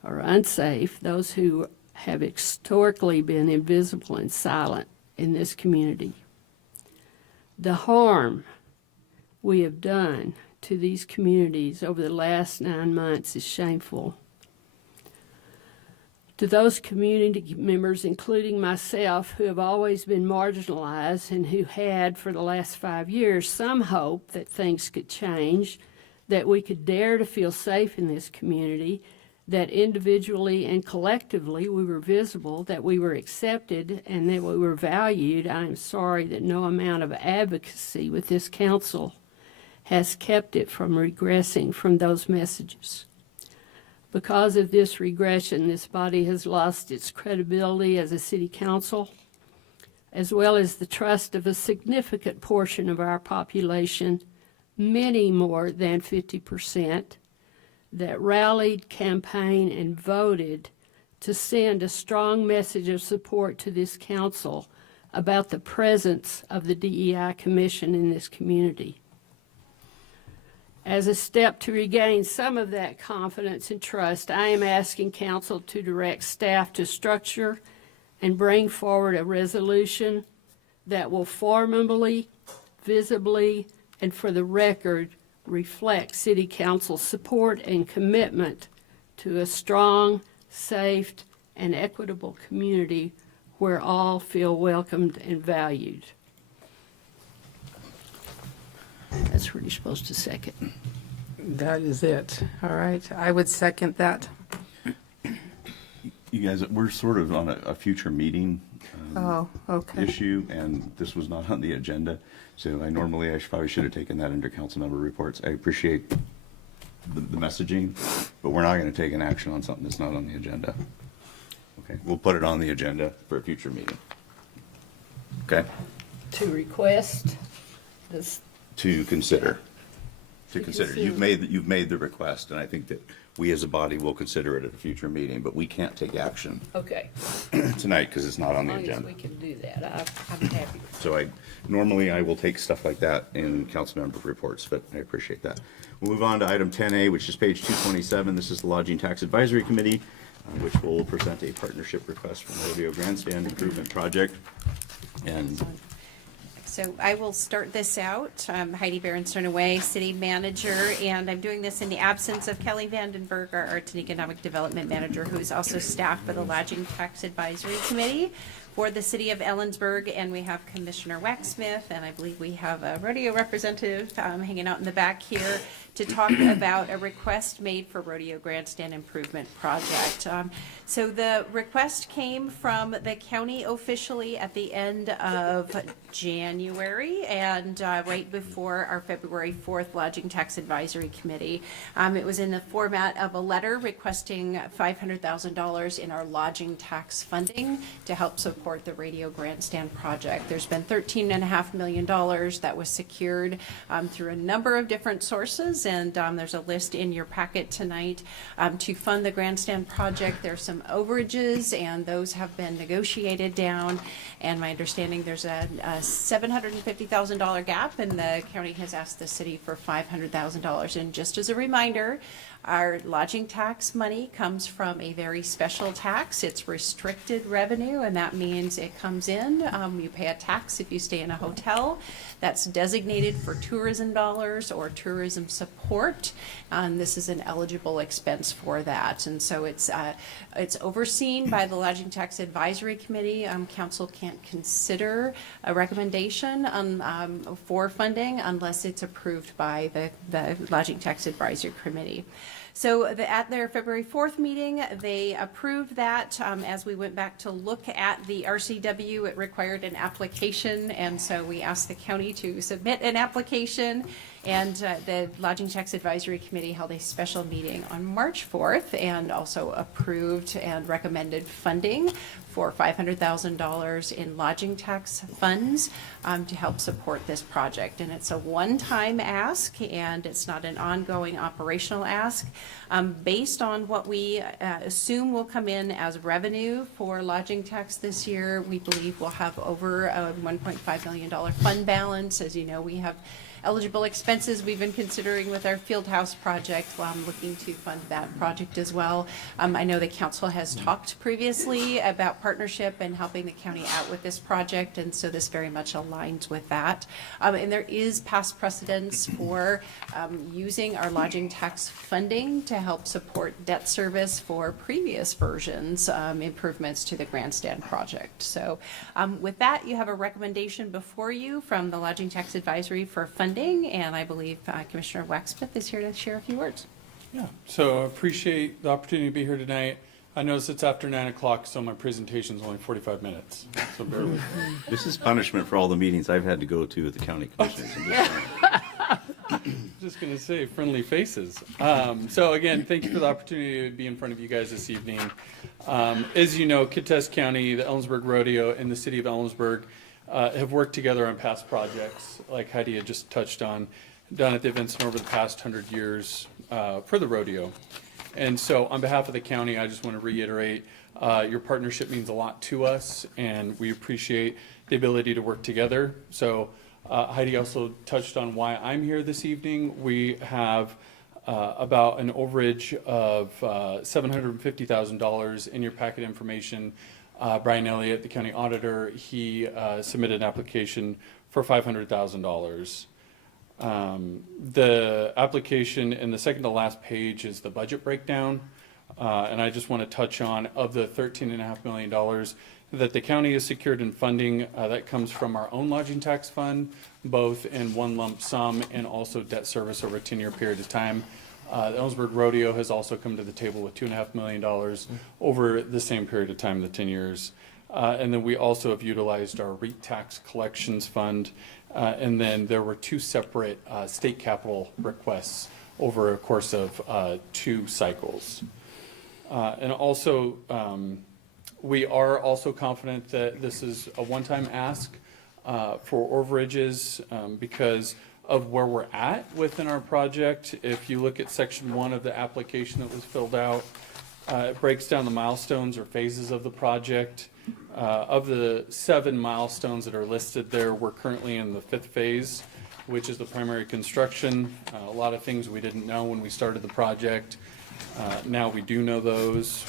or unsafe, those who have historically been invisible and silent in this community. The harm we have done to these communities over the last 9 months is shameful. To those community members, including myself, who have always been marginalized and who had, for the last 5 years, some hope that things could change, that we could dare to feel safe in this community, that individually and collectively we were visible, that we were accepted, and that we were valued, I am sorry that no amount of advocacy with this council has kept it from regressing from those messages. Because of this regression, this body has lost its credibility as a city council, as well as the trust of a significant portion of our population, many more than 50%, that rallied, campaigned, and voted to send a strong message of support to this council about the presence of the DEI Commission in this community. As a step to regain some of that confidence and trust, I am asking council to direct staff to structure and bring forward a resolution that will formally, visibly, and for the record, reflect City Council's support and commitment to a strong, safe, and equitable community where all feel welcomed and valued. That's what you're supposed to second. That is it. All right. I would second that. You guys, we're sort of on a future meeting Okay. issue, and this was not on the agenda. So I probably should have taken that under council member reports. I appreciate the messaging, but we're not going to take an action on something that's not on the agenda. Okay, we'll put it on the agenda for a future meeting. Okay, To request this. to consider. You've made the request, and I think that we as a body will consider it at a future meeting, but we can't take action Okay. tonight because it's not on the As long as agenda. we can do that, I'm happy. So normally I will take stuff like that in council member reports, but I appreciate that. We'll move on to item 10A, which is page 227. This is the Lodging Tax Advisory Committee, which will present a partnership request from the Rodeo Grandstand Improvement Project. And So I will start this out. Heidi Berenstern-Away, City Manager, and I'm doing this in the absence of Kelly Vandenberg, our Arts and Economic Development Manager, who is also staff for the Lodging Tax Advisory Committee for the City of Ellensburg, and we have Commissioner Waxsmith, and I believe we have a rodeo representative hanging out in the back here to talk about a request made for Rodeo Grandstand Improvement Project. So the request came from the county officially at the end of January and right before our February 4th Lodging Tax Advisory Committee. It was in the format of a letter requesting $500,000 in our lodging tax funding to help support the Radio Grandstand project. There's been $13.5 million that was secured through a number of different sources, and there's a list in your packet tonight to fund the grandstand project. There's some overages, and those have been negotiated down, and my understanding there's a $750,000 gap, and the county has asked the city for $500,000. And just as a reminder, our lodging tax money comes from a very special tax. It's restricted revenue, and that means it comes in. You pay a tax if you stay in a hotel that's designated for tourism dollars or tourism support. This is an eligible expense for that. And so it's overseen by the Lodging Tax Advisory Committee. Council can't consider a recommendation for funding unless it's approved by the Lodging Tax Advisory Committee. So at their February 4th meeting, they approved that. As we went back to look at the RCW, it required an application, and so we asked the county to submit an application. And the Lodging Tax Advisory Committee held a special meeting on March 4th and also approved and recommended funding for $500,000 in lodging tax funds to help support this project. And it's a one-time ask, and it's not an ongoing operational ask. Based on what we assume will come in as revenue for lodging tax this year, we believe we'll have over a $1.5 million fund balance. As you know, we have eligible expenses we've been considering with our field house project while I'm looking to fund that project as well. I know the council has talked previously about partnership and helping the county out with this project, and so this very much aligns with that. And there is past precedence for using our lodging tax funding to help support debt service for previous versions, improvements to the grandstand project. So with that, you have a recommendation before you from the Lodging Tax Advisory for funding, and I believe Commissioner Waxsmith is here to share a few words. Yeah, so I appreciate the opportunity to be here tonight. I notice it's after 9 o'clock, so my presentation is only 45 minutes, so bear with me. this is punishment for all the meetings I've had to go to at the county commissioners. just going to say friendly faces. So again, thank you for the opportunity to be in front of you guys this evening. As you know, Kittitas County, the Ellensburg Rodeo, and the city of Ellensburg have worked together on past projects, like Heidi had just touched on, done at the event center over the past 100 years for the rodeo. And so on behalf of the county, I just want to reiterate, your partnership means a lot to us, and we appreciate the ability to work together. So Heidi also touched on why I'm here this evening. We have about an overage of $750,000 in your packet information. Brian Elliott, the county auditor, he submitted an application for $500,000. The application in the second to last page is the budget breakdown. And I just want to touch on, of the $13.5 million that the county has secured in funding, that comes from our own lodging tax fund, both in one lump sum and also debt service over a 10-year period of time. The Ellensburg Rodeo has also come to the table with $2.5 million over the same period of time, the 10 years. And then we also have utilized our REIT tax collections fund. And then there were two separate state capital requests over a course of 2 cycles. And also, we are also confident that this is a one-time ask for overages because of where we're at within our project. If you look at section 1 of the application that was filled out, it breaks down the milestones or phases of the project. Of the 7 milestones that are listed there, we're currently in the 5th phase, which is the primary construction. A lot of things we didn't know when we started the project. Now we do know those.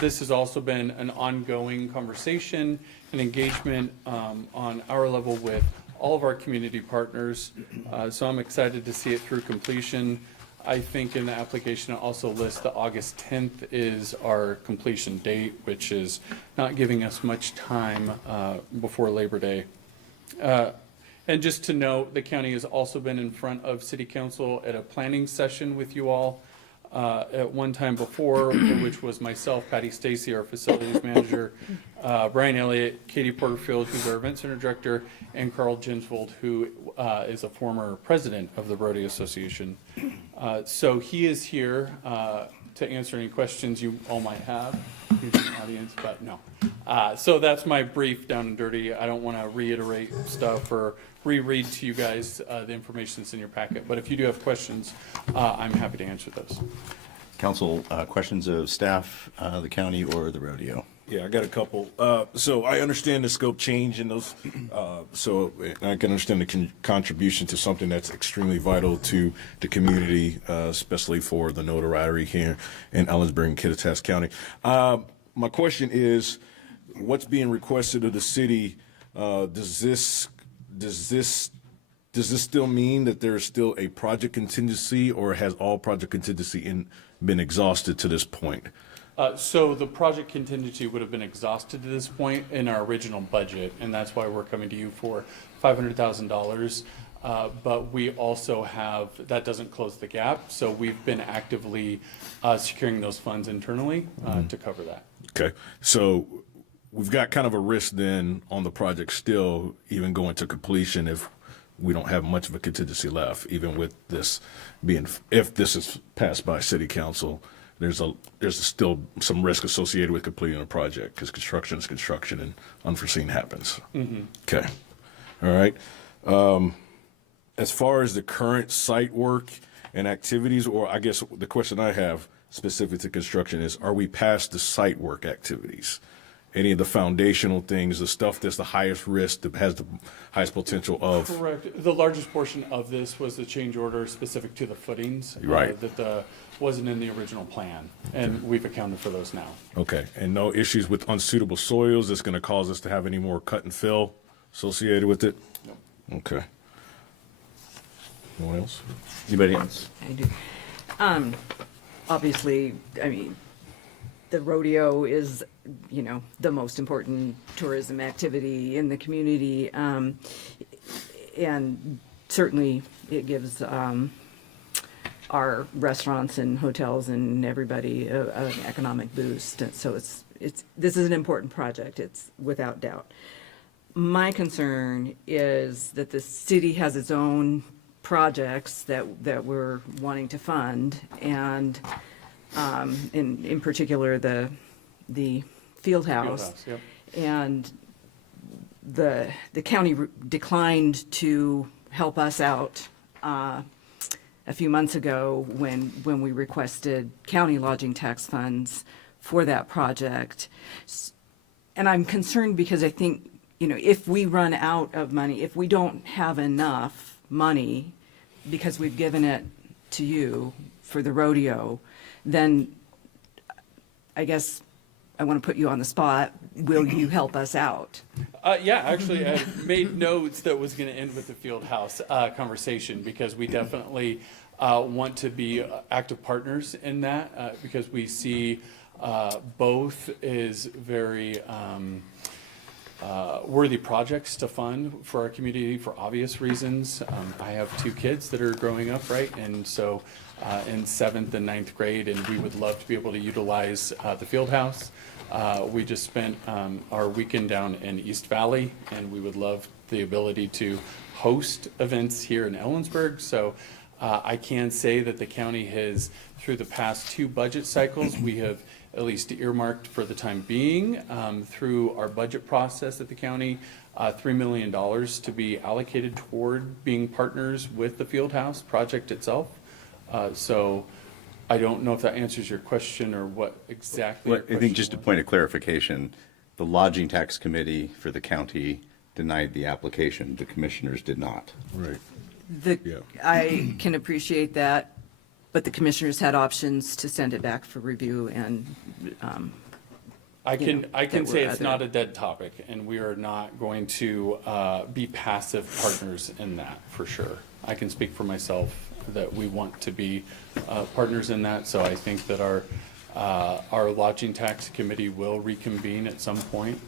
This has also been an ongoing conversation and engagement on our level with all of our community partners. So I'm excited to see it through completion. I think in the application it also lists that August 10th is our completion date, which is not giving us much time before Labor Day. And just to note, the county has also been in front of City Council at a planning session with you all at one time before, which was myself, Patty Stacy, our facilities manager, Brian Elliott, Katie Porterfield, who's our event center director, and Carl Jinsvold, who is a former president of the Rodeo Association. So he is here to answer any questions you all might have. He's in the audience, but no. So that's my brief down and dirty. I don't want to reiterate stuff or reread to you guys the information that's in your packet. But if you do have questions, I'm happy to answer those. Council, questions of staff, the county, or the rodeo? Yeah, I got a couple. So I understand the scope change in those, so I can understand the contribution to something that's extremely vital to the community, especially for the notoriety here in Ellensburg and Kittitas County. My question is, what's being requested of the city? Does this still mean that there's still a project contingency, or has all project contingency been exhausted to this point? So the project contingency would have been exhausted to this point in our original budget, and that's why we're coming to you for $500,000. But we also have, that doesn't close the gap, so we've been actively securing those funds internally to cover that. Okay, so we've got kind of a risk then on the project still, even going to completion, if we don't have much of a contingency left, even with this being, if this is passed by City Council. There's still some risk associated with completing a project because construction is construction and unforeseen happens. Mm-hmm. Okay. All right. As far as the current site work and activities, or I guess the question I have specific to construction is, are we past the site work activities? Any of the foundational things, the stuff that's the highest risk, that has the highest potential of? Correct. The largest portion of this was the change order specific to the footings. Right. That wasn't in the original plan, and we've accounted for those now. Okay, and no issues with unsuitable soils that's going to cause us to have any more cut and fill associated with it? No. Okay. Anyone else? Anybody else? I do. Obviously, I mean, the rodeo is, the most important tourism activity in the community. And certainly it gives our restaurants and hotels and everybody an economic boost. And so this is an important project, it's without doubt. My concern is that the city has its own projects that we're wanting to fund, and in particular the field house. Yep. And the county declined to help us out a few months ago when we requested county lodging tax funds for that project. And I'm concerned because I think, if we run out of money, if we don't have enough money because we've given it to you for the rodeo, then I guess I want to put you on the spot. Will you help us out? Yeah, actually, I made notes that was going to end with the field house conversation, because we definitely want to be active partners in that, because we see both as very worthy projects to fund for our community for obvious reasons. I have 2 kids that are growing up, right? And so in 7th and 9th grade, and we would love to be able to utilize the field house. We just spent our weekend down in East Valley, and we would love the ability to host events here in Ellensburg. So I can say that the county has, through the past 2 budget cycles, we have at least earmarked for the time being, through our budget process at the county, $3 million to be allocated toward being partners with the field house project itself. So I don't know if that answers your question or what exactly. Well, I think just a point of clarification, the lodging tax committee for the county denied the application. The commissioners did not. Right. I can appreciate that, but the commissioners had options to send it back for review, and I can there say were it's other- not a dead topic, and we are not going to be passive partners in that, for sure. I can speak for myself that we want to be partners in that. So I think that our lodging tax committee will reconvene at some point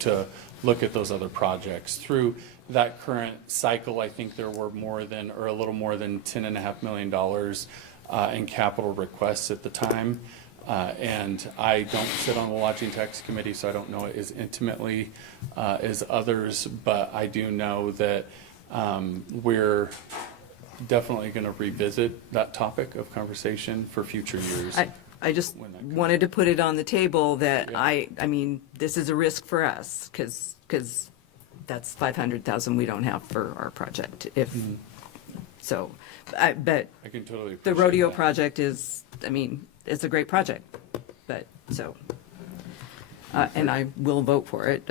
to look at those other projects. Through that current cycle, I think there were a little more than $10.5 million in capital requests at the time. And I don't sit on the lodging tax committee, so I don't know it as intimately as others, but I do know that we're definitely going to revisit that topic of conversation for future years. I just wanted to put it on the table that I mean, this is a risk for us, because that's $500,000 we don't have for our project. So, but I can totally the appreciate rodeo that. project is, I mean, it's a great project, but so, and I will vote for it.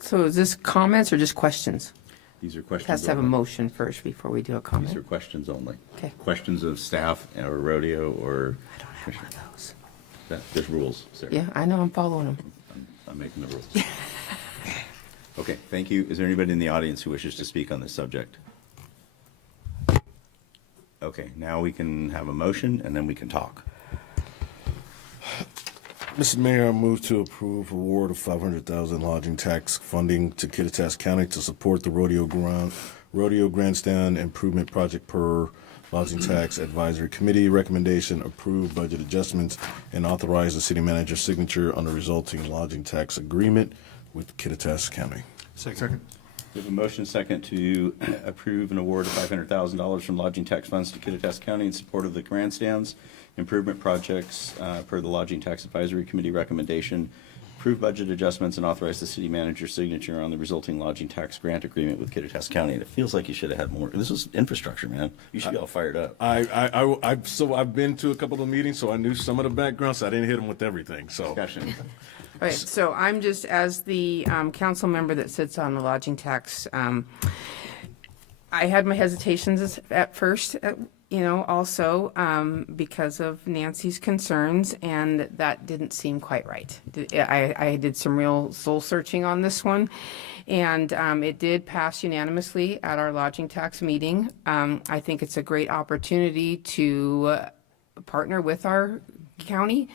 So is this comments or just questions? These are questions. It has to have a only. motion first before we do a comment. These are questions only. Okay. Questions of staff or rodeo or. I don't have one of those. There's rules, Sarah. Yeah, I know, I'm following them. I'm making the rules. Okay, thank you. Is there anybody in the audience who wishes to speak on this subject? Okay, now we can have a motion and then we can talk. Mr. Mayor, I move to approve award of $500,000 lodging tax funding to Kittitas County to support the rodeo grandstand improvement project per lodging tax advisory committee recommendation, approve budget adjustments, and authorize the city manager's signature on the resulting lodging tax agreement with Kittitas County. Second. We have a motion second to approve an award of $500,000 from lodging tax funds to Kittitas County in support of the grandstands improvement projects per the Lodging Tax Advisory Committee recommendation, approve budget adjustments, and authorize the city manager's signature on the resulting lodging tax grant agreement with Kittitas County. And it feels like you should have had more. This was infrastructure, man. You should be all fired up. I've been to a couple of meetings, so I knew some of the background, so I didn't hit them with everything. So. Discussion. All right, so I'm just, as the council member that sits on the lodging tax, I had my hesitations at first, also because of Nancy's concerns, and that didn't seem quite right. I did some real soul searching on this one, and it did pass unanimously at our lodging tax meeting. I think it's a great opportunity to partner with our county.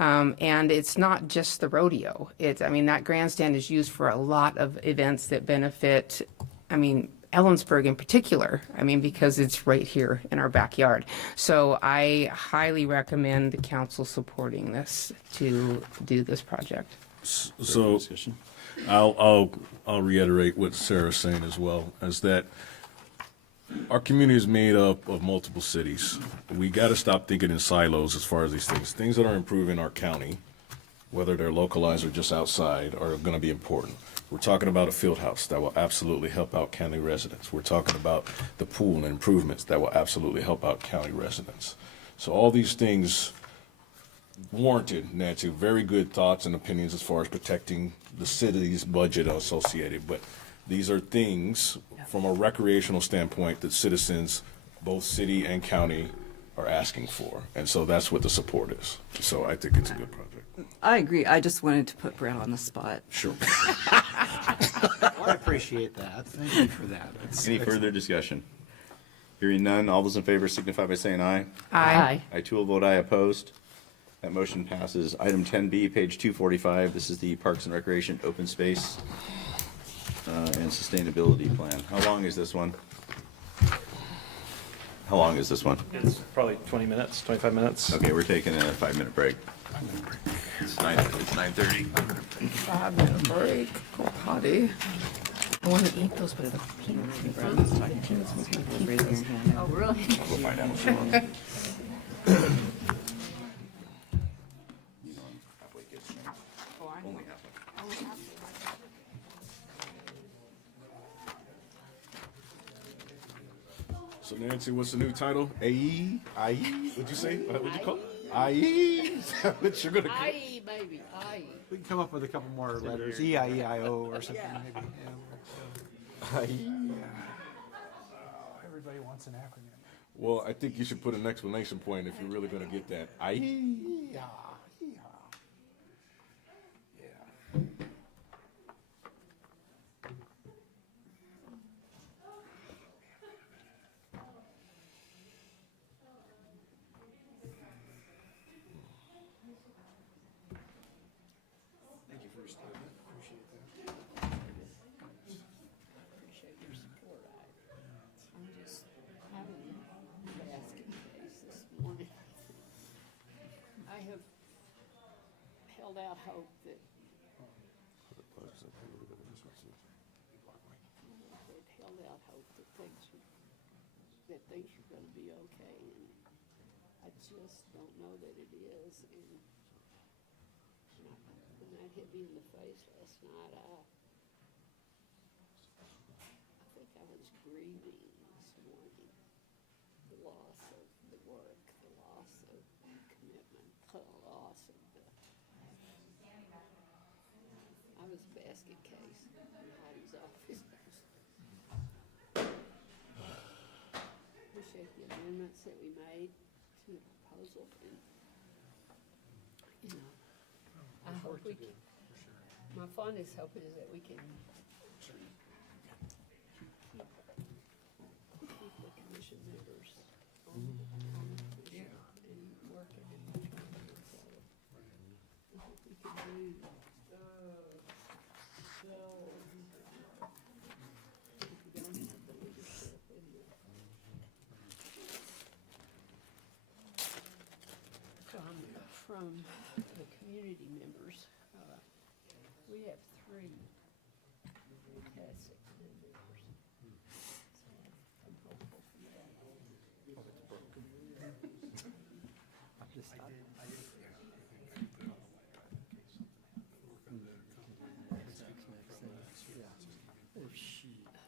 And it's not just the rodeo. That grandstand is used for a lot of events that benefit, Ellensburg in particular, because it's right here in our backyard. So I highly recommend the council supporting this to do this project. So I'll reiterate what Sarah's saying as well, is that Our community is made up of multiple cities. We got to stop thinking in silos as far as these things. Things that are improving our county, whether they're localized or just outside, are going to be important. We're talking about a field house that will absolutely help out county residents. We're talking about the pool and improvements that will absolutely help out county residents. So all these things warranted, Nancy, very good thoughts and opinions as far as protecting the city's budget associated. But these are things from a recreational standpoint that citizens, both city and county, are asking for. And so that's what the support is. So I think it's a good project. I agree. I just wanted to put Brett on the spot. Sure. I appreciate that. Thank you for that. Any further discussion? Hearing none, all those in favor signify by saying aye. Aye. I too will vote aye, opposed. That motion passes. Item 10B, page 245. This is the Parks and Recreation Open Space and Sustainability Plan. How long is this one? How long is this one? It's probably 20 minutes, 25 minutes. Okay, we're taking a 5-minute break. It's 9:30. 5-minute break. Go potty. I want to eat those, but the peanuts and brownies. So I can't keep those. Oh, really? We'll find out. Only half. So Nancy, what's the new title? AE? IE? What'd you say? What'd you call it? IE? Is that what you're gonna call it? IE, baby, IE. We can come up with a couple more letters, E-I-E-I-O or something maybe. IE? Everybody wants an acronym. Well, I think you should put an exclamation point if you're really gonna get that. IE? Yeah. Thank you for your statement. Appreciate that. Appreciate your support. I'm just having a basket case this morning. I have held out hope that held out hope that things are going to be okay, and I just don't know that it is. And when that hit me in the face last night, I think I was grieving this morning. The loss of the work, the loss of commitment, the loss of the. I was a basket case in Heidi's office. Appreciate the amendments that we made to the proposal, and I hope we can. My fondest hope is that we can keep the commission members on the commission and working and trying to move forward. I hope we can do so. If we don't have the leadership in the from the community members. We have 3 fantastic members. So I'm hopeful for that.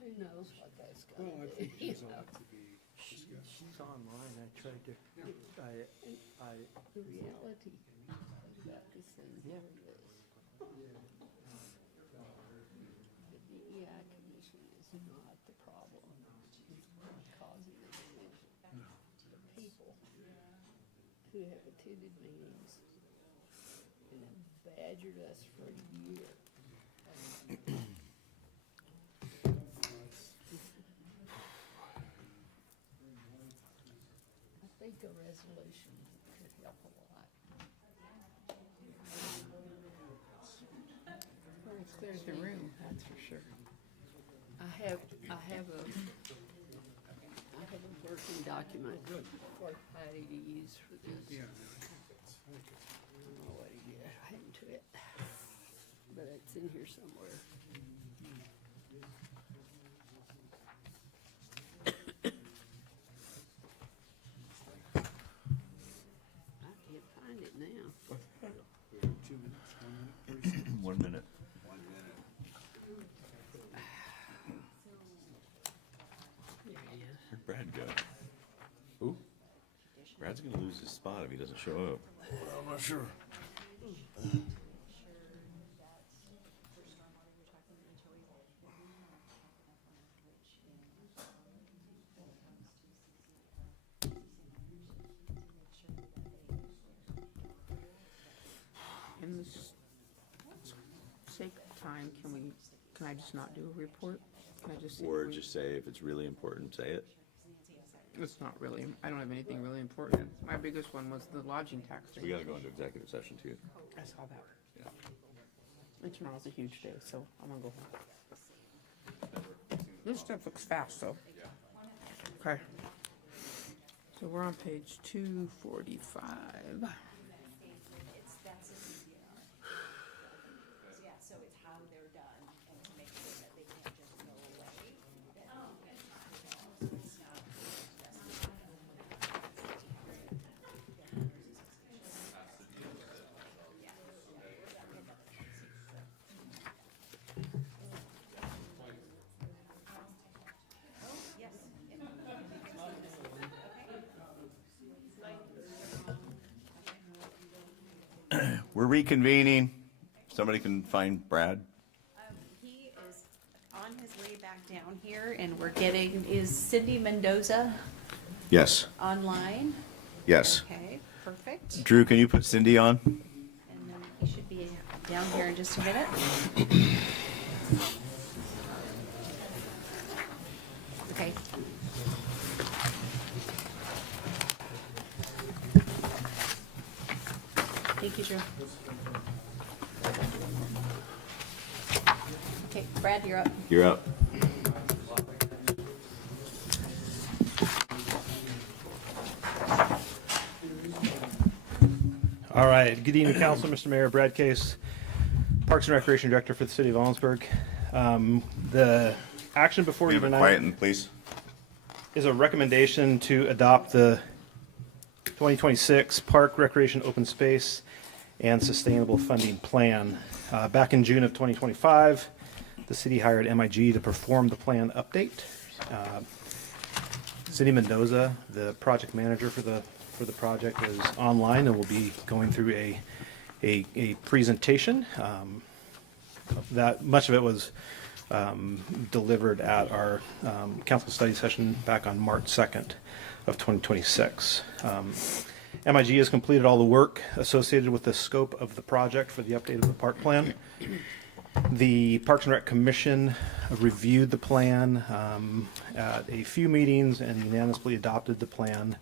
Who knows what that's going to do? She's online. I tried to. The reality about this thing here is the DEI commission is not the problem. It's causing the division. The people who have attended meetings and have badgered us for a year. I think a resolution could help a lot. Well, it clears the room, that's for sure. I have a working document for Patty to use for this. Yeah. I don't know what to get into it, but it's in here somewhere. Brad go? Who? Brad's gonna lose his spot if he doesn't show up. I'm not sure. In the sake of time, can I just not do a report? Can I just say Or just say if it's really important, say it. It's not really, I don't have anything really important. My biggest one was the lodging tax. We gotta go into executive session too. I saw that. Yeah. And tomorrow's a huge day, so I'm gonna go home. This stuff looks fast, though. Okay. So we're on page 245. Yeah, so it's how they're done and to make sure that they can't just go away. We're reconvening. Somebody can find Brad. He is on his way back down here, and is Cindy Mendoza Yes. online? Yes. Okay, perfect. Drew, can you put Cindy on? And then he should be down here in just a minute. Okay. Thank you, Drew. Okay, Brad, you're up. You're up. All right. Good evening, Council. Mr. Mayor, Brad Case, Parks and Recreation Director for the City of Ellensburg. The action before you tonight Quieten, please. is a recommendation to adopt the 2026 Park, Recreation, Open Space, and Sustainable Funding Plan. Back in June of 2025, the city hired MIG to perform the plan update. Cindy Mendoza, the project manager for the project, is online and will be going through a presentation. That much of it was delivered at our council study session back on March 2nd of 2026. MIG has completed all the work associated with the scope of the project for the update of the park plan. The Parks and Rec Commission reviewed the plan at a few meetings and unanimously adopted the plan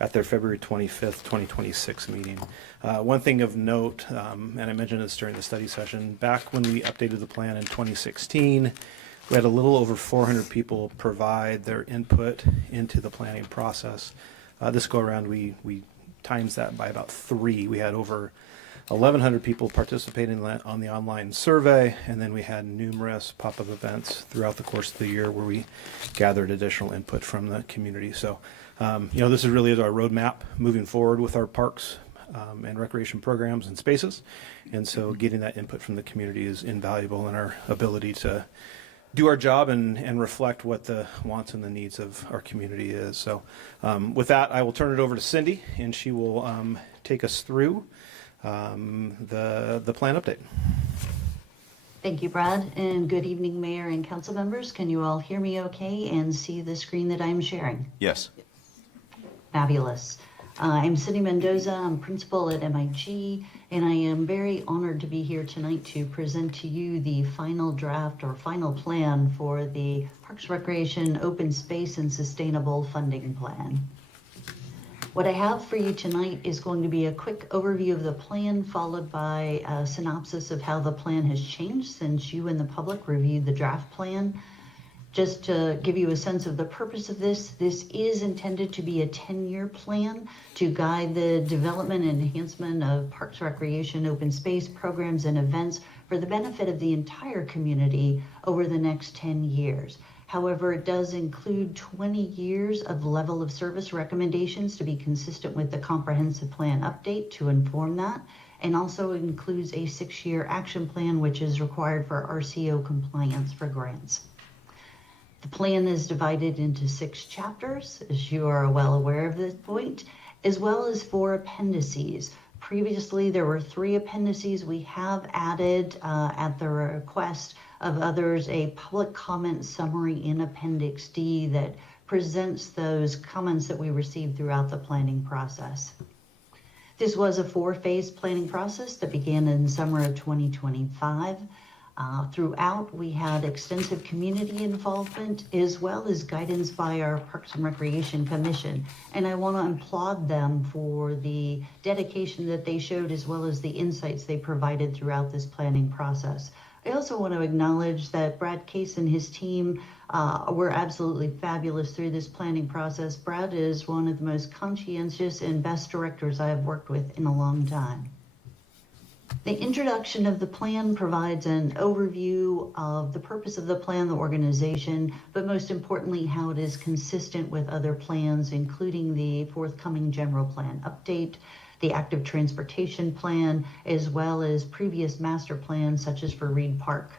at their February 25th, 2026 meeting. One thing of note, and I mentioned this during the study session, back when we updated the plan in 2016, we had a little over 400 people provide their input into the planning process. This go around, we times that by about 3. We had over 1,100 people participating on the online survey, and then we had numerous pop-up events throughout the course of the year where we gathered additional input from the community. So, this is really our roadmap moving forward with our parks and recreation programs and spaces. And so getting that input from the community is invaluable in our ability to do our job and reflect what the wants and the needs of our community is. So with that, I will turn it over to Cindy, and she will take us through the plan update. Thank you, Brad, and good evening, Mayor and council members. Can you all hear me okay and see the screen that I'm sharing? Yes. Fabulous. I'm Cindy Mendoza. I'm principal at MIG, and I am very honored to be here tonight to present to you the final draft or final plan for the Parks, Recreation, Open Space, and Sustainable Funding Plan. What I have for you tonight is going to be a quick overview of the plan, followed by a synopsis of how the plan has changed since you and the public reviewed the draft plan. Just to give you a sense of the purpose of this is intended to be a 10-year plan to guide the development and enhancement of parks, recreation, open space programs and events for the benefit of the entire community over the next 10 years. However, it does include 20 years of level of service recommendations to be consistent with the comprehensive plan update to inform that, and also includes a 6-year action plan which is required for RCO compliance for grants. The plan is divided into 6 chapters, as you are well aware of this point, as well as 4 appendices. Previously, there were 3 appendices. We have added, at the request of others, a public comment summary in Appendix D that presents those comments that we received throughout the planning process. This was a 4-phase planning process that began in summer of 2025. Throughout, we had extensive community involvement as well as guidance by our Parks and Recreation Commission. And I want to applaud them for the dedication that they showed as well as the insights they provided throughout this planning process. I also want to acknowledge that Brad Case and his team were absolutely fabulous through this planning process. Brad is one of the most conscientious and best directors I have worked with in a long time. The introduction of the plan provides an overview of the purpose of the plan, the organization, but most importantly, how it is consistent with other plans, including the forthcoming general plan update, the active transportation plan, as well as previous master plans, such as for Reed Park.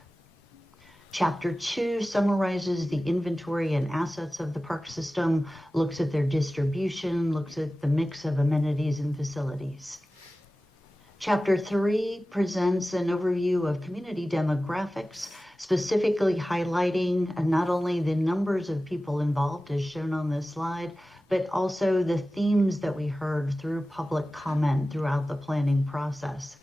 Chapter 2 summarizes the inventory and assets of the park system, looks at their distribution, looks at the mix of amenities and facilities. Chapter 3 presents an overview of community demographics, specifically highlighting not only the numbers of people involved as shown on this slide, but also the themes that we heard through public comment throughout the planning process.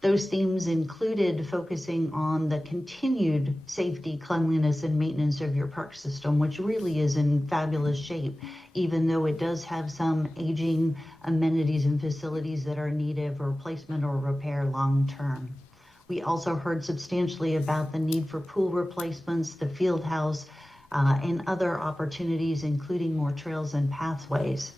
Those themes included focusing on the continued safety, cleanliness, and maintenance of your park system, which really is in fabulous shape, even though it does have some aging amenities and facilities that are needed for replacement or repair long term. We also heard substantially about the need for pool replacements, the field house, and other opportunities, including more trails and pathways.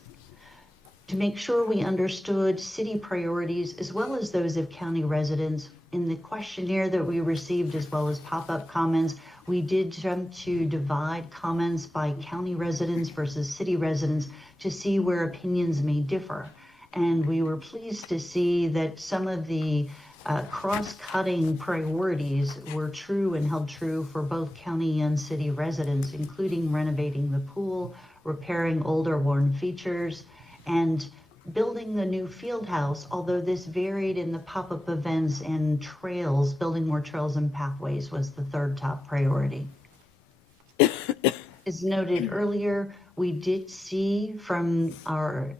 To make sure we understood city priorities as well as those of county residents, in the questionnaire that we received as well as pop-up comments, we did attempt to divide comments by county residents versus city residents to see where opinions may differ. And we were pleased to see that some of the cross-cutting priorities were true and held true for both county and city residents, including renovating the pool, repairing older worn features, and building the new field house, although this varied in the pop-up events and trails, building more trails and pathways was the 3rd top priority. As noted earlier, we did see from our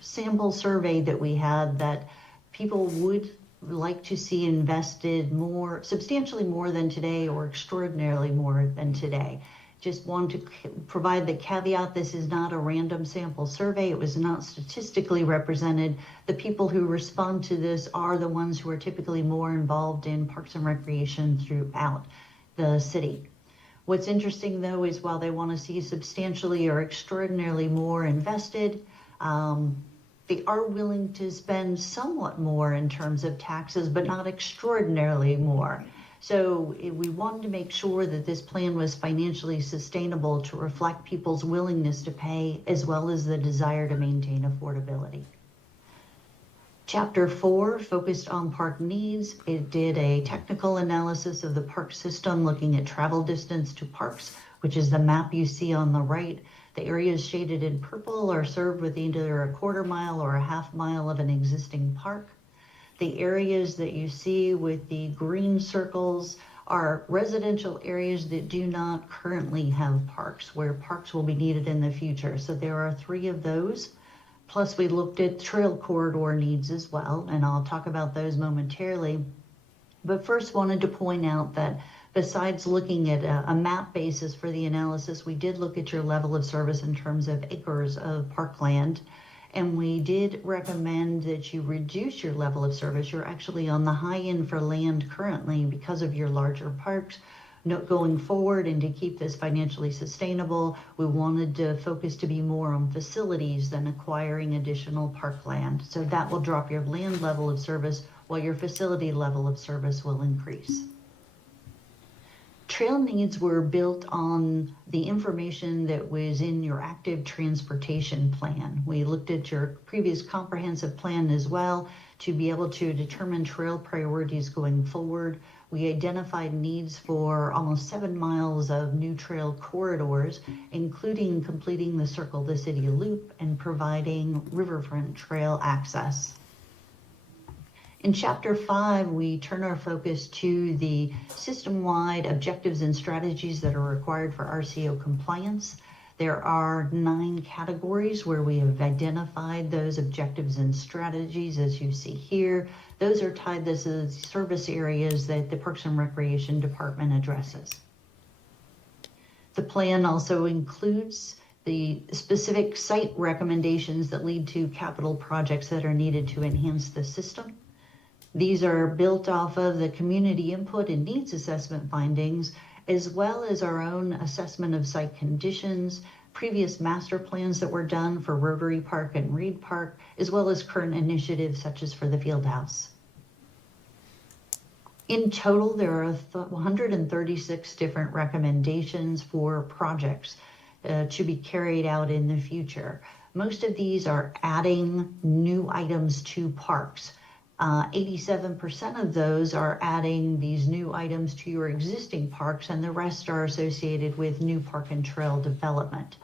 sample survey that we had that people would like to see invested more, substantially more than today or extraordinarily more than today. Just want to provide the caveat, this is not a random sample survey. It was not statistically represented. The people who respond to this are the ones who are typically more involved in parks and recreation throughout the city. What's interesting though is while they want to see substantially or extraordinarily more invested, they are willing to spend somewhat more in terms of taxes, but not extraordinarily more. So we wanted to make sure that this plan was financially sustainable to reflect people's willingness to pay as well as the desire to maintain affordability. Chapter 4 focused on park needs. It did a technical analysis of the park system looking at travel distance to parks, which is the map you see on the right. The areas shaded in purple are served with either a 1/4 mile or a 1/2 mile of an existing park. The areas that you see with the green circles are residential areas that do not currently have parks, where parks will be needed in the future. So there are 3 of those. Plus we looked at trail corridor needs as well, and I'll talk about those momentarily. But first wanted to point out that besides looking at a map basis for the analysis, we did look at your level of service in terms of acres of parkland. And we did recommend that you reduce your level of service. You're actually on the high end for land currently because of your larger parks. Going forward and to keep this financially sustainable, we wanted the focus to be more on facilities than acquiring additional parkland. So that will drop your land level of service while your facility level of service will increase. Trail needs were built on the information that was in your active transportation plan. We looked at your previous comprehensive plan as well to be able to determine trail priorities going forward. we identified needs for almost 7 miles of new trail corridors, including completing the Circle the City Loop and providing riverfront trail access. In Chapter 5, we turn our focus to the system-wide objectives and strategies that are required for RCO compliance. There are 9 categories where we have identified those objectives and strategies, as you see here. Those are tied to the service areas that the Parks and Recreation Department addresses. The plan also includes the specific site recommendations that lead to capital projects that are needed to enhance the system. These are built off of the community input and needs assessment findings, as well as our own assessment of site conditions, previous master plans that were done for Rotary Park and Reed Park, as well as current initiatives such as for the field house. In total, there are 136 different recommendations for projects to be carried out in the future. Most of these are adding new items to parks. 87% of those are adding these new items to your existing parks, and the rest are associated with new park and trail development.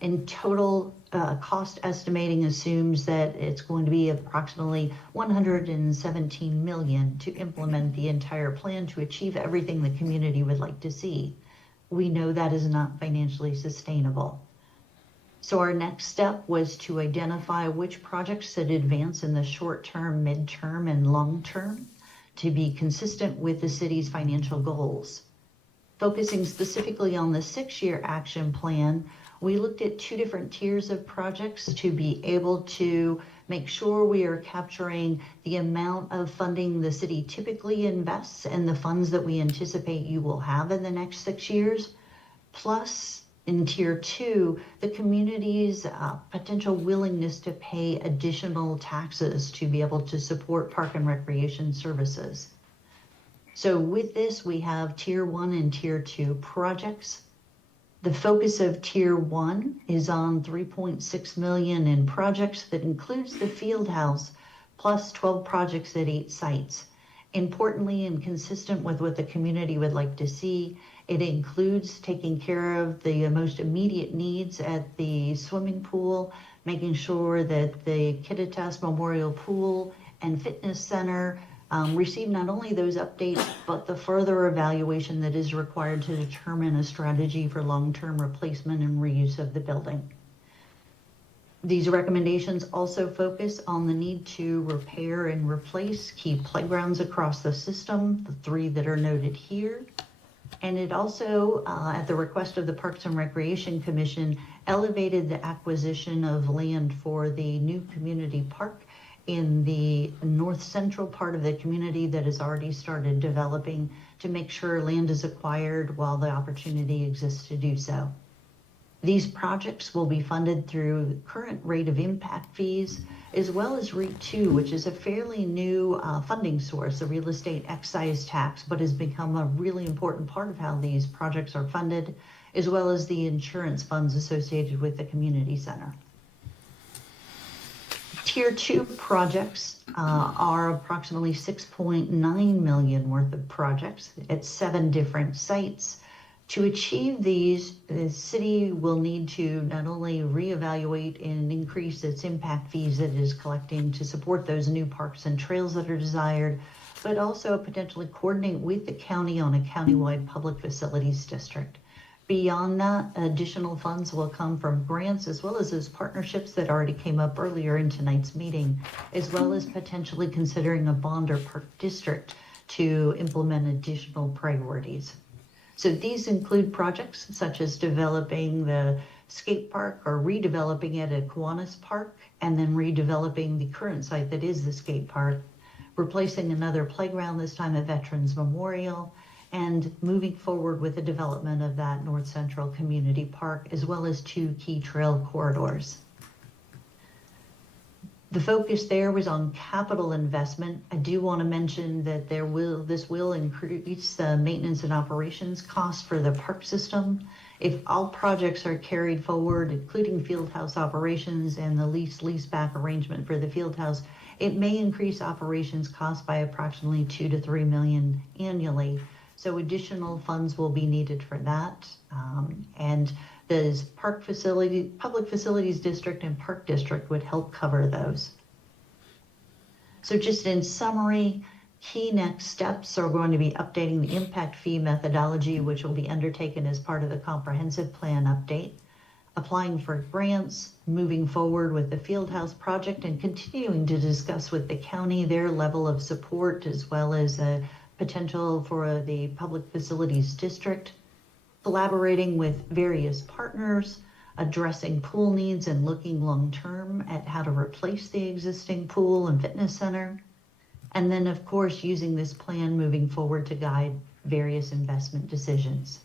In total, cost estimating assumes that it's going to be approximately $117 million to implement the entire plan to achieve everything the community would like to see. We know that is not financially sustainable. So our next step was to identify which projects should advance in the short term, mid-term, and long term to be consistent with the city's financial goals. Focusing specifically on the 6-year action plan, we looked at 2 different tiers of projects to be able to make sure we are capturing the amount of funding the city typically invests and the funds that we anticipate you will have in the next 6 years, plus in Tier 2, the community's potential willingness to pay additional taxes to be able to support park and recreation services. So with this, we have Tier 1 and Tier 2 projects. The focus of Tier 1 is on $3.6 million in projects that includes the field house, plus 12 projects at 8 sites. Importantly, and consistent with what the community would like to see, it includes taking care of the most immediate needs at the swimming pool, making sure that the Kittitas Memorial Pool and Fitness Center receive not only those updates, but the further evaluation that is required to determine a strategy for long-term replacement and reuse of the building. These recommendations also focus on the need to repair and replace key playgrounds across the system, the 3 that are noted here. And it also, at the request of the Parks and Recreation Commission, elevated the acquisition of land for the new community park in the north central part of the community that has already started developing to make sure land is acquired while the opportunity exists to do so. These projects will be funded through current rate of impact fees, as well as REIT 2, which is a fairly new funding source, a real estate excise tax, but has become a really important part of how these projects are funded, as well as the insurance funds associated with the community center. Tier 2 projects are approximately $6.9 million worth of projects at 7 different sites. To achieve these, the city will need to not only reevaluate and increase its impact fees that it is collecting to support those new parks and trails that are desired, but also potentially coordinate with the county on a countywide public facilities district. Beyond that, additional funds will come from grants as well as those partnerships that already came up earlier in tonight's meeting, as well as potentially considering a bond or park district to implement additional priorities. So these include projects such as developing the skate park or redeveloping it at Kiwanis Park, and then redeveloping the current site that is the skate park, replacing another playground, this time at Veterans Memorial, and moving forward with the development of that North Central Community Park, as well as 2 key trail corridors. The focus there was on capital investment. I do want to mention that this will increase the maintenance and operations costs for the park system. If all projects are carried forward, including field house operations and the lease-back arrangement for the field house, It may increase operations costs by approximately 2 to 3 million annually. So additional funds will be needed for that. And the Public Facilities District and Park District would help cover those. So just in summary, key next steps are going to be updating the impact fee methodology, which will be undertaken as part of the comprehensive plan update, applying for grants, moving forward with the Fieldhouse project, and continuing to discuss with the county their level of support as well as a potential for the Public Facilities District, collaborating with various partners, addressing pool needs and looking long-term at how to replace the existing pool and fitness center. And then, of course, using this plan moving forward to guide various investment decisions.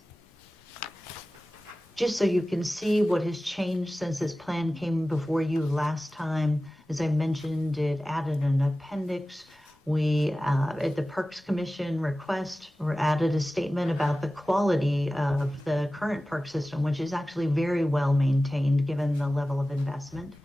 Just so you can see what has changed since this plan came before you last time, as I mentioned, it added an appendix. We, at the Parks Commission request, added a statement about the quality of the current park system, which is actually very well maintained given the level of investment.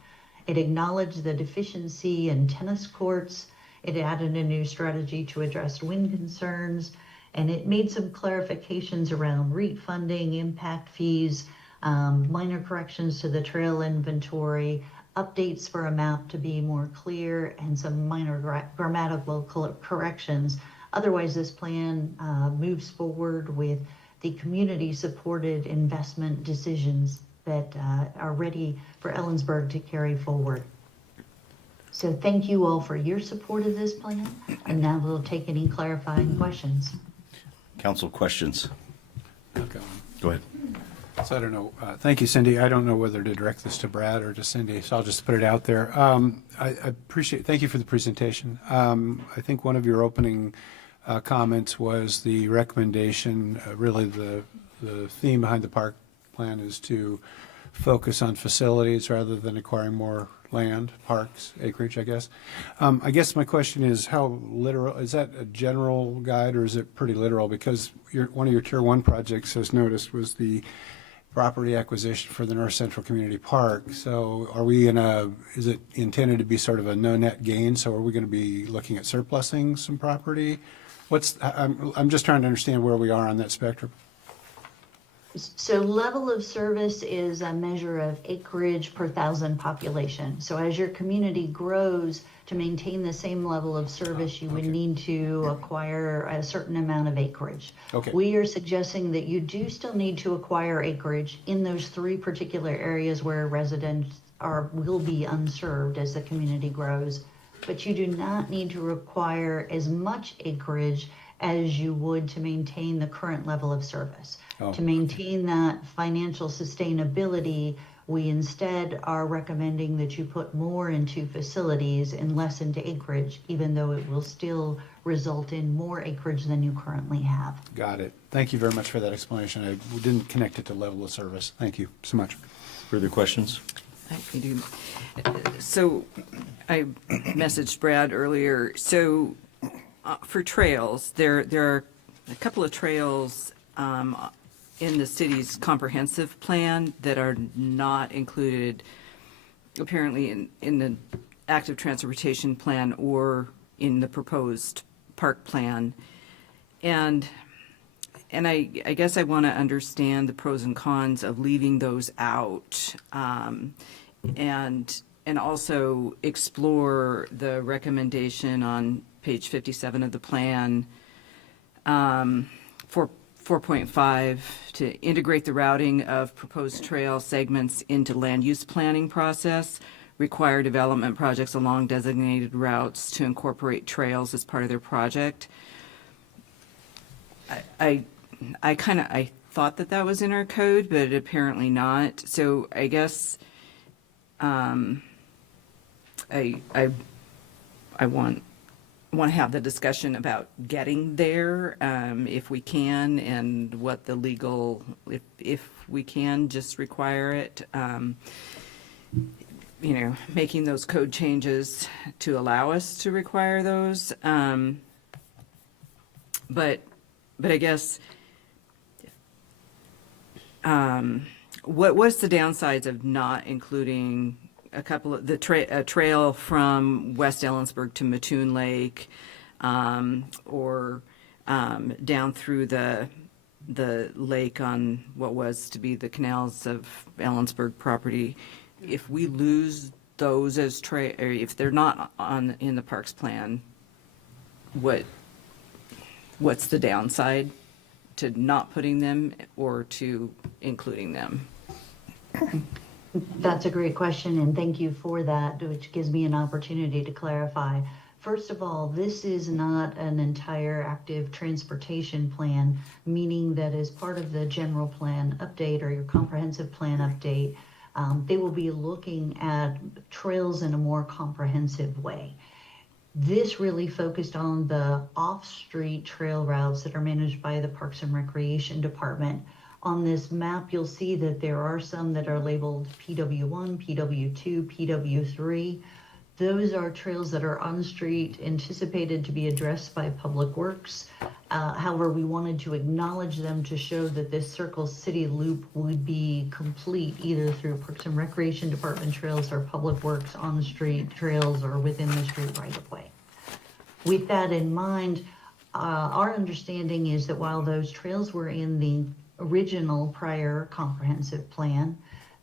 It acknowledged the deficiency in tennis courts. It added a new strategy to address wind concerns, and it made some clarifications around REIT funding, impact fees, minor corrections to the trail inventory, updates for a map to be more clear, and some minor grammatical corrections. Otherwise, this plan moves forward with the community-supported investment decisions that are ready for Ellensburg to carry forward. So thank you all for your support of this plan, and now we'll take any clarifying questions. Council questions? Okay. Go ahead. So I don't know. Thank you, Cindy. I don't know whether to direct this to Brad or to Cindy, so I'll just put it out there. I appreciate. Thank you for the presentation. I think one of your opening comments was the recommendation. Really, the theme behind the park plan is to focus on facilities rather than acquiring more land, parks, acreage, I guess. I guess my question is, how literal is that? A general guide, or is it pretty literal? Because one of your Tier 1 projects, as noticed, was the property acquisition for the North Central Community Park. So are we is it intended to be sort of a no net gain? So are we going to be looking at surplusing some property? I'm just trying to understand where we are on that spectrum. So level of service is a measure of acreage per thousand population. So as your community grows, to maintain the same level of service, you would need to acquire a certain amount of acreage. Okay. We are suggesting that you do still need to acquire acreage in those 3 particular areas where residents will be unserved as the community grows, but you do not need to require as much acreage as you would to maintain the current level of service. To maintain that financial sustainability, we instead are recommending that you put more into facilities and less into acreage, even though it will still result in more acreage than you currently have. Got it. Thank you very much for that explanation. I didn't connect it to level of service. Thank you so much. Further questions? I do. So I messaged Brad earlier. So for trails, there are a couple of trails in the city's comprehensive plan that are not included apparently in the active transportation plan or in the proposed park plan. And I guess I want to understand the pros and cons of leaving those out, and also explore the recommendation on page 57 of the plan for 4.5 to integrate the routing of proposed trail segments into land use planning process, require development projects along designated routes to incorporate trails as part of their project. I thought that was in our code, but apparently not. So I guess I want to have the discussion about getting there, if we can, and what the legal, if we can just require it, making those code changes to allow us to require those. But I guess, what's the downsides of not including a couple of, a trail from West Ellensburg to Mattoon Lake, or down through the lake on what was to be the canals of Ellensburg property. If we lose those as or if they're not in the parks plan, what's the downside to not putting them or to including them? That's a great question, and thank you for that, which gives me an opportunity to clarify. First of all, this is not an entire active transportation plan, meaning that as part of the general plan update or your comprehensive plan update, they will be looking at trails in a more comprehensive way. This really focused on the off-street trail routes that are managed by the Parks and Recreation Department. On this map, you'll see that there are some that are labeled PW1, PW2, PW3. Those are trails that are on street, anticipated to be addressed by Public Works. However, we wanted to acknowledge them to show that this Circle City Loop would be complete either through Parks and Recreation Department trails or Public Works on-street trails or within the street right-of-way. With that in mind, our understanding is that while those trails were in the original prior comprehensive plan,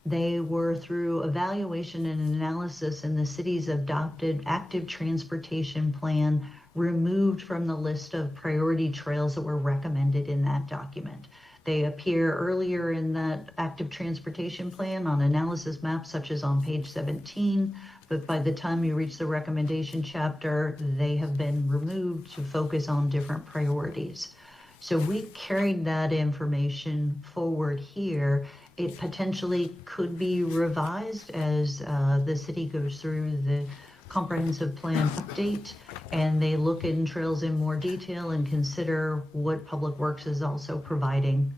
they were through evaluation and analysis in the city's adopted active transportation plan removed from the list of priority trails that were recommended in that document. They appear earlier in that active transportation plan on analysis maps such as on page 17, but by the time you reach the recommendation chapter, they have been removed to focus on different priorities. So we carried that information forward here. It potentially could be revised as the city goes through the comprehensive plan update and they look in trails in more detail and consider what Public Works is also providing.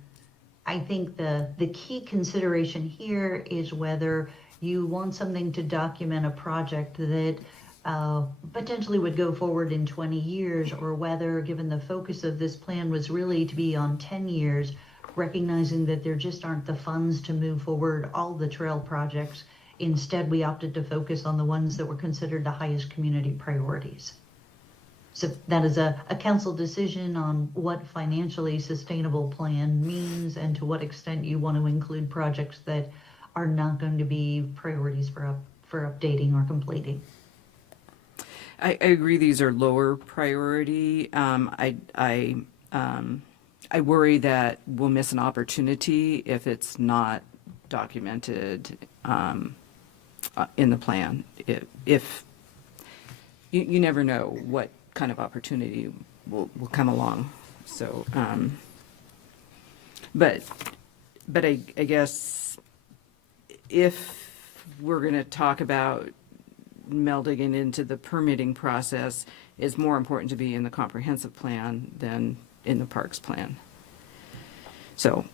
I think the key consideration here is whether you want something to document a project that potentially would go forward in 20 years, or whether, given the focus of this plan was really to be on 10 years, recognizing that there just aren't the funds to move forward all the trail projects. Instead, we opted to focus on the ones that were considered the highest community priorities. So that is a council decision on what financially sustainable plan means and to what extent you want to include projects that are not going to be priorities for updating or completing. I agree these are lower priority. I worry that we'll miss an opportunity if it's not documented in the plan. If you never know what kind of opportunity will come along. So, but I guess if we're going to talk about melding it into the permitting process, is more important to be in the comprehensive plan than in the parks plan. So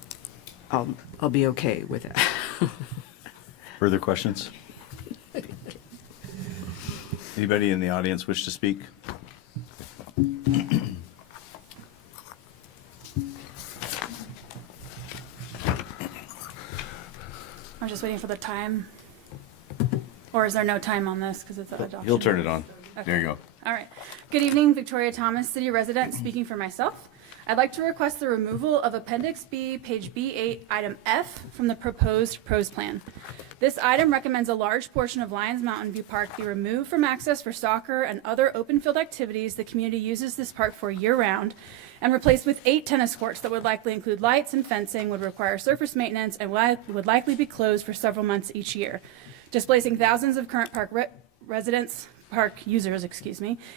I'll be okay with that. Further questions? Anybody in the audience wish to speak? I'm just waiting for the time. Or is there no time on this because it's an adoption? He'll turn it on. Okay. There you go. All right. Good evening, Victoria Thomas, city resident, speaking for myself. I'd like to request the removal of Appendix B, page B8, item F from the proposed PROS plan. This item recommends a large portion of Lions Mountain View Park be removed from access for soccer and other open field activities the community uses this park for year-round, and replaced with 8 tennis courts that would likely include lights and fencing, would require surface maintenance, and would likely be closed for several months each year, displacing thousands of current park park users,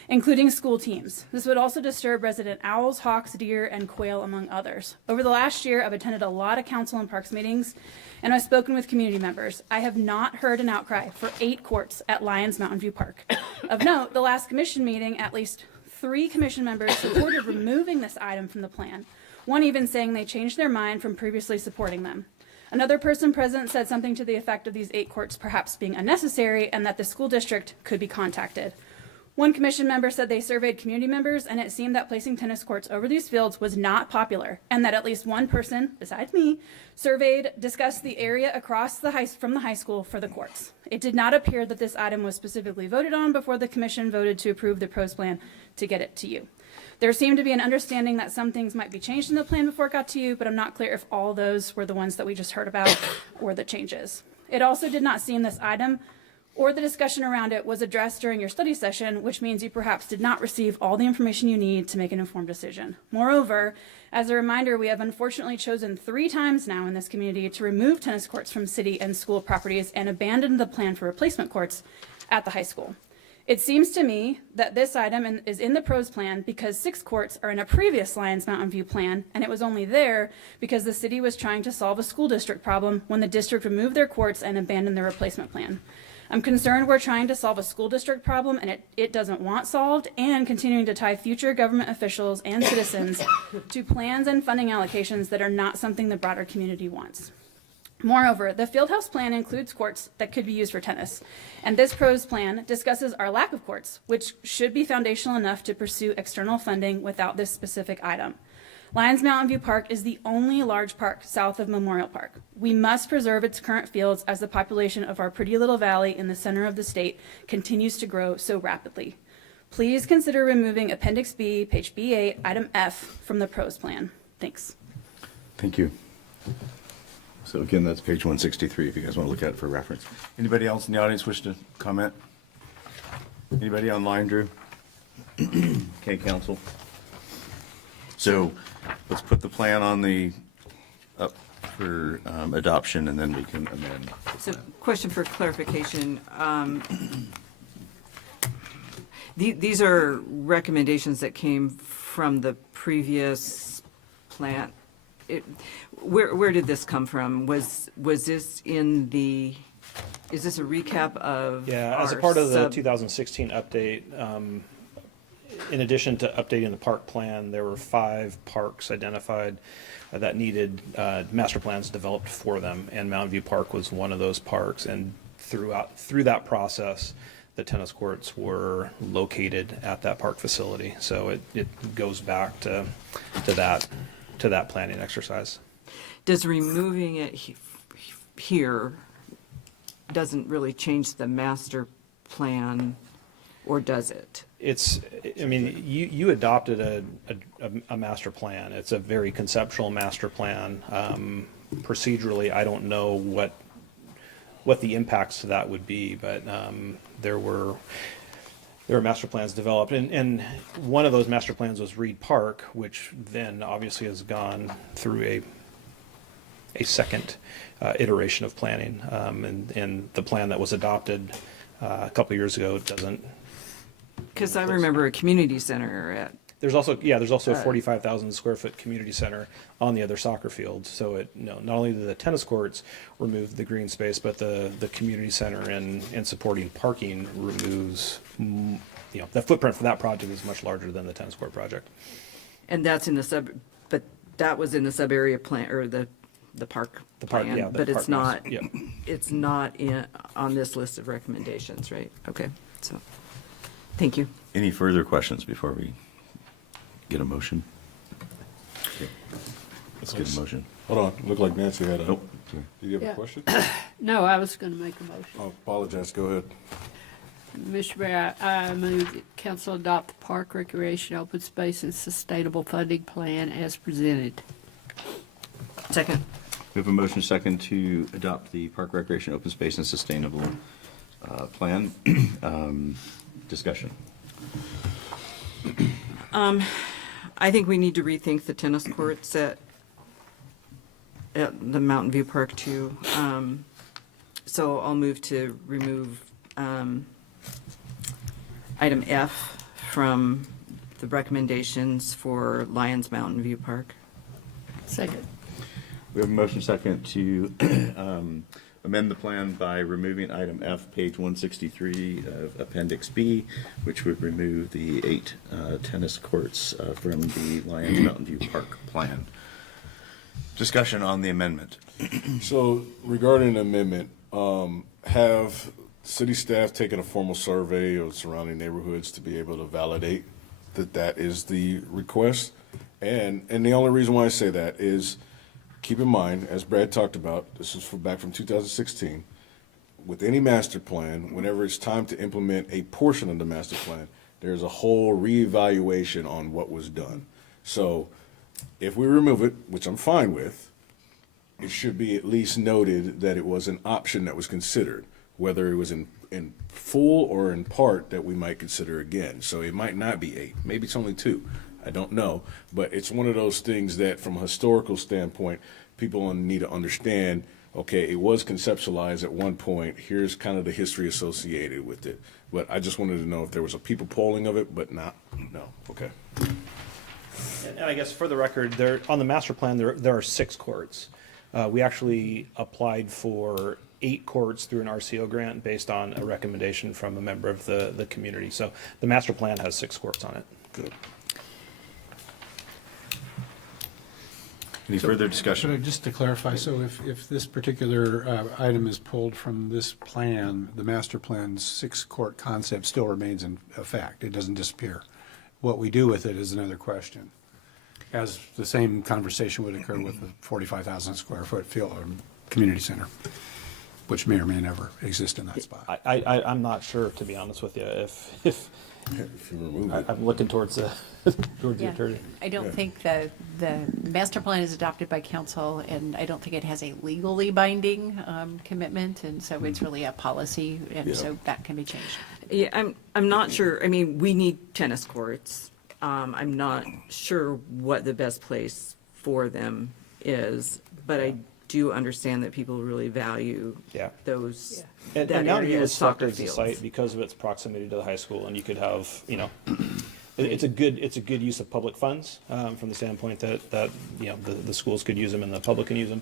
including school teams. This would also disturb resident owls, hawks, deer, and quail, among others. Over the last year, I've attended a lot of council and parks meetings, and I've spoken with community members. I have not heard an outcry for 8 courts at Lions Mountain View Park. Of note, the last commission meeting, at least 3 commission members supported removing this item from the plan, one even saying they changed their mind from previously supporting them. Another person present said something to the effect of these 8 courts perhaps being unnecessary and that the school district could be contacted. One commission member said they surveyed community members, and it seemed that placing tennis courts over these fields was not popular, and that at least one person, besides me, surveyed discussed the area across from the high school for the courts. It did not appear that this item was specifically voted on before the commission voted to approve the pros plan to get it to you. There seemed to be an understanding that some things might be changed in the plan before it got to you, but I'm not clear if all those were the ones that we just heard about or the changes. It also did not seem this item or the discussion around it was addressed during your study session, which means you perhaps did not receive all the information you need to make an informed decision. Moreover, as a reminder, we have unfortunately chosen 3 times now in this community to remove tennis courts from city and school properties and abandoned the plan for replacement courts at the high school. It seems to me that this item is in the pros plan because 6 courts are in a previous Lions Mountain View plan, and it was only there because the city was trying to solve a school district problem when the district removed their courts and abandoned their replacement plan. I'm concerned we're trying to solve a school district problem and it doesn't want solved, and continuing to tie future government officials and citizens to plans and funding allocations that are not something the broader community wants. Moreover, the Fieldhouse plan includes courts that could be used for tennis, and this pros plan discusses our lack of courts, which should be foundational enough to pursue external funding without this specific item. Lions Mountain View Park is the only large park south of Memorial Park. We must preserve its current fields as the population of our pretty little valley in the center of the state continues to grow so rapidly. Please consider removing Appendix B, page B8, item F from the pros plan. Thanks. Thank you. So again, that's page 163 if you guys want to look at it for reference. Anybody else in the audience wish to comment? Anybody online, Drew? Okay, council. So let's put the plan on the up for adoption, and then we can amend. So, question for clarification. These are recommendations that came from the previous plan. Where did this come from? Was this in the? Is this a recap of? Yeah, as a part of the 2016 update. In addition to updating the park plan, there were 5 parks identified that needed master plans developed for them, and Mountain View Park was one of those parks. And through that process, the tennis courts were located at that park facility. So it goes back to that planning exercise. Does removing it here doesn't really change the master plan, or does it? I mean, you adopted a master plan. It's a very conceptual master plan. Procedurally, I don't know what the impacts to that would be, but there were master plans developed, and one of those master plans was Reed Park, which then obviously has gone through a second iteration of planning, and the plan that was adopted a couple of years ago doesn't. Because I remember a community center at. There's also a 45,000 square foot community center on the other soccer field. So not only did the tennis courts remove the green space, but the community center and supporting parking removes. The footprint for that project is much larger than the tennis court project. And that's in the but that was in the sub area plan or the park plan. Yeah, but it's not. Yeah. It's not on this list of recommendations, right? Okay, so. Thank you. Any further questions before we get a motion? Okay. Let's get a motion. Hold on, looked like Nancy had a. Nope. Did you have Yeah. a question? No, I was going to make a motion. Oh, apologize, go ahead. Mr. Mayor, I move that council adopt the Park Recreation Open Space and Sustainable Funding Plan as presented. Second. We have a motion second to adopt the Park Recreation Open Space and Sustainable Plan. Discussion. I think we need to rethink the tennis courts at the Mountain View Park too. So I'll move to remove item F from the recommendations for Lions Mountain View Park. Second. We have a motion second to amend the plan by removing item F, page 163 of Appendix B, which would remove the 8 tennis courts from the Lions Mountain View Park plan. Discussion on the amendment. So regarding the amendment, have city staff taking a formal survey of surrounding neighborhoods to be able to validate that that is the request. And the only reason why I say that is, keep in mind, as Brad talked about, this is back from 2016, with any master plan, whenever it's time to implement a portion of the master plan, there's a whole reevaluation on what was done. So if we remove it, which I'm fine with, it should be at least noted that it was an option that was considered, whether it was in full or in part that we might consider again. So it might not be 8, maybe it's only 2. I don't know, but it's one of those things that from a historical standpoint, people need to understand, okay, it was conceptualized at one point, here's kind of the history associated with it. But I just wanted to know if there was a people polling of it, but no, okay. And I guess for the record, on the master plan, there are 6 courts. We actually applied for 8 courts through an RCO grant based on a recommendation from a member of the community. So the master plan has 6 courts on it. Good. Any further discussion? Just to clarify, so if this particular item is pulled from this plan, the master plan's 6-court concept still remains in effect. It doesn't disappear. What we do with it is another question. As the same conversation would occur with the 45,000 square foot field community center, which may or may never exist in that spot. I'm not sure, to be honest with you, if you remove it. I'm looking towards the Yeah. attorney. I don't think the master plan is adopted by council, and I don't think it has a legally binding commitment, and so it's really a policy, and so that can be changed. Yeah, I'm not sure. I mean, we need tennis courts. I'm not sure what the best place for them is, but I do understand that people really value those. And that Mountain View area was as selected soccer as a fields. site because of its proximity to the high school, and you could have, it's a good use of public funds from the standpoint that the schools could use them and the public can use them.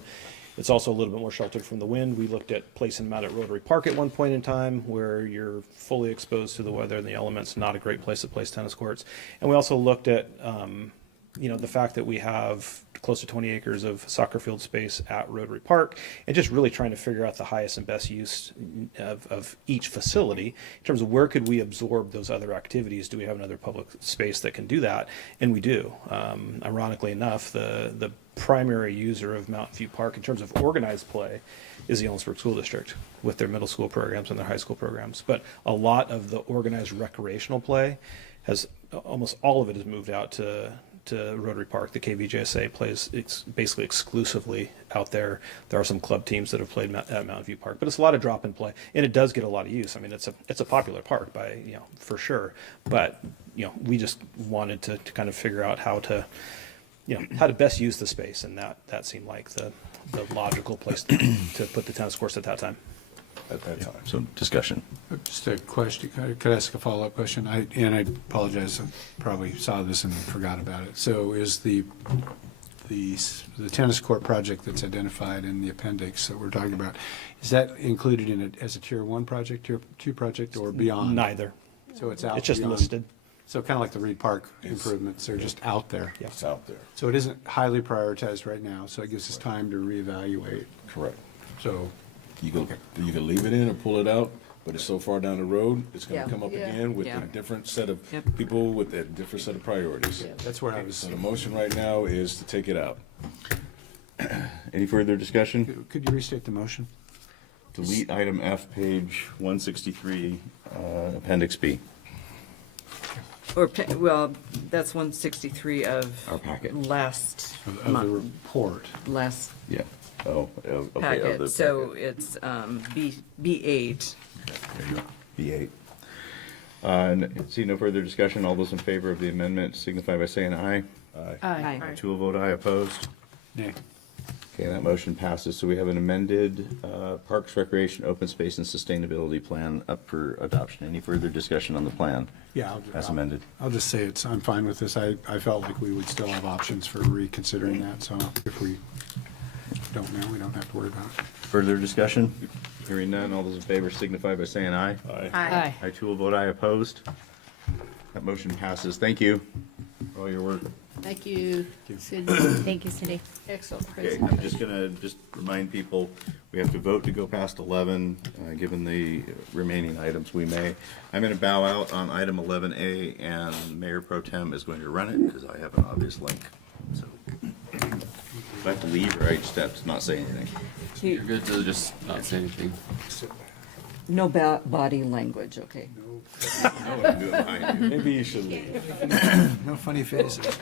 It's also a little bit more sheltered from the wind. We looked at placing them out at Rotary Park at one point in time, where you're fully exposed to the weather and the elements. Not a great place to place tennis courts. And we also looked at the fact that we have close to 20 acres of soccer field space at Rotary Park, and just really trying to figure out the highest and best use of each facility in terms of where could we absorb those other activities. Do we have another public space that can do that? And we do. Ironically enough, the primary user of Mountain View Park in terms of organized play is the Ellensburg School District with their middle school programs and their high school programs. But a lot of the organized recreational play almost all of it has moved out to Rotary Park. The KVJSA plays basically exclusively out there. There are some club teams that have played at Mountain View Park, but it's a lot of drop-in play, and it does get a lot of use. I mean, it's a popular park for sure. But we just wanted to kind of figure out how to best use the space, and that seemed like the logical place to put the tennis courts at that time. So discussion. Just a question, could I ask a follow-up question? And I apologize, I probably saw this and forgot about it. So is the tennis court project that's identified in the appendix that we're talking about, is that included in it as a tier 1 project, tier 2 project, or beyond? Neither. So it's out It's just beyond. listed. So kind of like the Reed Park improvements, they're just out there. Yeah. It's out there. So it isn't highly prioritized right now, so it gives us time to reevaluate. Correct. So, You can leave it in or pull it out, but it's so far down the road, it's gonna Yeah. come up Yeah. again with Yeah. a different set of Yep. people with a different set of priorities. that's where I was. So the motion right now is to take it out. Any further discussion? Could you restate the motion? Delete item F, page 163, appendix B. Well, that's 163 of Our packet. last Of the month, report. last Yeah. Oh, okay. packet. So it's B8. There you go. B8. And see no further discussion. All those in favor of the amendment signify by saying aye. Aye. Two will vote aye. Opposed? Nay. Okay, that motion passes. So we have an amended Parks, Recreation, Open Space, and Sustainability Plan up for adoption. Any further discussion on the plan? Yeah, As amended. I'll just say I'm fine with this. I felt like we would still have options for reconsidering that, so if we don't know, we don't have to worry about it. Further discussion? Hearing none, all those in favor signify by saying aye. Aye. I too will vote aye. Opposed? That motion passes. Thank you for all your work. Thank you, Cindy. Thank you, Cindy. Excellent Okay, presentation. I'm just gonna remind people, we have to vote to go past 11, given the remaining items we may. I'm gonna bow out on item 11A, and Mayor Pro Tem is going to run it, because I have an obvious link. So, if I have to leave, or I just have to not say anything? You're good to just not say anything. No body language, okay. Maybe you should leave. No funny faces.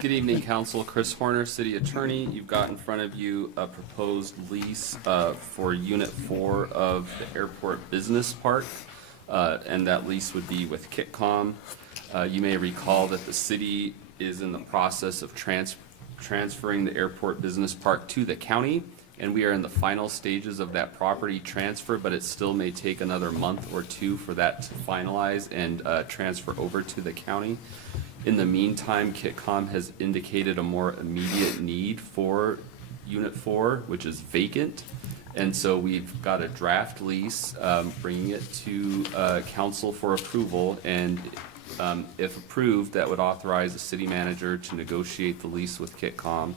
Good evening, Council. Chris Horner, City Attorney. You've got in front of you a proposed lease for Unit 4 of the Airport Business Park, and that lease would be with Kitcom. You may recall that the city is in the process of transferring the Airport Business Park to the county, and we are in the final stages of that property transfer, but it still may take another month or two for that to finalize and transfer over to the county. In the meantime, Kitcom has indicated a more immediate need for Unit 4, which is vacant. And so we've got a draft lease, bringing it to council for approval. And if approved, that would authorize the city manager to negotiate the lease with Kitcom.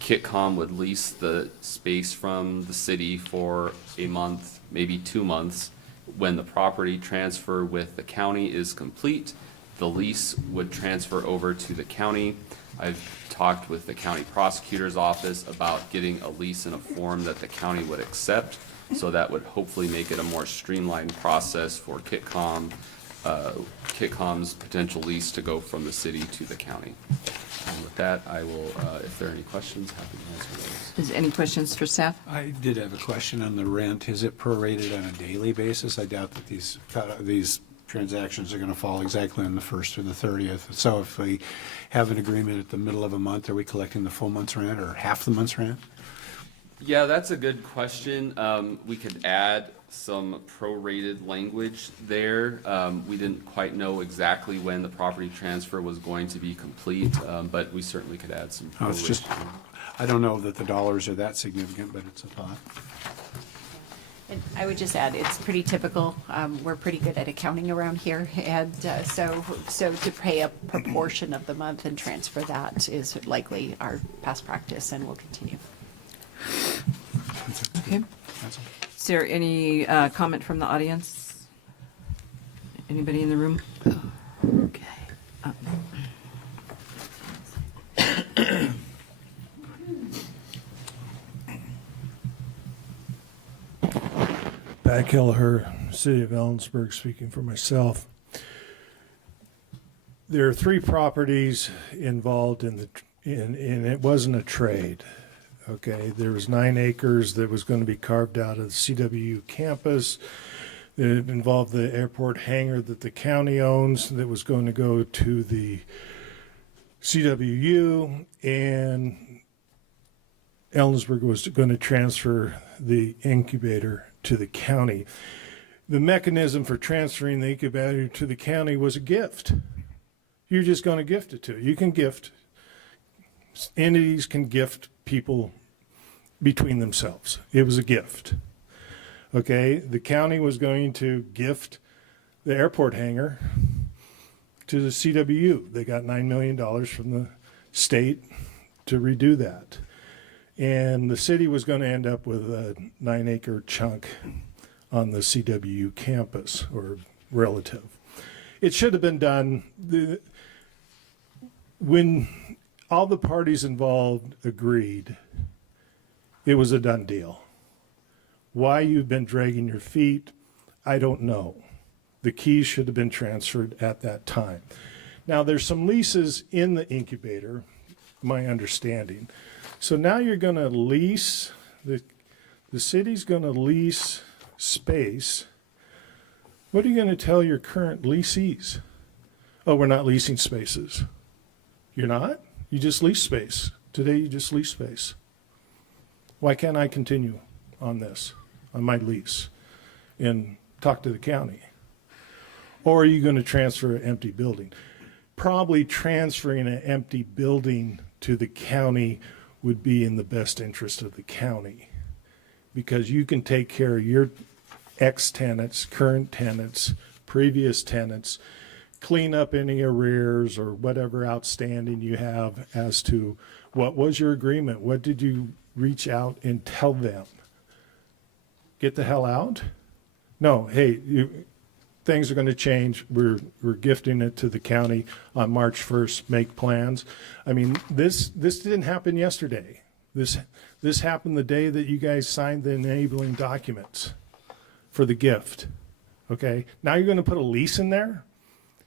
Kitcom would lease the space from the city for a month, maybe 2 months. When the property transfer with the county is complete, the lease would transfer over to the county. I've talked with the county prosecutor's office about getting a lease in a form that the county would accept, so that would hopefully make it a more streamlined process for Kitcom's potential lease to go from the city to the county. And with that, I will, if there are any questions, happy to answer those. Is any questions for staff? I did have a question on the rent. Is it prorated on a daily basis? I doubt that these transactions are going to fall exactly on the 1st or the 30th. So if we have an agreement at the middle of a month, are we collecting the full month's rent or half the month's rent? Yeah, that's a good question. We could add some prorated language there. We didn't quite know exactly when the property transfer was going to be complete, but we certainly could add some. Oh, it's just, I don't know that the dollars are that significant, but it's a thought. And I would just add, it's pretty typical. We're pretty good at accounting around here, and so to pay a proportion of the month and transfer that is likely our past practice, and will continue. Okay. Is there any comment from the audience? Anybody in the room? Okay. Pat Kelleher, City of Ellensburg, speaking for myself. There are 3 properties involved in it wasn't a trade. Okay, there was 9 acres that was going to be carved out of the CWU campus. It involved the airport hangar that the county owns that was going to go to the CWU, and Ellensburg was going to transfer the incubator to the county. The mechanism for transferring the incubator to the county was a gift. You're just going to gift it to. You can gift. Entities can gift people between themselves. It was a gift. Okay, the county was going to gift the airport hangar to the CWU. They got $9 million from the state to redo that. And the city was going to end up with a 9-acre chunk on the CWU campus, or relative. It should have been done when all the parties involved agreed. It was a done deal. Why you've been dragging your feet, I don't know. The keys should have been transferred at that time. Now, there's some leases in the incubator, my understanding. So now you're going to lease, the city's going to lease space. What are you going to tell your current lessees? Oh, we're not leasing spaces. You're not? You just lease space. Today you just lease space. Why can't I continue on this, on my lease, and talk to the county? Or are you going to transfer an empty building? Probably transferring an empty building to the county would be in the best interest of the county, because you can take care of your ex-tenants, current tenants, previous tenants, clean up any arrears or whatever outstanding you have as to what was your agreement? What did you reach out and tell them? Get the hell out? No, hey, things are going to change. We're gifting it to the county on March 1st, make plans. I mean, this didn't happen yesterday. This happened the day that you guys signed the enabling documents for the gift. Okay? Now you're going to put a lease in there?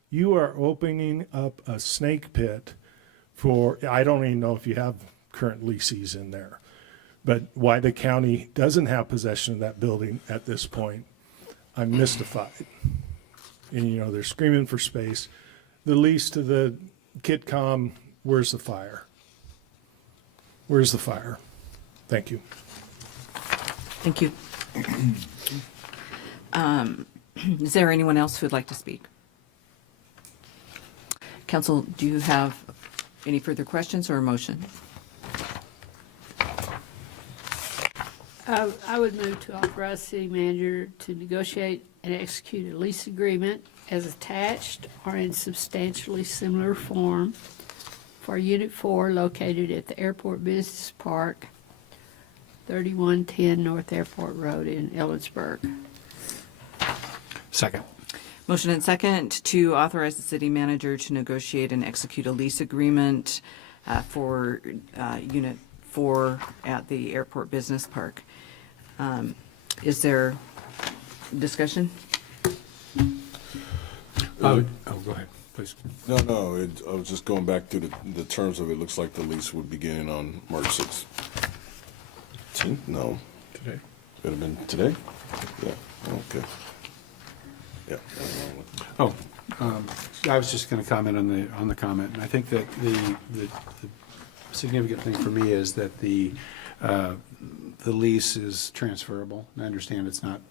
You are opening up a snake pit for, I don't even know if you have current leases in there, but why the county doesn't have possession of that building at this point, I'm mystified. And, you know, they're screaming for space. The lease to the Kitcom, where's the fire? Where's the fire? Thank you. Thank you. Is there anyone else who would like to speak? Council, do you have any further questions or a motion? I would move to authorize city manager to negotiate and execute a lease agreement as attached or in substantially similar form for Unit 4 located at the Airport Business Park, 3110 North Airport Road in Ellensburg. Second. Motion and second to authorize the city manager to negotiate and execute a lease agreement for Unit 4 at the Airport Business Park. Is there discussion? Go ahead, please. No, I was just going back to the terms of it. Looks like the lease would begin on March 16th. No. Today. Could have been today? Yeah, okay. Yeah. Oh, I was just going to comment on the comment. And I think that the significant thing for me is that the lease is transferable. I understand it's not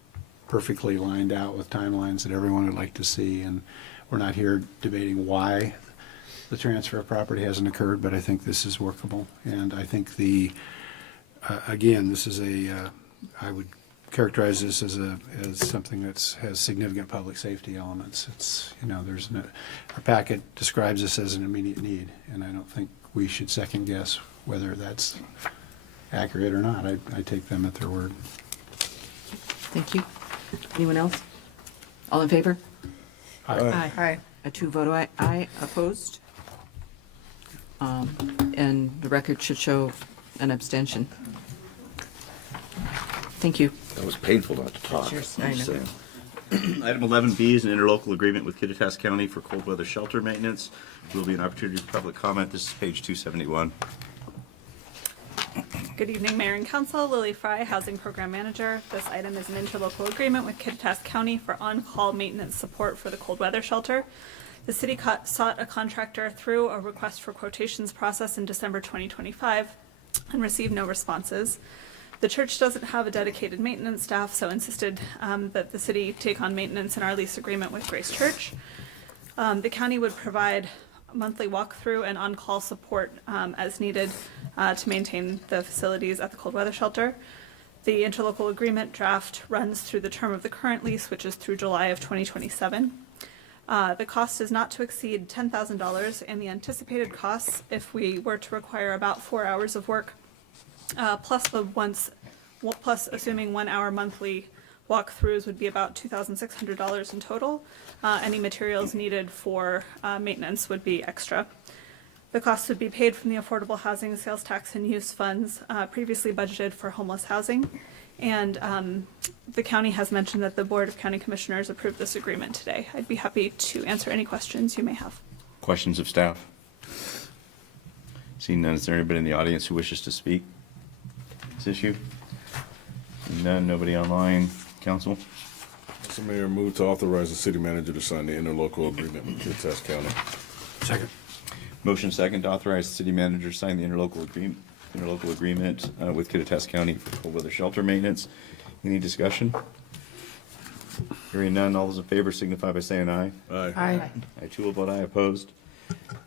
perfectly lined out with timelines that everyone would like to see, and we're not here debating why the transfer of property hasn't occurred, but I think this is workable. And I think again, this is I would characterize this as something that has significant public safety elements. It's, you know, our packet describes this as an immediate need, and I don't think we should second guess whether that's accurate or not. I take them at their word. Thank you. Anyone else? All in favor? Aye. Aye. A 2-vote aye. Opposed? And the record should show an abstention. Thank you. That was painful not to talk. Cheers. I know. Item 11B is an interlocal agreement with Kittitas County for cold weather shelter maintenance. There will be an opportunity for public comment. This is page 271. Good evening, Mayor and Council. Lily Fry, Housing Program Manager. This item is an interlocal agreement with Kittitas County for on-call maintenance support for the cold weather shelter. The city sought a contractor through a request for quotations process in December 2025 and received no responses. The church doesn't have a dedicated maintenance staff, so insisted that the city take on maintenance in our lease agreement with Grace Church. The county would provide monthly walkthrough and on-call support as needed to maintain the facilities at the cold weather shelter. The interlocal agreement draft runs through the term of the current lease, which is through July of 2027. The cost is not to exceed $10,000, and the anticipated costs, if we were to require about 4 hours of work, plus assuming 1 hour monthly walkthroughs, would be about $2,600 in total. Any materials needed for maintenance would be extra. The costs would be paid from the Affordable Housing Sales Tax and Use Funds previously budgeted for homeless housing. And the county has mentioned that the Board of County Commissioners approved this agreement today. I'd be happy to answer any questions you may have. Questions of staff? Seeing none, is there anybody in the audience who wishes to speak this issue? Seeing none, nobody online. Council? Mr. Mayor, move to authorize the city manager to sign the interlocal agreement with Kittitas County. Second. Motion second to authorize the city manager to sign the interlocal agreement with Kittitas County for cold weather shelter maintenance. Any discussion? Hearing none, all those in favor signify by saying aye. Aye. Aye. I too will vote aye. Opposed?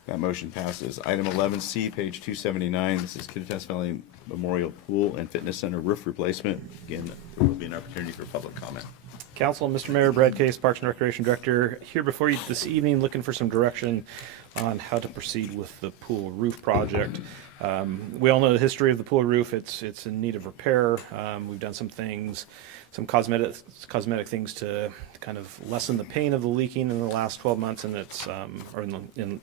That motion passes. Item 11C, page 279. This is Kittitas Valley Memorial Pool and Fitness Center roof replacement. Again, there will be an opportunity for public comment. Council, Mr. Mayor, Brad Case, Parks and Recreation Director, here before you this evening, looking for some direction on how to proceed with the pool roof project. We all know the history of the pool roof. It's in need of repair. We've done some things, some cosmetic things to kind of lessen the pain of the leaking in the last 12 months, and it's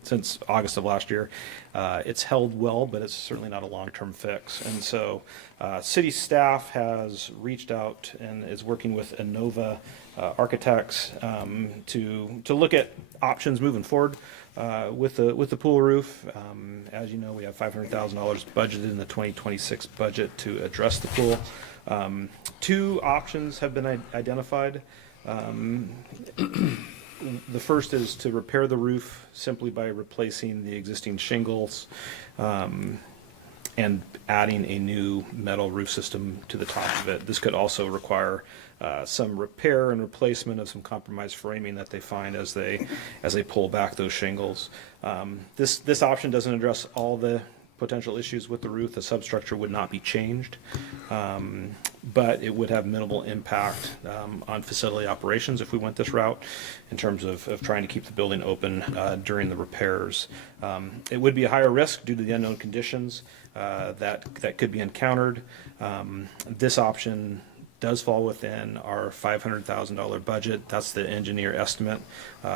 since August of last year. It's held well, but it's certainly not a long-term fix. And so, city staff has reached out and is working with Innova Architects to look at options moving forward. With the pool roof, as you know, we have $500,000 budgeted in the 2026 budget to address the pool. 2 options have been identified. The first is to repair the roof simply by replacing the existing shingles and adding a new metal roof system to the top of it. This could also require some repair and replacement of some compromised framing that they find as they pull back those shingles. This option doesn't address all the potential issues with the roof. The substructure would not be changed, but it would have minimal impact on facility operations if we went this route in terms of trying to keep the building open during the repairs. It would be a higher risk due to the unknown conditions that could be encountered. This option does fall within our $500,000 budget. That's the engineer estimate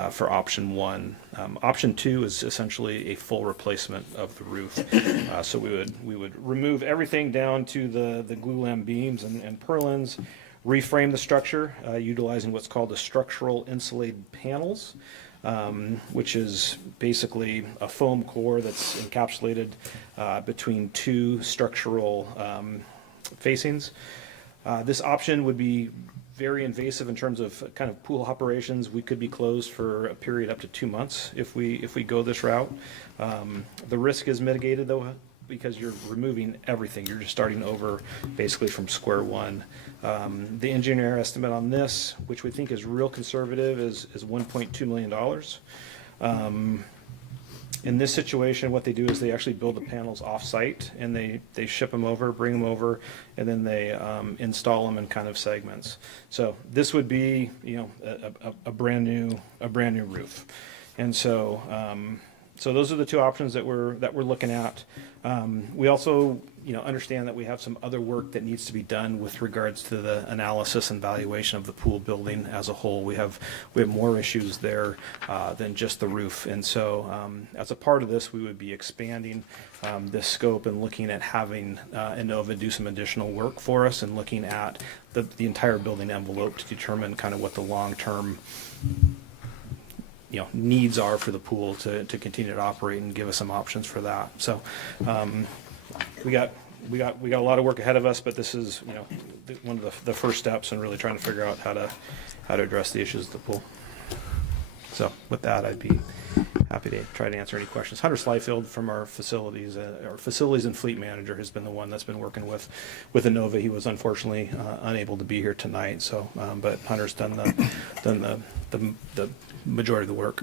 for option 1. Option 2 is essentially a full replacement of the roof. So we would remove everything down to the glulam beams and purlins, reframe the structure utilizing what's called the structural insulated panels, which is basically a foam core that's encapsulated between 2 structural facings. This option would be very invasive in terms of kind of pool operations. We could be closed for a period up to 2 months if we go this route. The risk is mitigated though because you're removing everything. You're just starting over basically from square one. The engineer estimate on this, which we think is real conservative, is $1.2 million. In this situation, what they do is they actually build the panels off-site, and they ship them over, bring them over, and then they install them in kind of segments. So this would be, a brand new roof, and so so those are the 2 options that we're looking at. We also, understand that we have some other work that needs to be done with regards to the analysis and valuation of the pool building as a whole. We have more issues there than just the roof, and so as a part of this, we would be expanding this scope and looking at having Innova do some additional work for us and looking at the entire building envelope to determine kind of what the long-term needs are for the pool to continue to operate and give us some options for that. So we got a lot of work ahead of us, but this is one of the first steps in really trying to figure out how to address the issues of the pool. So with that, I'd be happy to try to answer any questions. Hunter Slyfield from our facilities and fleet manager has been the one that's been working with Innova. He was unfortunately unable to be here tonight. So, but Hunter's done the majority of the work.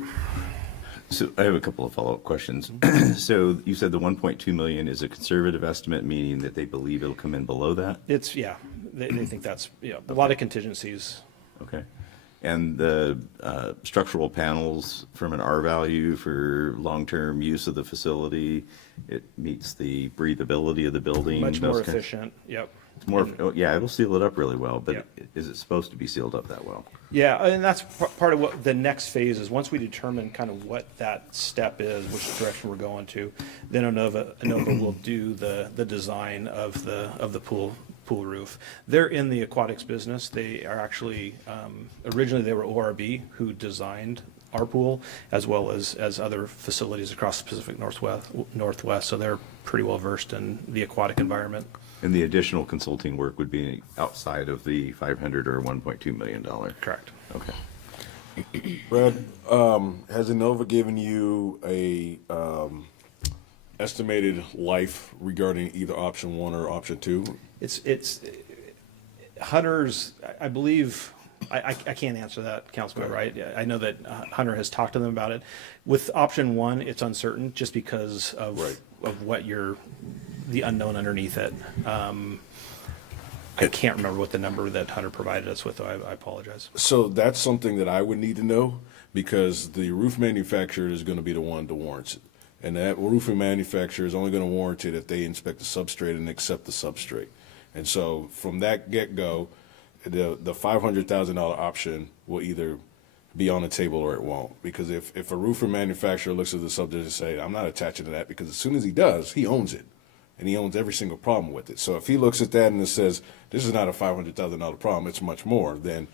So I have a couple of follow-up questions. So you said the 1.2 million is a conservative estimate, meaning that they believe it'll come in below that? They think that's a lot of contingencies. Okay. And the structural panels from an R value for long-term use of the facility, it meets the breathability of the building. Much more efficient. Yep. It's more, it'll seal it up really well, but is it supposed to be sealed up that well? Yeah, and that's part of what the next phase is. Once we determine kind of what that step is, which direction we're going to, then Innova will do the design of the pool roof. They're in the aquatics business. They are actually originally they were ORB who designed our pool as well as other facilities across the Pacific Northwest. So they're pretty well versed in the aquatic environment. And the additional consulting work would be outside of the $500 or $1.2 million? Correct. Okay. Brad, has Innova given you a estimated life regarding either option 1 or option 2? It's Hunter's, I believe, I can't answer that, Councilman, right? I know that Hunter has talked to them about it. With option 1, it's uncertain just because of what the unknown underneath it. I can't remember what the number that Hunter provided us with, I apologize. So that's something that I would need to know, because the roof manufacturer is going to be the one to warrant it. And that roofing manufacturer is only going to warrant it if they inspect the substrate and accept the substrate. And so from that get-go, the $500,000 option will either be on the table or it won't. Because if a roofing manufacturer looks at the subject and say, I'm not attaching to that, because as soon as he does, he owns it. And he owns every single problem with it. So if he looks at that and it says, this is not a $500,000 problem, it's much more, then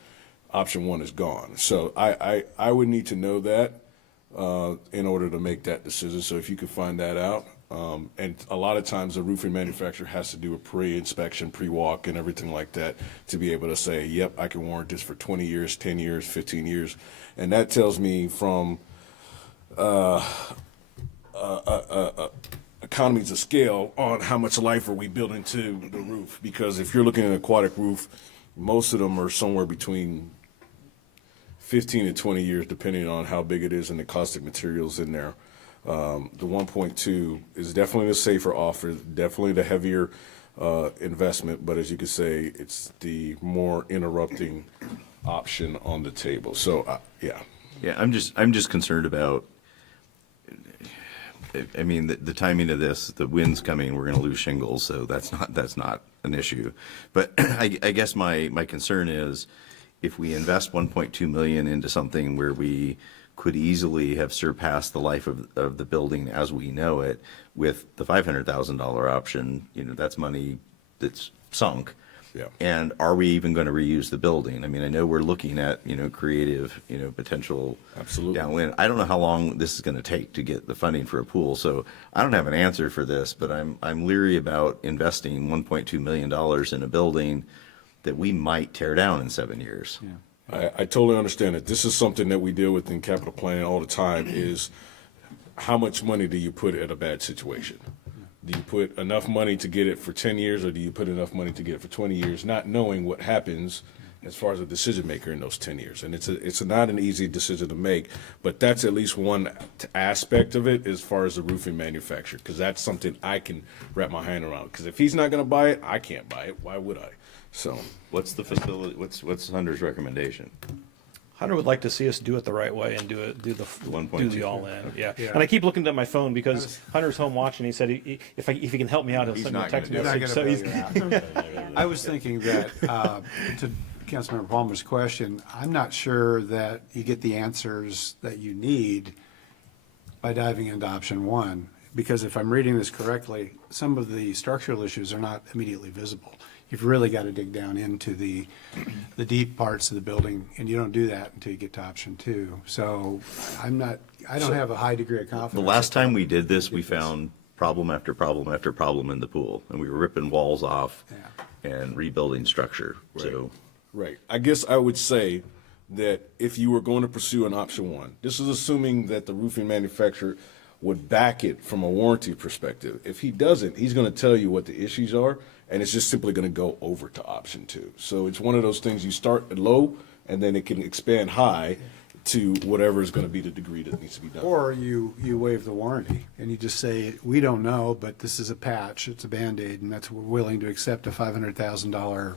option one is gone. So I would need to know that in order to make that decision. So if you could find that out. And a lot of times the roofing manufacturer has to do a pre-inspection, pre-walk, and everything like that to be able to say, yep, I can warrant this for 20 years, 10 years, 15 years. And that tells me from economies of scale on how much life are we building to the roof. Because if you're looking at an aquatic roof, most of them are somewhere between 15 to 20 years, depending on how big it is and the caustic materials in there. The 1.2 is definitely the safer offer, definitely the heavier investment, but as you could say, it's the more interrupting option on the table. So, yeah. Yeah, I'm just concerned about, I mean, the timing of this, the wind's coming, we're going to lose shingles, so that's not an issue. But I guess my concern is if we invest 1.2 million into something where we could easily have surpassed the life of the building as we know it with the $500,000 option, that's money that's sunk. Yeah. And are we even going to reuse the building? I mean, I know we're looking at, creative, potential Absolutely. downwind. I don't know how long this is going to take to get the funding for a pool, so I don't have an answer for this, but I'm leery about investing $1.2 million in a building that we might tear down in 7 years. Yeah. I totally understand it. This is something that we deal with in capital planning all the time is how much money do you put at a bad situation? Do you put enough money to get it for 10 years or do you put enough money to get it for 20 years, not knowing what happens as far as a decision maker in those 10 years? And it's not an easy decision to make, but that's at least one aspect of it as far as the roofing manufacturer, because that's something I can wrap my hand around. Because if he's not going to buy it, I can't buy it. Why would I? So what's the facility? What's Hunter's recommendation? Hunter would like to see us do it the right way and do the all in. Yeah. And I keep looking at my phone because Hunter's home watching. He said if he can help me out, he'll send me a text message. So I was thinking that to Councilmember Palmer's question, I'm not sure that you get the answers that you need by diving into option one, because if I'm reading this correctly, some of the structural issues are not immediately visible. You've really got to dig down into the deep parts of the building, and you don't do that until you get to option two. So I don't have a high degree of confidence. The last time we did this, we found problem after problem after problem in the pool, and we were ripping walls off and rebuilding structure. Right. So, right. I guess I would say that if you were going to pursue an option one, this is assuming that the roofing manufacturer would back it from a warranty perspective. If he doesn't, he's going to tell you what the issues are, and it's just simply going to go over to option two. So it's one of those things you start low, and then it can expand high to whatever is going to be the degree that needs to be done. Or you waive the warranty, and you just say, we don't know, but this is a patch, it's a Band-Aid, and we're willing to accept a $500,000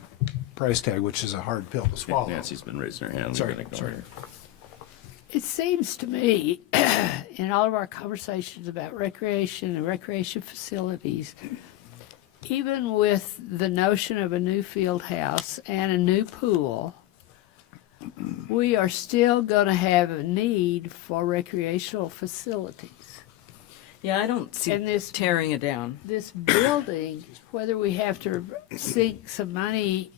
price tag, which is a hard pill to swallow. Nancy's been raising her hand. Sorry. It seems to me, in all of our conversations about recreation and recreation facilities, even with the notion of a new field house and a new pool, we are still going to have a need for recreational facilities. Yeah, I don't see tearing it down. This building, whether we have to sink some money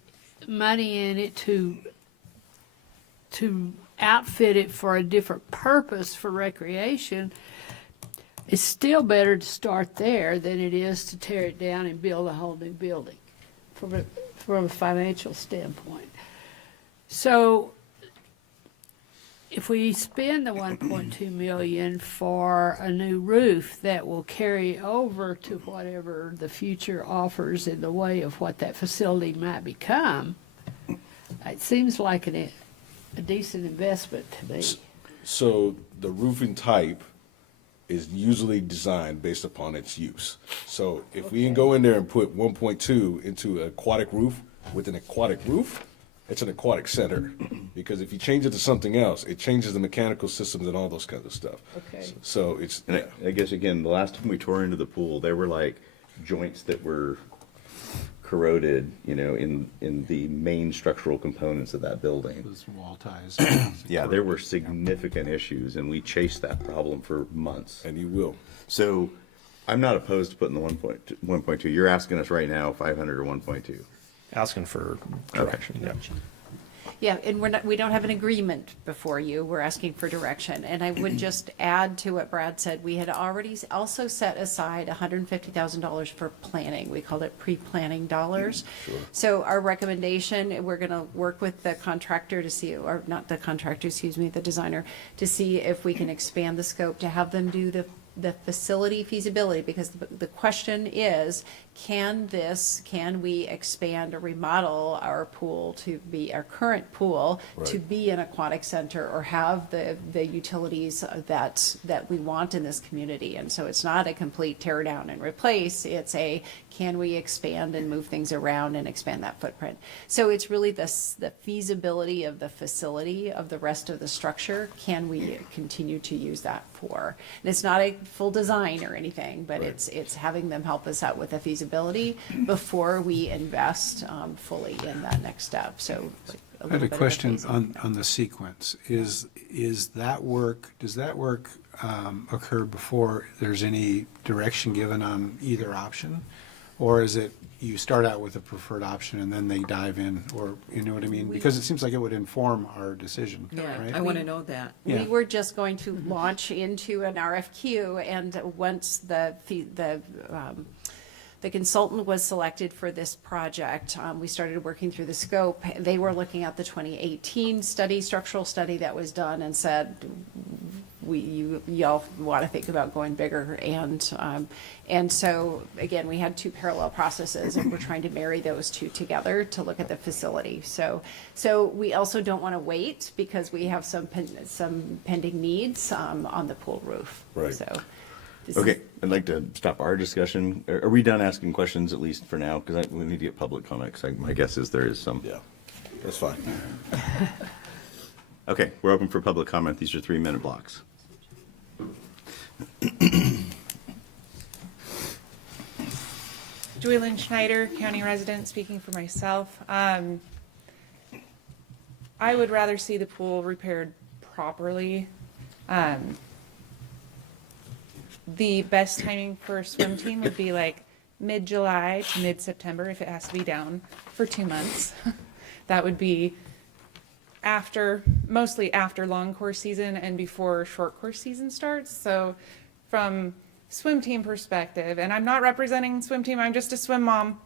in it to outfit it for a different purpose for recreation, it's still better to start there than it is to tear it down and build a whole new building from a financial standpoint. So if we spend the 1.2 million for a new roof that will carry over to whatever the future offers in the way of what that facility might become, it seems like a decent investment to me. So the roofing type is usually designed based upon its use. So if we can go in there and put 1.2 into an aquatic roof, with an aquatic roof, it's an aquatic center. Because if you change it to something else, it changes the mechanical systems and all those kinds of stuff. Okay. So it's, And I guess, again, the last time we tore into the pool, there were like joints that were corroded, you know, in the main structural components of that building. Those wall ties. Yeah, there were significant issues, and we chased that problem for months. And you will. So I'm not opposed to putting the 1.2. You're asking us right now 500 or 1.2. Asking for direction. Yeah. Yeah, and we don't have an agreement before you. We're asking for direction. And I would just add to what Brad said, we had already also set aside $150,000 for planning. We called it pre-planning dollars. So our recommendation, we're going to work with the contractor to see, or not the contractor, excuse me, the designer, to see if we can expand the scope, to have them do the facility feasibility, because the question is, can we expand or remodel our pool to be, our current pool, to be an aquatic center, or have the utilities that we want in this community? And so it's not a complete tear down and replace, it's a, can we expand and move things around and expand that footprint? So it's really the feasibility of the facility, of the rest of the structure, can we continue to use that for? And it's not a full design or anything, but it's having them help us out with the feasibility before we invest fully in that next step. So I had a question on the sequence. Is that work, does that work occur before there's any direction given on either option? Or is it you start out with a preferred option and then they dive in, or you know what I mean? Because it seems like it would inform our decision, right? I want to know that. We were just going to launch into an RFQ, and once the consultant was selected for this project, we started working through the scope. They were looking at the 2018 structural study that was done, and said, y'all want to think about going bigger. And so, again, we had two parallel processes, and we're trying to marry those two together to look at the facility. So we also don't want to wait, because we have some pending needs on the pool roof. Right. So. Okay, I'd like to stop our discussion. Are we done asking questions, at least for now? Because we need to get public comment, because my guess is there is some. Yeah, that's fine. Okay, we're open for public comment. These are 3-minute blocks. Joylyn Schneider, county resident, speaking for myself. I would rather see the pool repaired properly. The best timing for a swim team would be like mid-July to mid-September, if it has to be down for 2 months. That would be mostly after long course season and before short course season starts. So from swim team perspective, and I'm not representing swim team, I'm just a swim mom,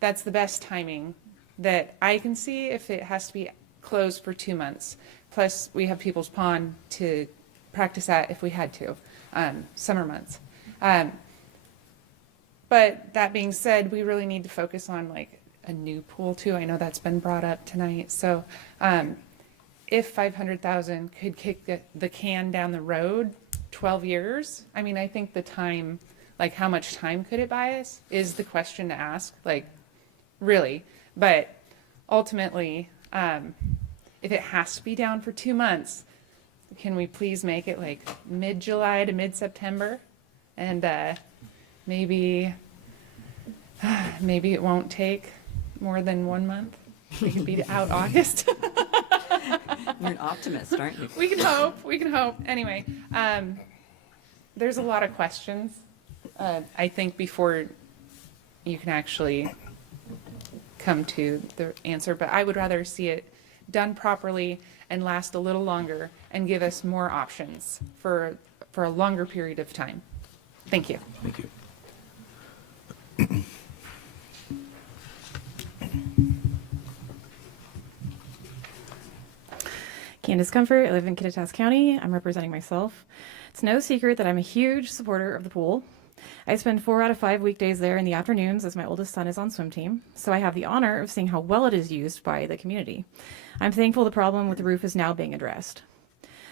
that's the best timing that I can see if it has to be closed for 2 months. Plus, we have People's Pond to practice at if we had to, summer months. But that being said, we really need to focus on like a new pool too. I know that's been brought up tonight. So if 500,000 could kick the can down the road 12 years, I mean, I think the time, like how much time could it buy us is the question to ask, like really. But ultimately, if it has to be down for 2 months, can we please make it like mid-July to mid-September? And maybe it won't take more than 1 month. We could be out August. You're an optimist, aren't you? We can hope. We can hope. Anyway, there's a lot of questions, I think, before you can actually come to the answer. But I would rather see it done properly and last a little longer and give us more options for a longer period of time. Thank you. Thank you. Candace Comfort, I live in Kittitas County. I'm representing myself. It's no secret that I'm a huge supporter of the pool. I spend 4 out of 5 weekdays there in the afternoons as my oldest son is on swim team, so I have the honor of seeing how well it is used by the community. I'm thankful the problem with the roof is now being addressed.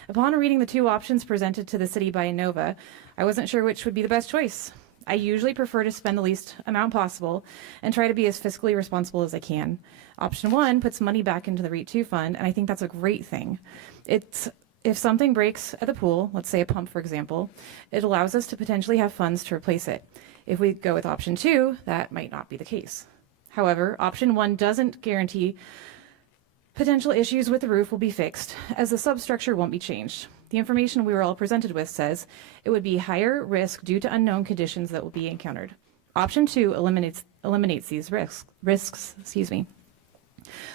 Upon reading the 2 options presented to the city by Innova, I wasn't sure which would be the best choice. I usually prefer to spend the least amount possible and try to be as fiscally responsible as I can. Option 1 puts money back into the REIT 2 fund, and I think that's a great thing. If something breaks at the pool, let's say a pump, for example, it allows us to potentially have funds to replace it. If we go with option 2, that might not be the case. However, option 1 doesn't guarantee potential issues with the roof will be fixed, as the substructure won't be changed. The information we were all presented with says it would be higher risk due to unknown conditions that will be encountered. Option 2 eliminates these risks.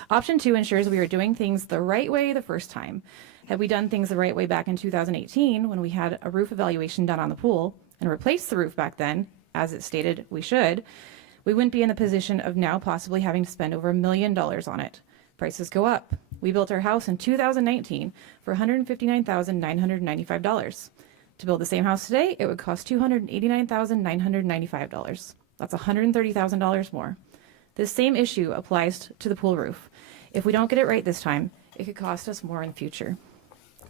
Option 2 ensures we are doing things the right way the first time. Had we done things the right way back in 2018, when we had a roof evaluation done on the pool and replaced the roof back then, as it stated we should, we wouldn't be in the position of now possibly having to spend over $1 million on it. Prices go up. We built our house in 2019 for $159,995. To build the same house today, it would cost $289,995. That's $130,000 more. This same issue applies to the pool roof. If we don't get it right this time, it could cost us more in the future.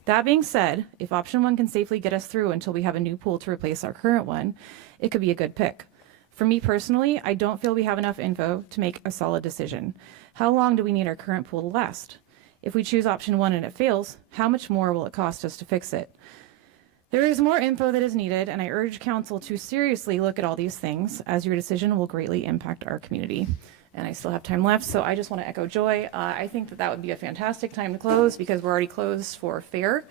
That being said, if option 1 can safely get us through until we have a new pool to replace our current one, it could be a good pick. For me personally, I don't feel we have enough info to make a solid decision. How long do we need our current pool to last? If we choose option 1 and it fails, how much more will it cost us to fix it? There is more info that is needed, and I urge council to seriously look at all these things, as your decision will greatly impact our community. And I still have time left, so I just want to echo Joy. I think that would be a fantastic time to close because we're already closed for fair.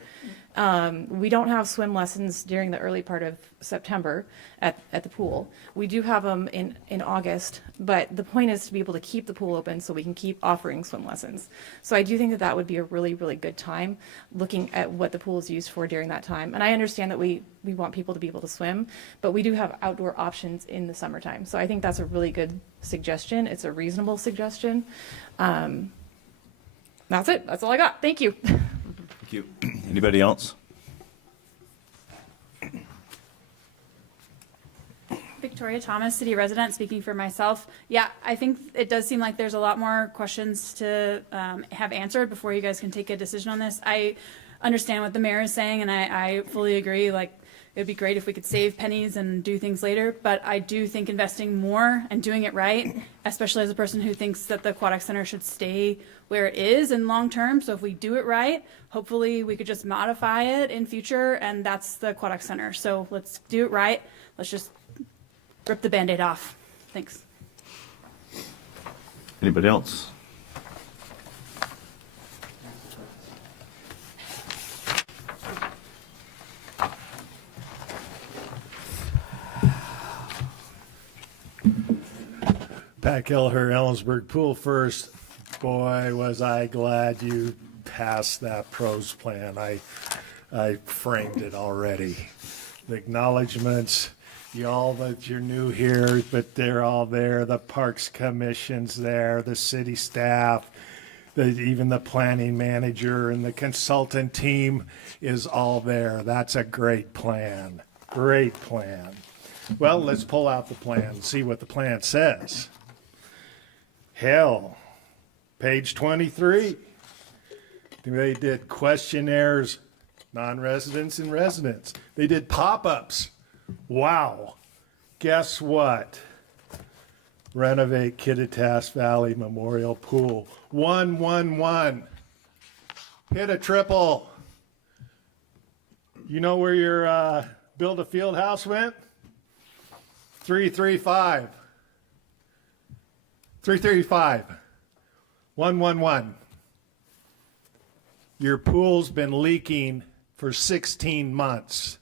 We don't have swim lessons during the early part of September at the pool. We do have them in August, but the point is to be able to keep the pool open so we can keep offering swim lessons. So I do think that would be a really, really good time, looking at what the pool is used for during that time. And I understand that we want people to be able to swim, but we do have outdoor options in the summertime. So I think that's a really good suggestion. It's a reasonable suggestion. That's it. That's all I got. Thank you. Thank you. Anybody else? Victoria Thomas, city resident, speaking for myself. Yeah, I think it does seem like there's a lot more questions to have answered before you guys can take a decision on this. I understand what the mayor is saying, and I fully agree. Like, it'd be great if we could save pennies and do things later, but I do think investing more and doing it right, especially as a person who thinks that the aquatic center should stay where it is in long term. So if we do it right, hopefully we could just modify it in future, and that's the aquatic center. So let's do it right. Let's just rip the Band-Aid off. Thanks. Anybody else? Pat Kelleher, Ellensburg Pool First. Boy, was I glad you passed that pros plan. I framed it already. The acknowledgements, y'all that you're new here, but they're all there. The Parks Commission's there, the city staff, even the planning manager and the consultant team is all there. That's a great plan. Great plan. Well, let's pull out the plan and see what the plan says. Hell, page 23. They did questionnaires, non-residents and residents. They did pop-ups. Wow. Guess what? Renovate Kittitas Valley Memorial Pool. 111. Hit a triple. You know where your build a field house went? 335. 335. 111. Your pool's been leaking for 16 months.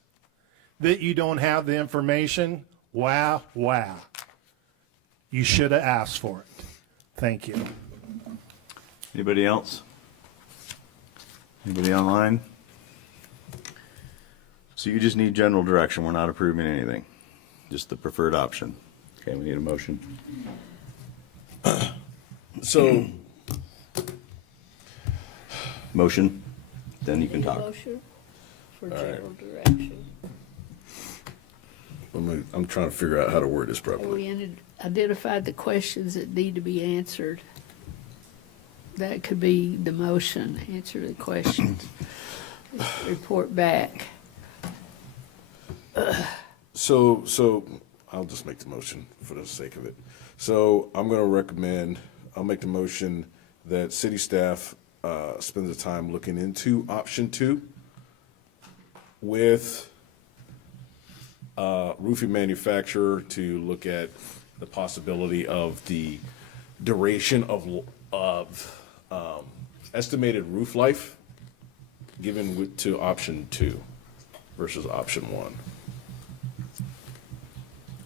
That you don't have the information? Wow. You should have asked for it. Thank you. Anybody else? Anybody online? So you just need general direction. We're not approving anything. Just the preferred option. Okay, we need a motion. So, Motion, then you can talk. Motion for All right. general direction. I'm trying to figure out how to word this Have properly. we identified the questions that need to be answered? That could be the motion, answer the questions. Report back. So I'll just make the motion for the sake of it. So I'm going to recommend, I'll make the motion that city staff spend the time looking into option 2 with roofing manufacturer to look at the possibility of the duration of estimated roof life given to option 2 versus option 1.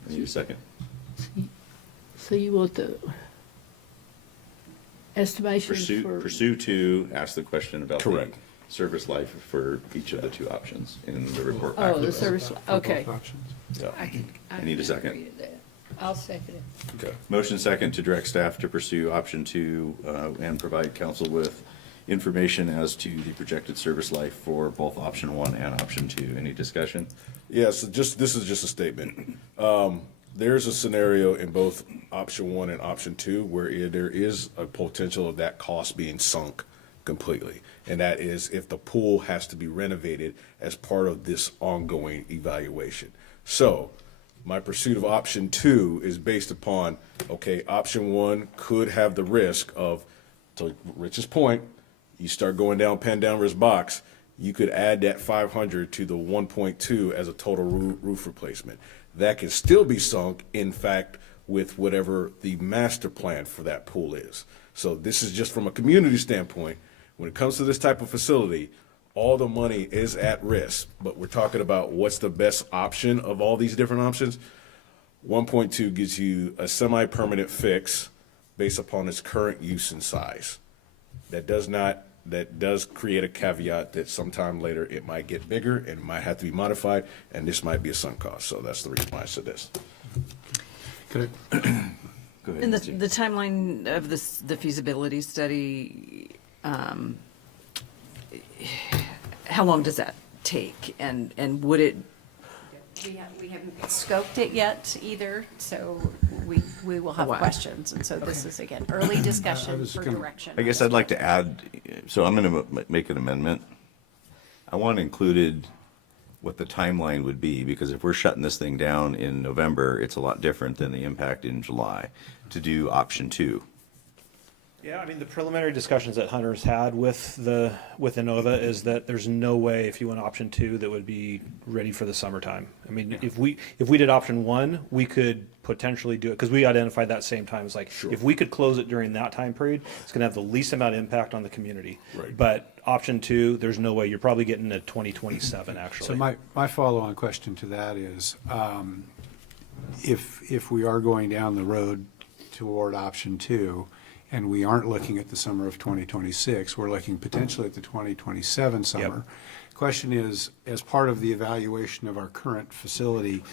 I need a second. So you want the estimation for? Pursue 2, ask the question about the Correct. service life for each of the 2 options in the report. Oh, the service, okay. Yeah. I need a second. agree with that. I'll second it. Okay. Motion second to direct staff to pursue option 2 and provide council with information as to the projected service life for both option 1 and option 2. Any discussion? Yes, this is just a statement. There's a scenario in both option 1 and option 2 where there is a potential of that cost being sunk completely. And that is if the pool has to be renovated as part of this ongoing evaluation. So my pursuit of option 2 is based upon, okay, option 1 could have the risk of, to Rich's point, you start going down Pandora's box, you could add that 500 to the 1.2 as a total roof replacement. That can still be sunk, in fact, with whatever the master plan for that pool is. So this is just from a community standpoint. When it comes to this type of facility, all the money is at risk, but we're talking about what's the best option of all these different options. 1.2 gives you a semi-permanent fix based upon its current use and size. That does create a caveat that sometime later it might get bigger and might have to be modified, and this might be a sunk cost. So that's the reason why I said this. Could Go ahead. And Nancy. the timeline of the feasibility study, how long does that take? And would it, We haven't scoped it yet either, so we will have Wow. questions. And so this is, again, early discussion for direction. I guess I'd like to add, so I'm going to make an amendment. I want included what the timeline would be, because if we're shutting this thing down in November, it's a lot different than the impact in July to do option 2. Yeah, I mean, the preliminary discussions that Hunter's had with Innova is that there's no way if you went option 2 that would be ready for the summertime. I mean, if we did option 1, we could potentially do it, because we identified that same time as like, if we could close it during that time period, it's gonna have the least amount of impact on the community. Right. But option 2, there's no way, you're probably getting to 2027 actually. So my follow-on question to that is, if we are going down the road toward option 2, and we aren't looking at the summer of 2026, we're looking potentially at the 2027 summer. Question is, as part of the evaluation of our current facility,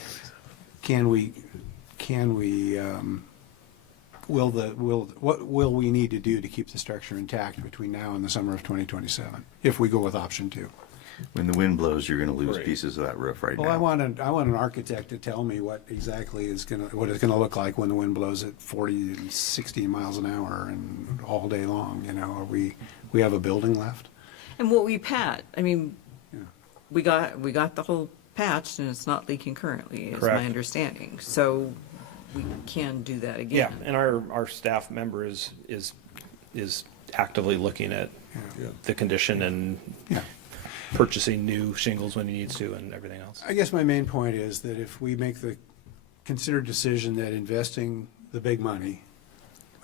what will we need to do to keep the structure intact between now and the summer of 2027, if we go with option 2? When the wind blows, you're going to lose Right. pieces of that roof right Well, now. I want an architect to tell me what exactly what it's gonna look like when the wind blows at 40 and 60 miles an hour and all day long, you know, we have a building left? and what we I mean, we got the whole patched and it's not leaking currently, is Correct. my understanding. So we can do that Yeah, again. and our staff member is actively looking at the condition and purchasing new shingles when he needs to and everything else. I guess my main point is that if we make the considered decision that investing the big money,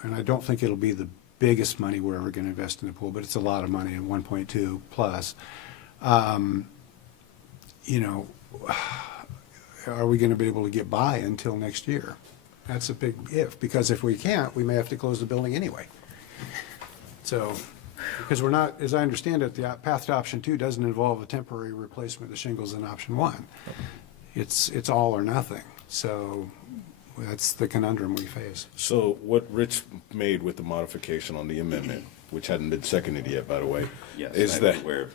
and I don't think it'll be the biggest money we're ever gonna invest in the pool, but it's a lot of money at 1.2 plus, you know, are we gonna be able to get by until next year? That's a big if, because if we can't, we may have to close the building anyway. So, because we're not, as I understand it, the path to option 2 doesn't involve a temporary replacement of shingles in option 1. It's all or nothing. So that's the conundrum we face. So what Rich made with the modification on the amendment, which hadn't been seconded yet, by the way, Yes, is I that. was aware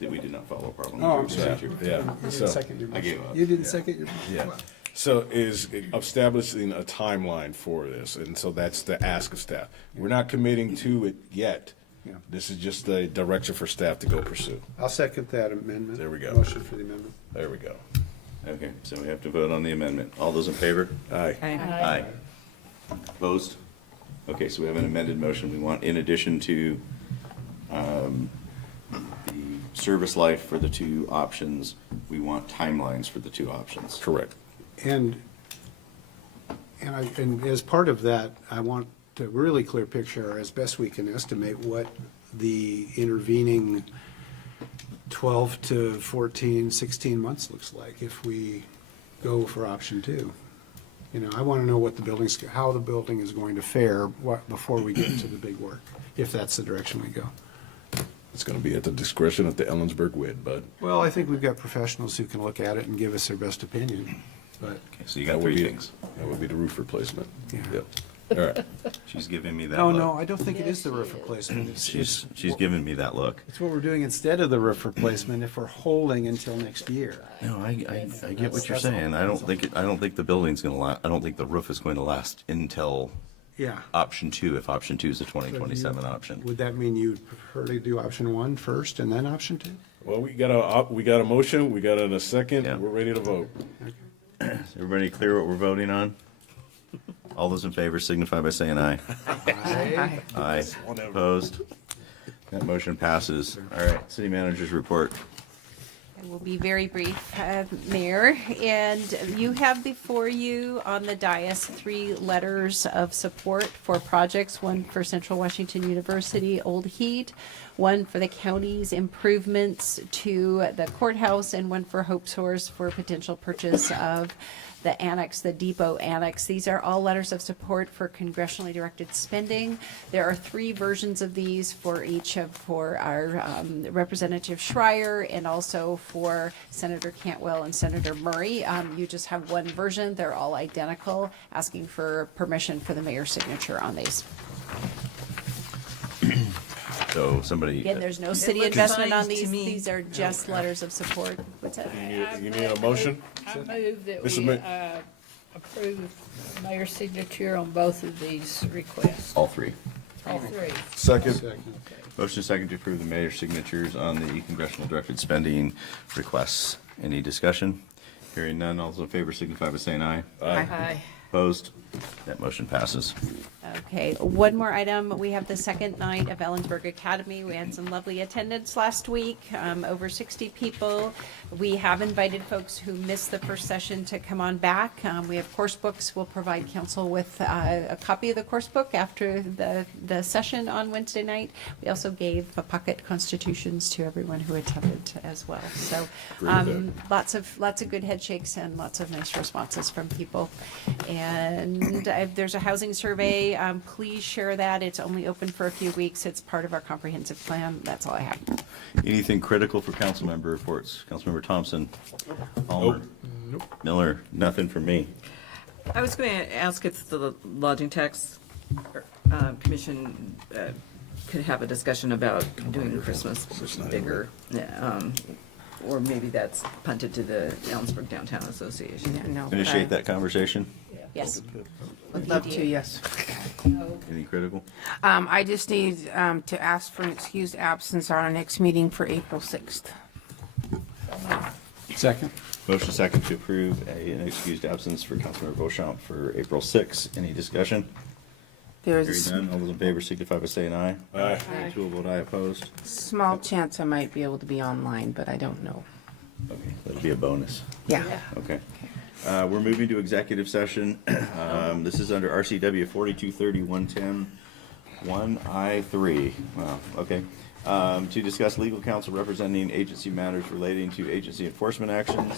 that we did not follow Oh, parliamentary I'm sorry. procedure. Yeah. You didn't So- second your I gave motion. up. You didn't second your. Yeah. So is establishing a timeline for this, and so that's the ask of staff. We're not committing to it yet. Yeah. This is just a direction for staff to go pursue. I'll second that amendment. There we go. Motion for the amendment. There we go. Okay, so we have to vote on the amendment. All those in favor? Aye. Aye. Opposed? Okay, so we have an amended motion. We want, in addition to the service life for the two options, we want timelines for the two options. Correct. And as part of that, I want to really clear picture, as best we can estimate, what the intervening 12 to 14, 16 months looks like if we go for option 2. You know, I want to know what the building's, how the building is going to fare before we get to the big work, if that's the direction we go. It's going to be at the discretion of the Ellensburg WID, but. Well, I think we've got professionals who can look at it and give us their best opinion, but. Okay, so you got three things. That would be the roof replacement. Yeah. Yep. All right. She's giving me that No, look. no, I don't think it is the roof replacement. She's giving me that look. It's what we're doing instead of the roof replacement if we're holding until next year. No, I get what you're saying. I don't think the building's gonna last, I don't think the roof is going to last until Yeah. option 2, if option 2 is the 2027 option. Would that mean you'd prefer to do option 1 first and then option 2? Well, we got a motion, we got a second, Yeah. we're ready to vote. Is everybody clear what we're voting on? All those in favor signify by saying aye. Aye. Aye. Opposed? That motion passes. All right, city manager's report. I will be very brief, Mayor. And you have before you on the dais 3 letters of support for projects, one for Central Washington University Old Heat, one for the county's improvements to the courthouse, and one for Hope Source for potential purchase of the annex, the depot annex. These are all letters of support for congressionally directed spending. There are 3 versions of these for our Representative Schreier and also for Senator Cantwell and Senator Murray. You just have one version. They're all identical, asking for permission for the mayor's signature on these. So somebody. Again, there's no city looks investment fine on to these. me. These are just letters of support. What's that? You need a motion? I move that Mrs. we Ma- approve mayor's signature on both of these requests. All 3. All 3. Second. Motion second to approve the mayor's signatures on the congressional directed spending requests. Any discussion? Hearing none, all those in favor signify by saying aye. Aye. Opposed? That motion passes. Okay, one more item. We have the second night of Ellensburg Academy. We had some lovely attendance last week, over 60 people. We have invited folks who missed the first session to come on back. We have course books. We'll provide council with a copy of the course book after the session on Wednesday night. We also gave pocket constitutions to everyone who attended as well. So lots of good head shakes and lots of nice responses from people. And if there's a housing survey, please share that. It's only open for a few weeks. It's part of our comprehensive plan. That's all I have. Anything critical for council member reports? Councilmember Thompson? Palmer? Miller? Nothing from me. I was going to ask if the lodging tax commission could have a discussion about doing Christmas bigger. Or maybe that's punted to the Ellensburg Downtown Association. Yeah, no. Initiate that conversation. Yes. Would love to, yes. Any critical? I just need to ask for an excused absence on our next meeting for April 6th. Second. Motion second to approve an excused absence for Councilmember Beauchamp for April 6th. Any discussion? There's Hearing none, all those in favor signify by saying aye. Aye. Two will vote aye, opposed. small chance I might be able to be online, but I don't know. Okay, that'll be a bonus. Yeah. Okay. We're moving to executive session. This is under RCW 4230-110-1I3. Wow, okay. To discuss legal counsel representing agency matters relating to agency enforcement actions,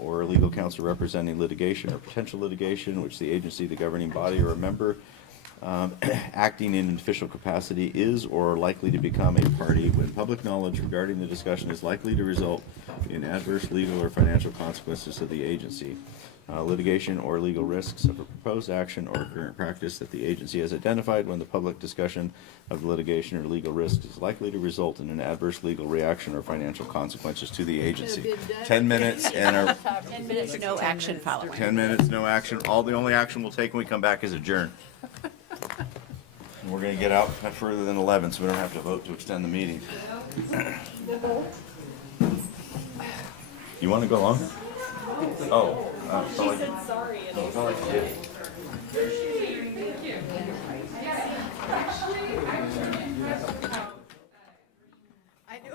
or legal counsel representing litigation or potential litigation, which the agency, the governing body, or a member acting in an official capacity is or likely to become a party when public knowledge regarding the discussion is likely to result in adverse legal or financial consequences to the agency. Litigation or legal risks of a proposed action or current practice that the agency has identified when the public discussion of the litigation or legal risk is likely to result in an adverse legal reaction or financial consequences to the agency. 10 minutes and 10 minutes, no action following. 10 minutes, no action. The only action we'll take when we come back is adjourn. And we're gonna get out further than 11, so we don't have to vote to extend the meeting. You wanna go longer? Oh, so like, sorry. it's not like you did. I knew.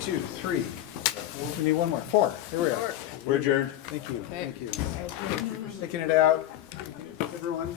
2, 3. We need one more. 4. Here we are. We're adjourned. Thank you. Thank you. Thank you for sticking it out. Everyone.